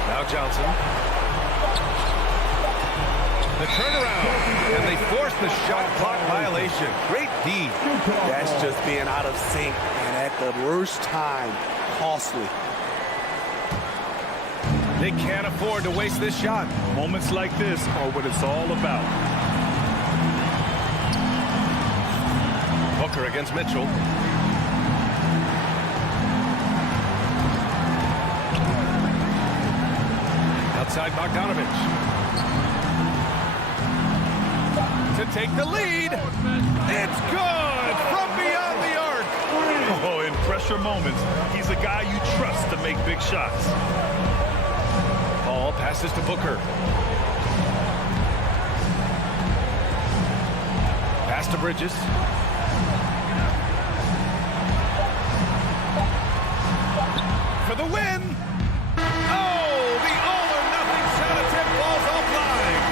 Now Johnson. The turnaround, and they force the shot clock violation. Great D. That's just being out of sync, and at the worst time, costly. They can't afford to waste this shot. Moments like this are what it's all about. Booker against Mitchell. Outside Bogdanovich. To take the lead. It's good from beyond the arc. Oh, in pressure moments, he's a guy you trust to make big shots. Paul passes to Booker. Pass to Bridges. For the win. Oh, the all-or-nothing shot attempt falls offline.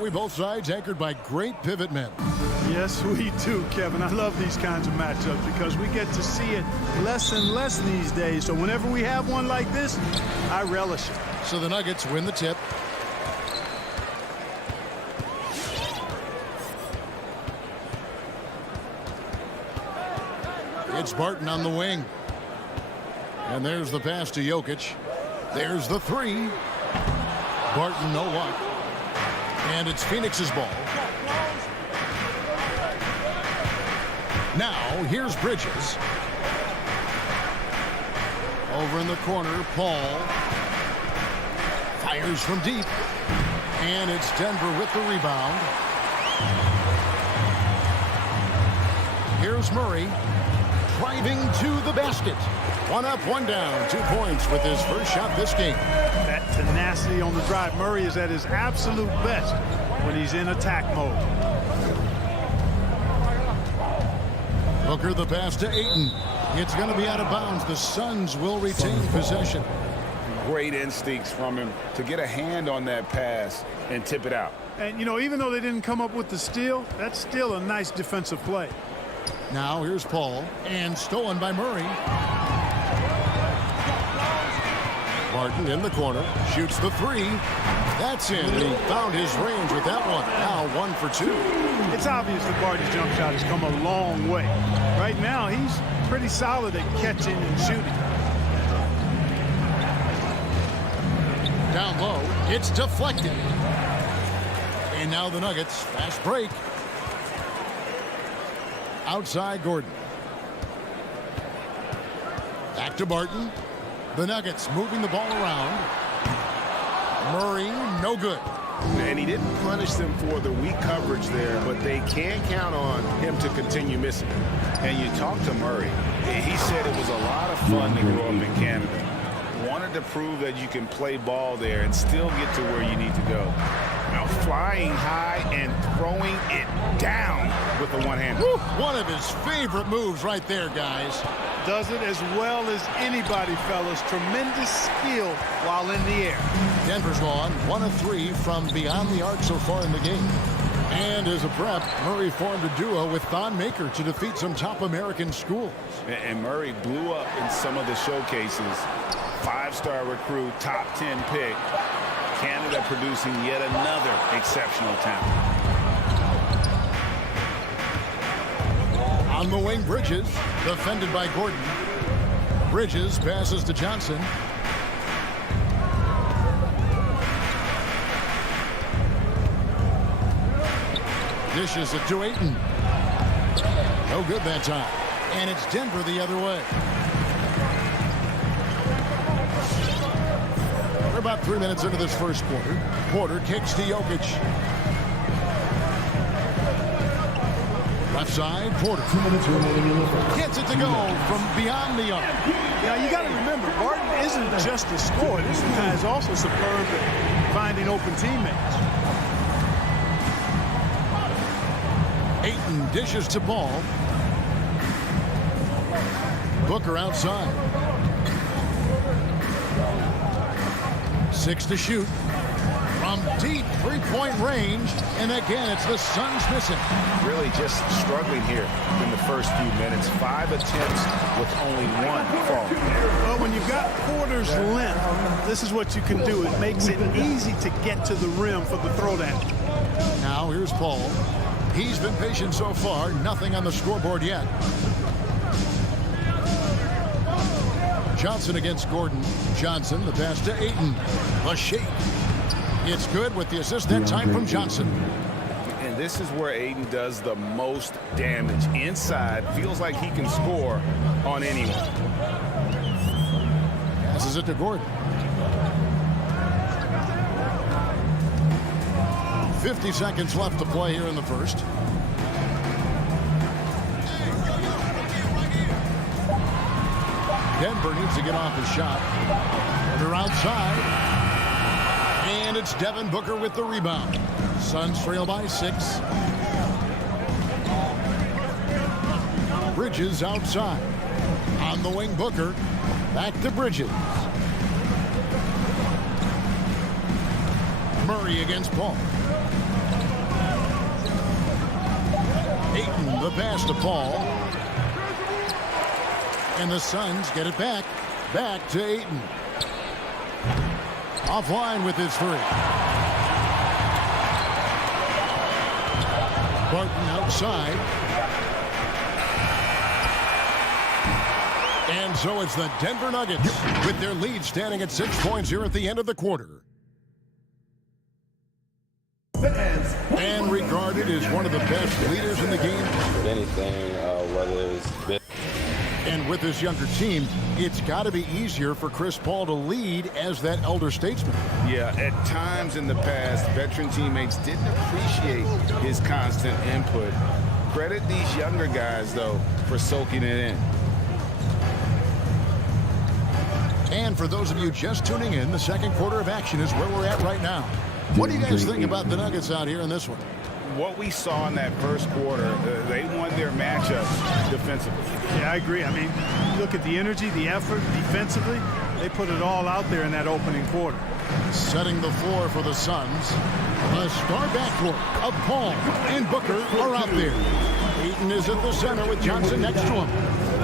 We both sides anchored by great pivot men. Yes, we do, Kevin. I love these kinds of matchups because we get to see it less and less these days. So whenever we have one like this, I relish it. So the Nuggets win the tip. It's Barton on the wing. And there's the pass to Jokic. There's the three. Barton, no luck. And it's Phoenix's ball. Now, here's Bridges. Over in the corner, Paul. Fires from deep. And it's Denver with the rebound. Here's Murray. Driving to the basket. One up, one down. 2 points with his first shot this game. That tenacity on the drive. Murray is at his absolute best when he's in attack mode. Booker the pass to Ayton. It's going to be out of bounds. The Suns will retain possession. Great instincts from him to get a hand on that pass and tip it out. And, you know, even though they didn't come up with the steal, that's still a nice defensive play. Now here's Paul, and stolen by Murray. Barton in the corner, shoots the three. That's in, and he found his range with that one. Now 1 for 2. It's obvious that Barton's jump shot has come a long way. Right now, he's pretty solid at catching and shooting. Down low, it's deflected. And now the Nuggets, fast break. Outside Gordon. Back to Barton. The Nuggets moving the ball around. Murray, no good. And he didn't punish them for the weak coverage there, but they can count on him to continue missing. And you talk to Murray. He said it was a lot of fun to grow up in Canada. Wanted to prove that you can play ball there and still get to where you need to go. Now flying high and throwing it down with the one-hander. One of his favorite moves right there, guys. Does it as well as anybody, fellas. Tremendous skill while in the air. Denver's gone 1 of 3 from beyond the arc so far in the game. And as a prep, Murray formed a duo with Thon Maker to defeat some top American schools. And Murray blew up in some of the showcases. 5-star recruit, top 10 pick. Canada producing yet another exceptional talent. On the wing, Bridges, defended by Gordon. Bridges passes to Johnson. Dishes it to Ayton. No good that time. And it's Denver the other way. We're about 3 minutes into this first quarter. Porter kicks to Jokic. Left side, Porter. 2 minutes remaining in the first. Gets it to go from beyond the arc. Now, you got to remember, Barton isn't just a scorer. This guy is also superb at finding open teammates. Ayton dishes to Paul. Booker outside. 6 to shoot. From deep three-point range. And again, it's the Suns missing. Really just struggling here in the first few minutes. 5 attempts with only 1 fall. Well, when you've got Porter's length, this is what you can do. It makes it easy to get to the rim for the throwdown. Now here's Paul. He's been patient so far. Nothing on the scoreboard yet. Johnson against Gordon. Johnson, the pass to Ayton. The shake. It's good with the assist that time from Johnson. And this is where Ayton does the most damage. Inside, feels like he can score on anyone. Passes it to Gordon. 50 seconds left to play here in the first. Denver needs to get off his shot. They're outside. And it's Devin Booker with the rebound. Suns trail by 6. Bridges outside. On the wing, Booker. Back to Bridges. Murray against Paul. Ayton, the pass to Paul. And the Suns get it back. Back to Ayton. Offline with his three. Barton outside. And so it's the Denver Nuggets with their lead standing at 6 points here at the end of the quarter. And regarded as one of the best leaders in the game. If anything, whether it's and with this younger team, it's got to be easier for Chris Paul to lead as that elder statesman. Yeah, at times in the past, veteran teammates didn't appreciate his constant input. Credit these younger guys, though, for soaking it in. And for those of you just tuning in, the second quarter of action is where we're at right now. What do you guys think about the Nuggets out here in this one? What we saw in that first quarter, they won their matchups defensively. Yeah, I agree. I mean, look at the energy, the effort defensively. They put it all out there in that opening quarter. Setting the floor for the Suns. A star backcourt of Paul and Booker are out there. Ayton is at the center with Johnson next to him.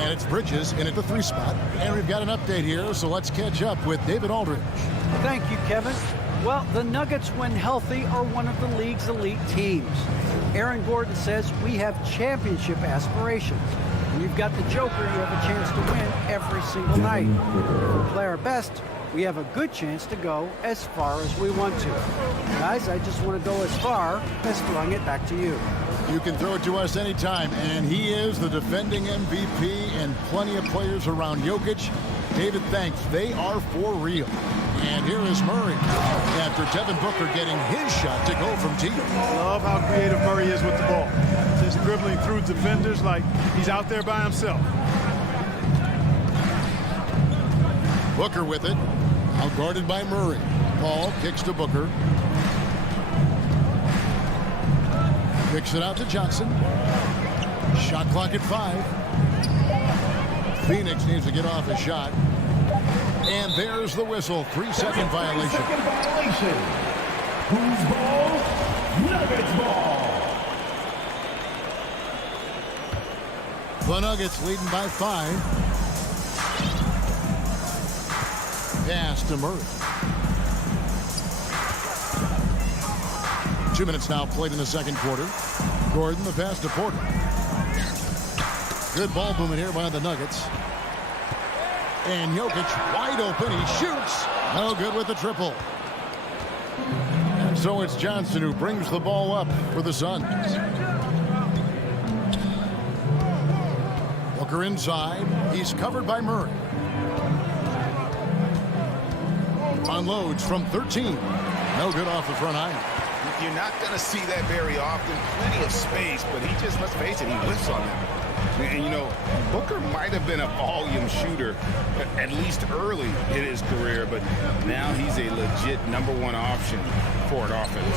And it's Bridges in at the 3 spot. And we've got an update here, so let's catch up with David Aldridge. Thank you, Kevin. Well, the Nuggets, when healthy, are one of the league's elite teams. Aaron Gordon says we have championship aspirations. When you've got the Joker, you have a chance to win every single night. If we play our best, we have a good chance to go as far as we want to. Guys, I just want to go as far as throwing it back to you. You can throw it to us anytime, and he is the defending MVP and plenty of players around Jokic. David, thanks. They are for real. And here is Murray after Devin Booker getting his shot to go from deep. Love how creative Murray is with the ball. Just dribbling through defenders like he's out there by himself. Booker with it. Out guarded by Murray. Paul kicks to Booker. Kicks it out to Johnson. Shot clock at 5. Phoenix needs to get off a shot. And there's the whistle. 3-second violation. Who's ball? Nuggets ball. The Nuggets leading by 5. Pass to Murray. 2 minutes now played in the second quarter. Gordon, the pass to Porter. Good ball movement here by the Nuggets. And Jokic wide open. He shoots. No good with the triple. And so it's Johnson who brings the ball up for the Suns. Booker inside. He's covered by Murray. Unloads from 13. No good off the front iron. You're not going to see that very often. Plenty of space, but he just, let's face it, he whiffs on them. And, you know, Booker might have been a volume shooter, at least early in his career, but now he's a legit #1 option for an offense.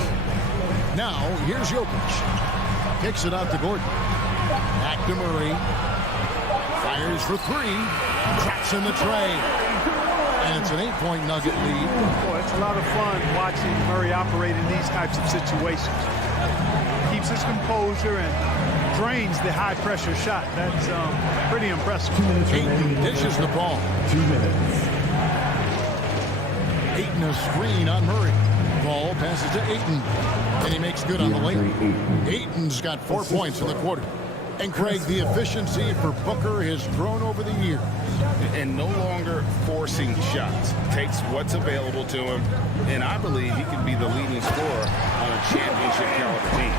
Now, here's Jokic. Kicks it out to Gordon. Back to Murray. Fires for 3. Traps in the tray. And it's an 8-point Nugget lead. Boy, it's a lot of fun watching Murray operate in these types of situations. Keeps his composure and drains the high-pressure shot. That's pretty impressive. Ayton dishes the ball. 2 minutes. Ayton a screen on Murray. Ball passes to Ayton. And he makes good on the lane. Ayton's got 4 points in the quarter. And Craig, the efficiency for Booker has grown over the years. And no longer forcing shots. Takes what's available to him. And I believe he can be the leading scorer on a championship caliber team.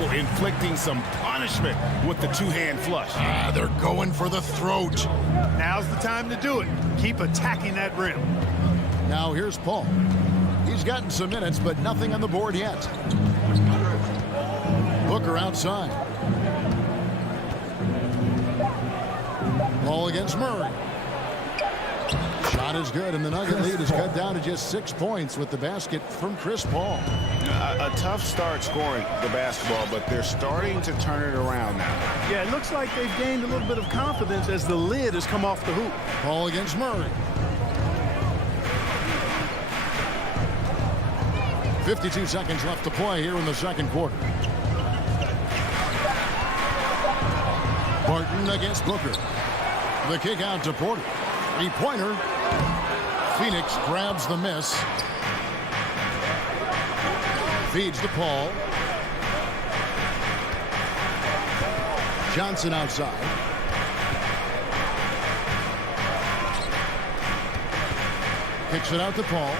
Oh, inflicting some punishment with the 2-hand flush. They're going for the throat. Now's the time to do it. Keep attacking that rim. Now here's Paul. He's gotten some minutes, but nothing on the board yet. Booker outside. Ball against Murray. Shot is good, and the Nugget lead is cut down to just 6 points with the basket from Chris Paul. A tough start scoring the basketball, but they're starting to turn it around now. Yeah, it looks like they've gained a little bit of confidence as the lid has come off the hoop. Paul against Murray. 52 seconds left to play here in the second quarter. Barton against Booker. The kick out to Porter. Three-pointer. Phoenix grabs the miss. Feeds to Paul. Johnson outside. Kicks it out to Paul.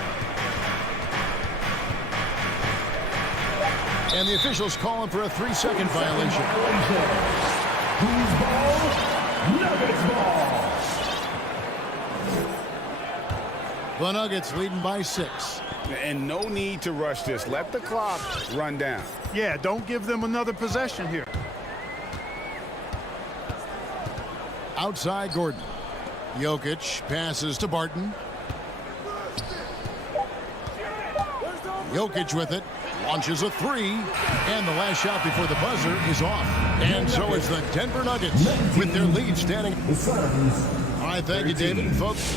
And the officials calling for a 3-second violation. Who's ball? Nuggets ball. The Nuggets leading by 6. And no need to rush this. Let the clock run down. Yeah, don't give them another possession here. Outside Gordon. Jokic passes to Barton. Jokic with it. Launches a 3. And the last shot before the buzzer is off. And so it's the Denver Nuggets with their lead standing. All right, thank you, David and folks.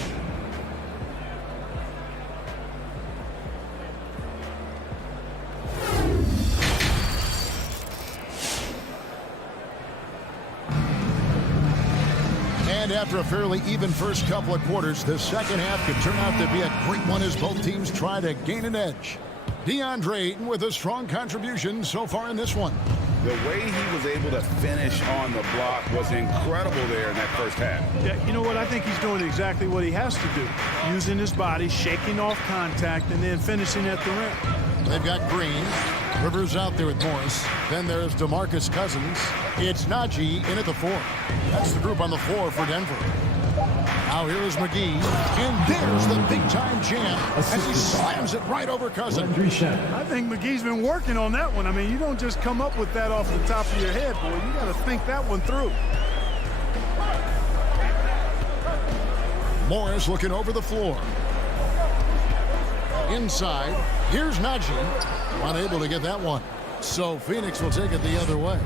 And after a fairly even first couple of quarters, the second half could turn out to be a great one as both teams try to gain an edge. DeAndre Ayton with a strong contribution so far in this one. The way he was able to finish on the block was incredible there in that first half. Yeah, you know what? I think he's doing exactly what he has to do. Using his body, shaking off contact, and then finishing at the rim. They've got Green. Rivers out there with Morris. Then there's DeMarcus Cousins. It's Najee in at the 4. That's the group on the floor for Denver. Now here is McGee. And there's the big-time jam as he slams it right over Cousins. I think McGee's been working on that one. I mean, you don't just come up with that off the top of your head, boy. You got to think that one through. Morris looking over the floor. Inside. Here's Najee. Unable to get that one. So Phoenix will take it the other way.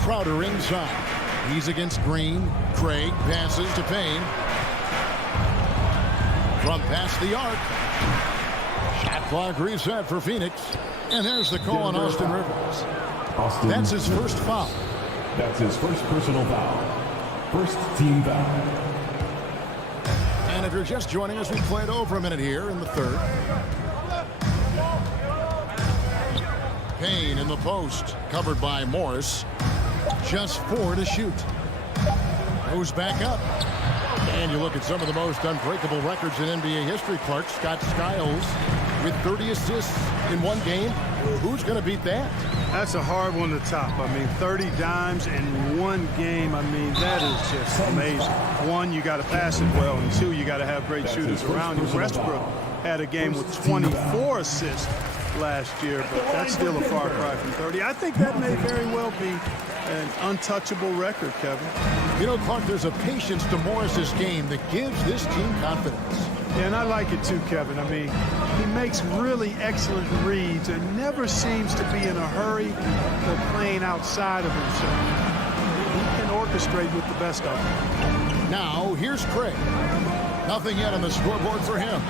Crowder inside. He's against Green. Craig passes to Payne. From past the arc. Shot clock reset for Phoenix. And there's the call on Austin Rivers. That's his first foul. That's his first personal foul. First team foul. And if you're just joining us, we played over a minute here in the third. Payne in the post, covered by Morris. Just 4 to shoot. Goes back up. And you look at some of the most unbreakable records in NBA history, Clark. Scott Skiles with 30 assists in one game. Who's going to beat that? That's a hard one to top. I mean, 30 dimes in one game. I mean, that is just amazing. One, you got to pass it well. And 2, you got to have great shooters around you. Westbrook had a game with 24 assists last year, but that's still a far cry from 30. I think that may very well be an untouchable record, Kevin. You know, Clark, there's a patience to Morris's game that gives this team confidence. Yeah, and I like it too, Kevin. I mean, he makes really excellent reads and never seems to be in a hurry or playing outside of himself. He can orchestrate with the best of them. Now, here's Craig. Nothing yet on the scoreboard for him.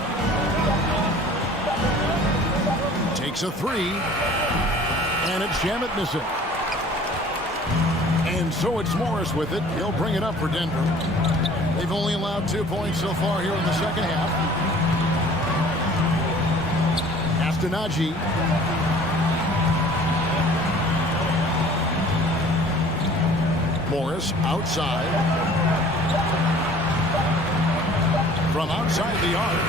Takes a 3. And it's Shamet missing. And so it's Morris with it. He'll bring it up for Denver. They've only allowed 2 points so far here in the second half. Pass to Najee. Morris outside. From outside the arc.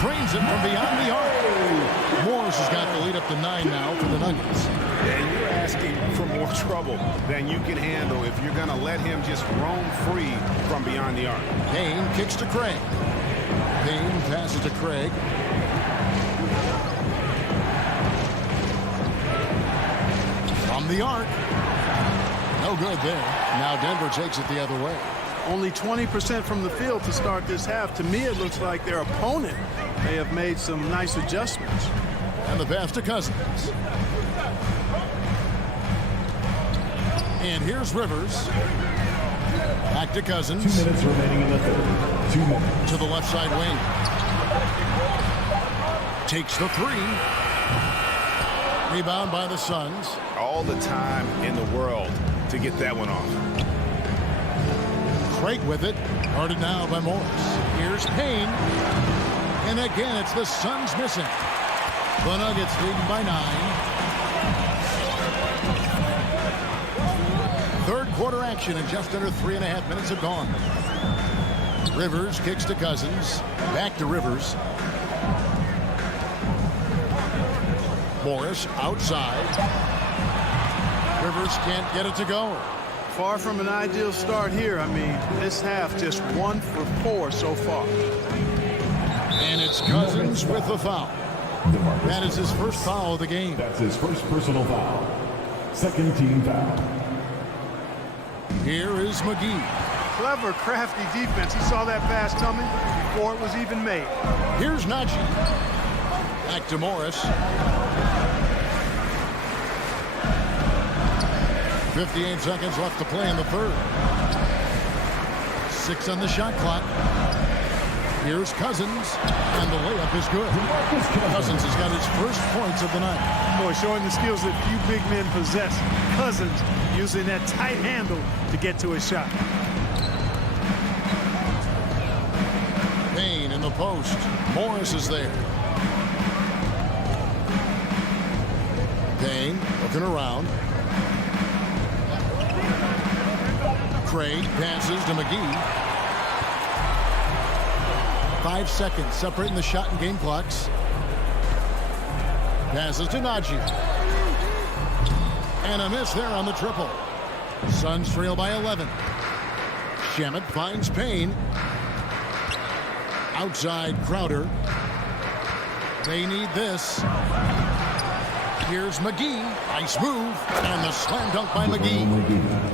Trains it from beyond the arc. Morris has got the lead up to 9 now for the Nuggets. And you're asking for more trouble than you can handle if you're going to let him just roam free from beyond the arc. Payne kicks to Craig. Payne passes to Craig. From the arc. No good there. Now Denver takes it the other way. Only 20% from the field to start this half. To me, it looks like their opponent may have made some nice adjustments. And the pass to Cousins. And here's Rivers. Back to Cousins. 2 minutes remaining in the third. 2 minutes. To the left side wing. Takes the 3. Rebound by the Suns. All the time in the world to get that one off. Craig with it. Guarded now by Morris. Here's Payne. And again, it's the Suns missing. The Nuggets leading by 9. Third quarter action in just under 3.5 minutes have gone. Rivers kicks to Cousins. Back to Rivers. Morris outside. Rivers can't get it to go. Far from an ideal start here. I mean, this half just 1 for 4 so far. And it's Cousins with the foul. That is his first foul of the game. That's his first personal foul. Second team foul. Here is McGee. Clever, crafty defense. He saw that pass coming before it was even made. Here's Najee. Back to Morris. 58 seconds left to play in the third. 6 on the shot clock. Here's Cousins, and the layup is good. Cousins has got his first points of the night. Boy, showing the skills that few big men possess. Cousins using that tight handle to get to his shot. Payne in the post. Morris is there. Payne looking around. Craig passes to McGee. 5 seconds separating the shot and game clocks. Passes to Najee. And a miss there on the triple. Suns trail by 11. Shamet finds Payne. Outside Crowder. They need this. Here's McGee. Nice move. And the slam dunk by McGee.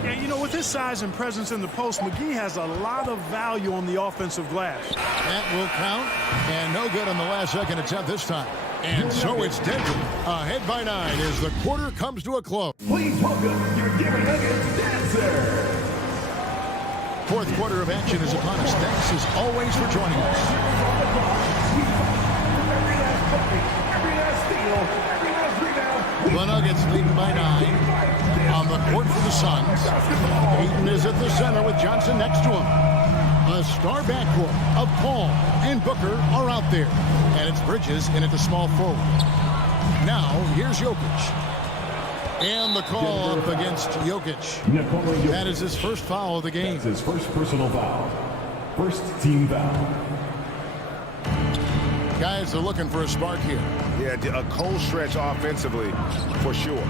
Yeah, you know, with his size and presence in the post, McGee has a lot of value on the offensive glass. That will count. And no good on the last second attempt this time. And so it's Denver ahead by 9 as the quarter comes to a close. Please welcome your Denver Nuggets dancer. Fourth quarter of action is upon us. Thanks as always for joining us. The Nuggets leading by 9 on the court for the Suns. Ayton is at the center with Johnson next to him. A star backcourt of Paul and Booker are out there. And it's Bridges in at the small forward. Now, here's Jokic. And the call up against Jokic. That is his first foul of the game. That's his first personal foul. First team foul. Guys are looking for a spark here. Yeah, a cold stretch offensively, for sure.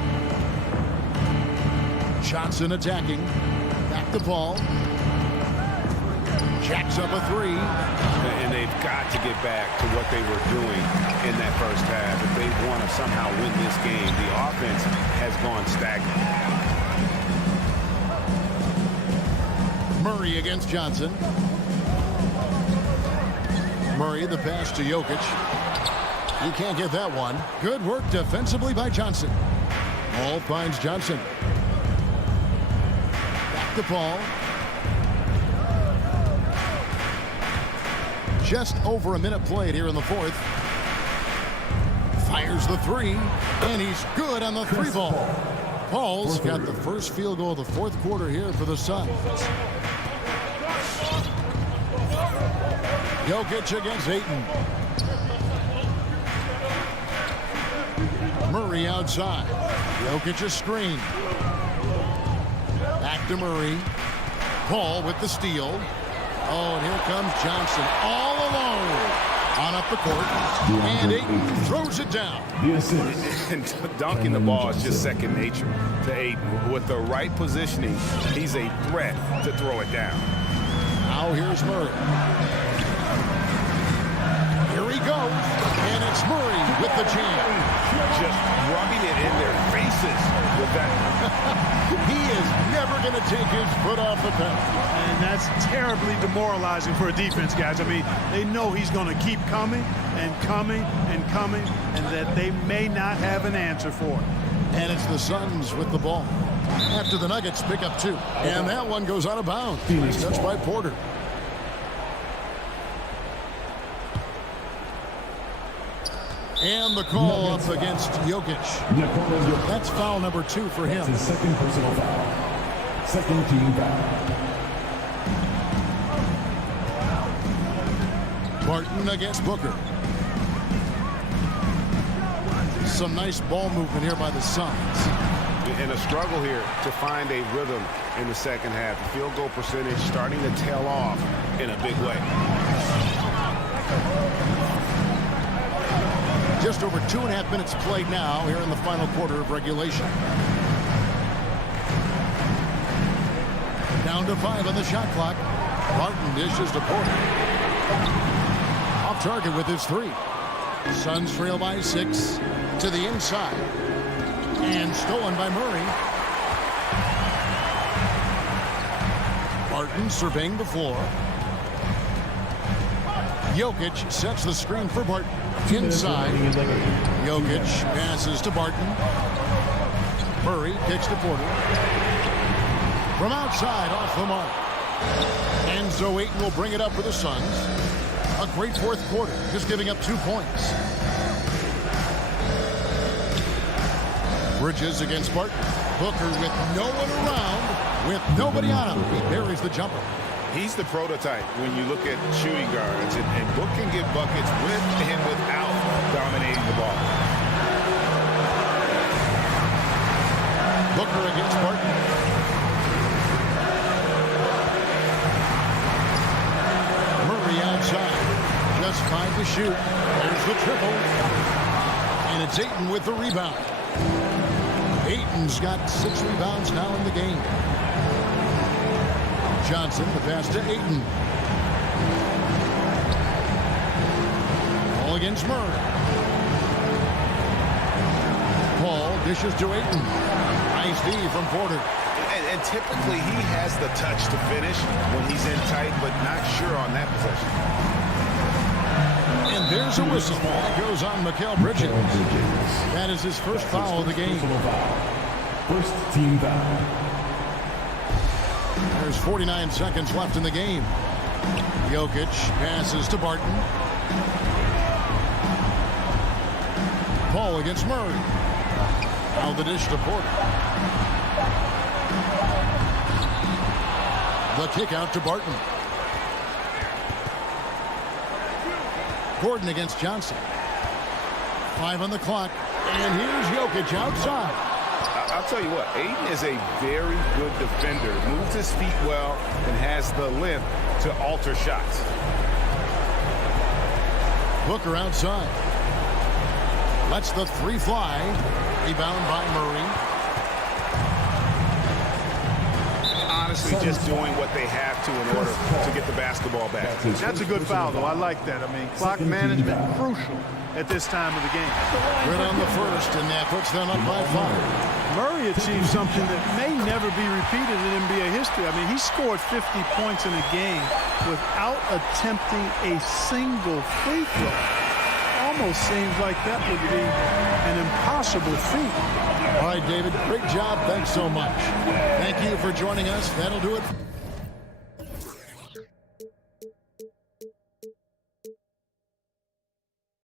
Johnson attacking. Back to Paul. Jacks up a 3. And they've got to get back to what they were doing in that first half. If they want to somehow win this game, the offense has gone stagnant. Murray against Johnson. Murray, the pass to Jokic. He can't get that one. Good work defensively by Johnson. Paul finds Johnson. Back to Paul. Just over a minute played here in the fourth. Fires the 3, and he's good on the 3-ball. Paul's got the first field goal of the fourth quarter here for the Suns. Jokic against Ayton. Murray outside. Jokic a screen. Back to Murray. Paul with the steal. Oh, and here comes Johnson all alone on up the court. And Ayton throws it down. And dunking the ball is just second nature to Ayton. With the right positioning, he's a threat to throw it down. Now here's Murray. Here he goes. And it's Murray with the jam. Just rubbing it in their faces with that. He is never going to take his foot off the pedal. And that's terribly demoralizing for a defense, guys. I mean, they know he's going to keep coming and coming and coming, and that they may not have an answer for it. And it's the Suns with the ball after the Nuggets pick up 2. And that one goes out of bounds. Touched by Porter. And the call up against Jokic. That's foul number 2 for him. His second personal foul. Second team foul. Barton against Booker. Some nice ball movement here by the Suns. And a struggle here to find a rhythm in the second half. The field goal percentage starting to tail off in a big way. Just over 2.5 minutes played now here in the final quarter of regulation. Down to 5 on the shot clock. Barton dishes to Porter. Off target with his 3. Suns trail by 6 to the inside. And stolen by Murray. Barton surveying the floor. Jokic sets the screen for Barton. Inside. Jokic passes to Barton. Murray kicks to Porter. From outside, off the mark. And so Ayton will bring it up for the Suns. A great fourth quarter, just giving up 2 points. Bridges against Barton. Booker with no one around, with nobody on him. He buries the jumper. He's the prototype when you look at shooting guards, and Book can get buckets with and without dominating the ball. Booker against Barton. Murray outside. Just 5 to shoot. There's the triple. And it's Ayton with the rebound. Ayton's got 6 rebounds now in the game. Johnson, the pass to Ayton. Ball against Murray. Paul dishes to Ayton. Nice D from Porter. And typically he has the touch to finish when he's in tight, but not sure on that possession. And there's a whistle. That goes on Mikal Bridges. That is his first foul of the game. First team foul. There's 49 seconds left in the game. Jokic passes to Barton. Paul against Murray. Now the dish to Porter. The kick out to Barton. Gordon against Johnson. 5 on the clock. And here's Jokic outside. I'll tell you what, Ayton is a very good defender. Moves his feet well and has the length to alter shots. Booker outside. Lets the 3 fly. Rebound by Murray. Honestly, just doing what they have to in order to get the basketball back. That's a good foul, though. I like that. I mean, clock management crucial at this time of the game. Right on the first, and that puts them up by 5. Murray achieved something that may never be repeated in NBA history. I mean, he scored 50 points in a game without attempting a single free throw. Almost seems like that would be an impossible feat. All right, David, great job. Thanks so much. Thank you for joining us. That'll do it.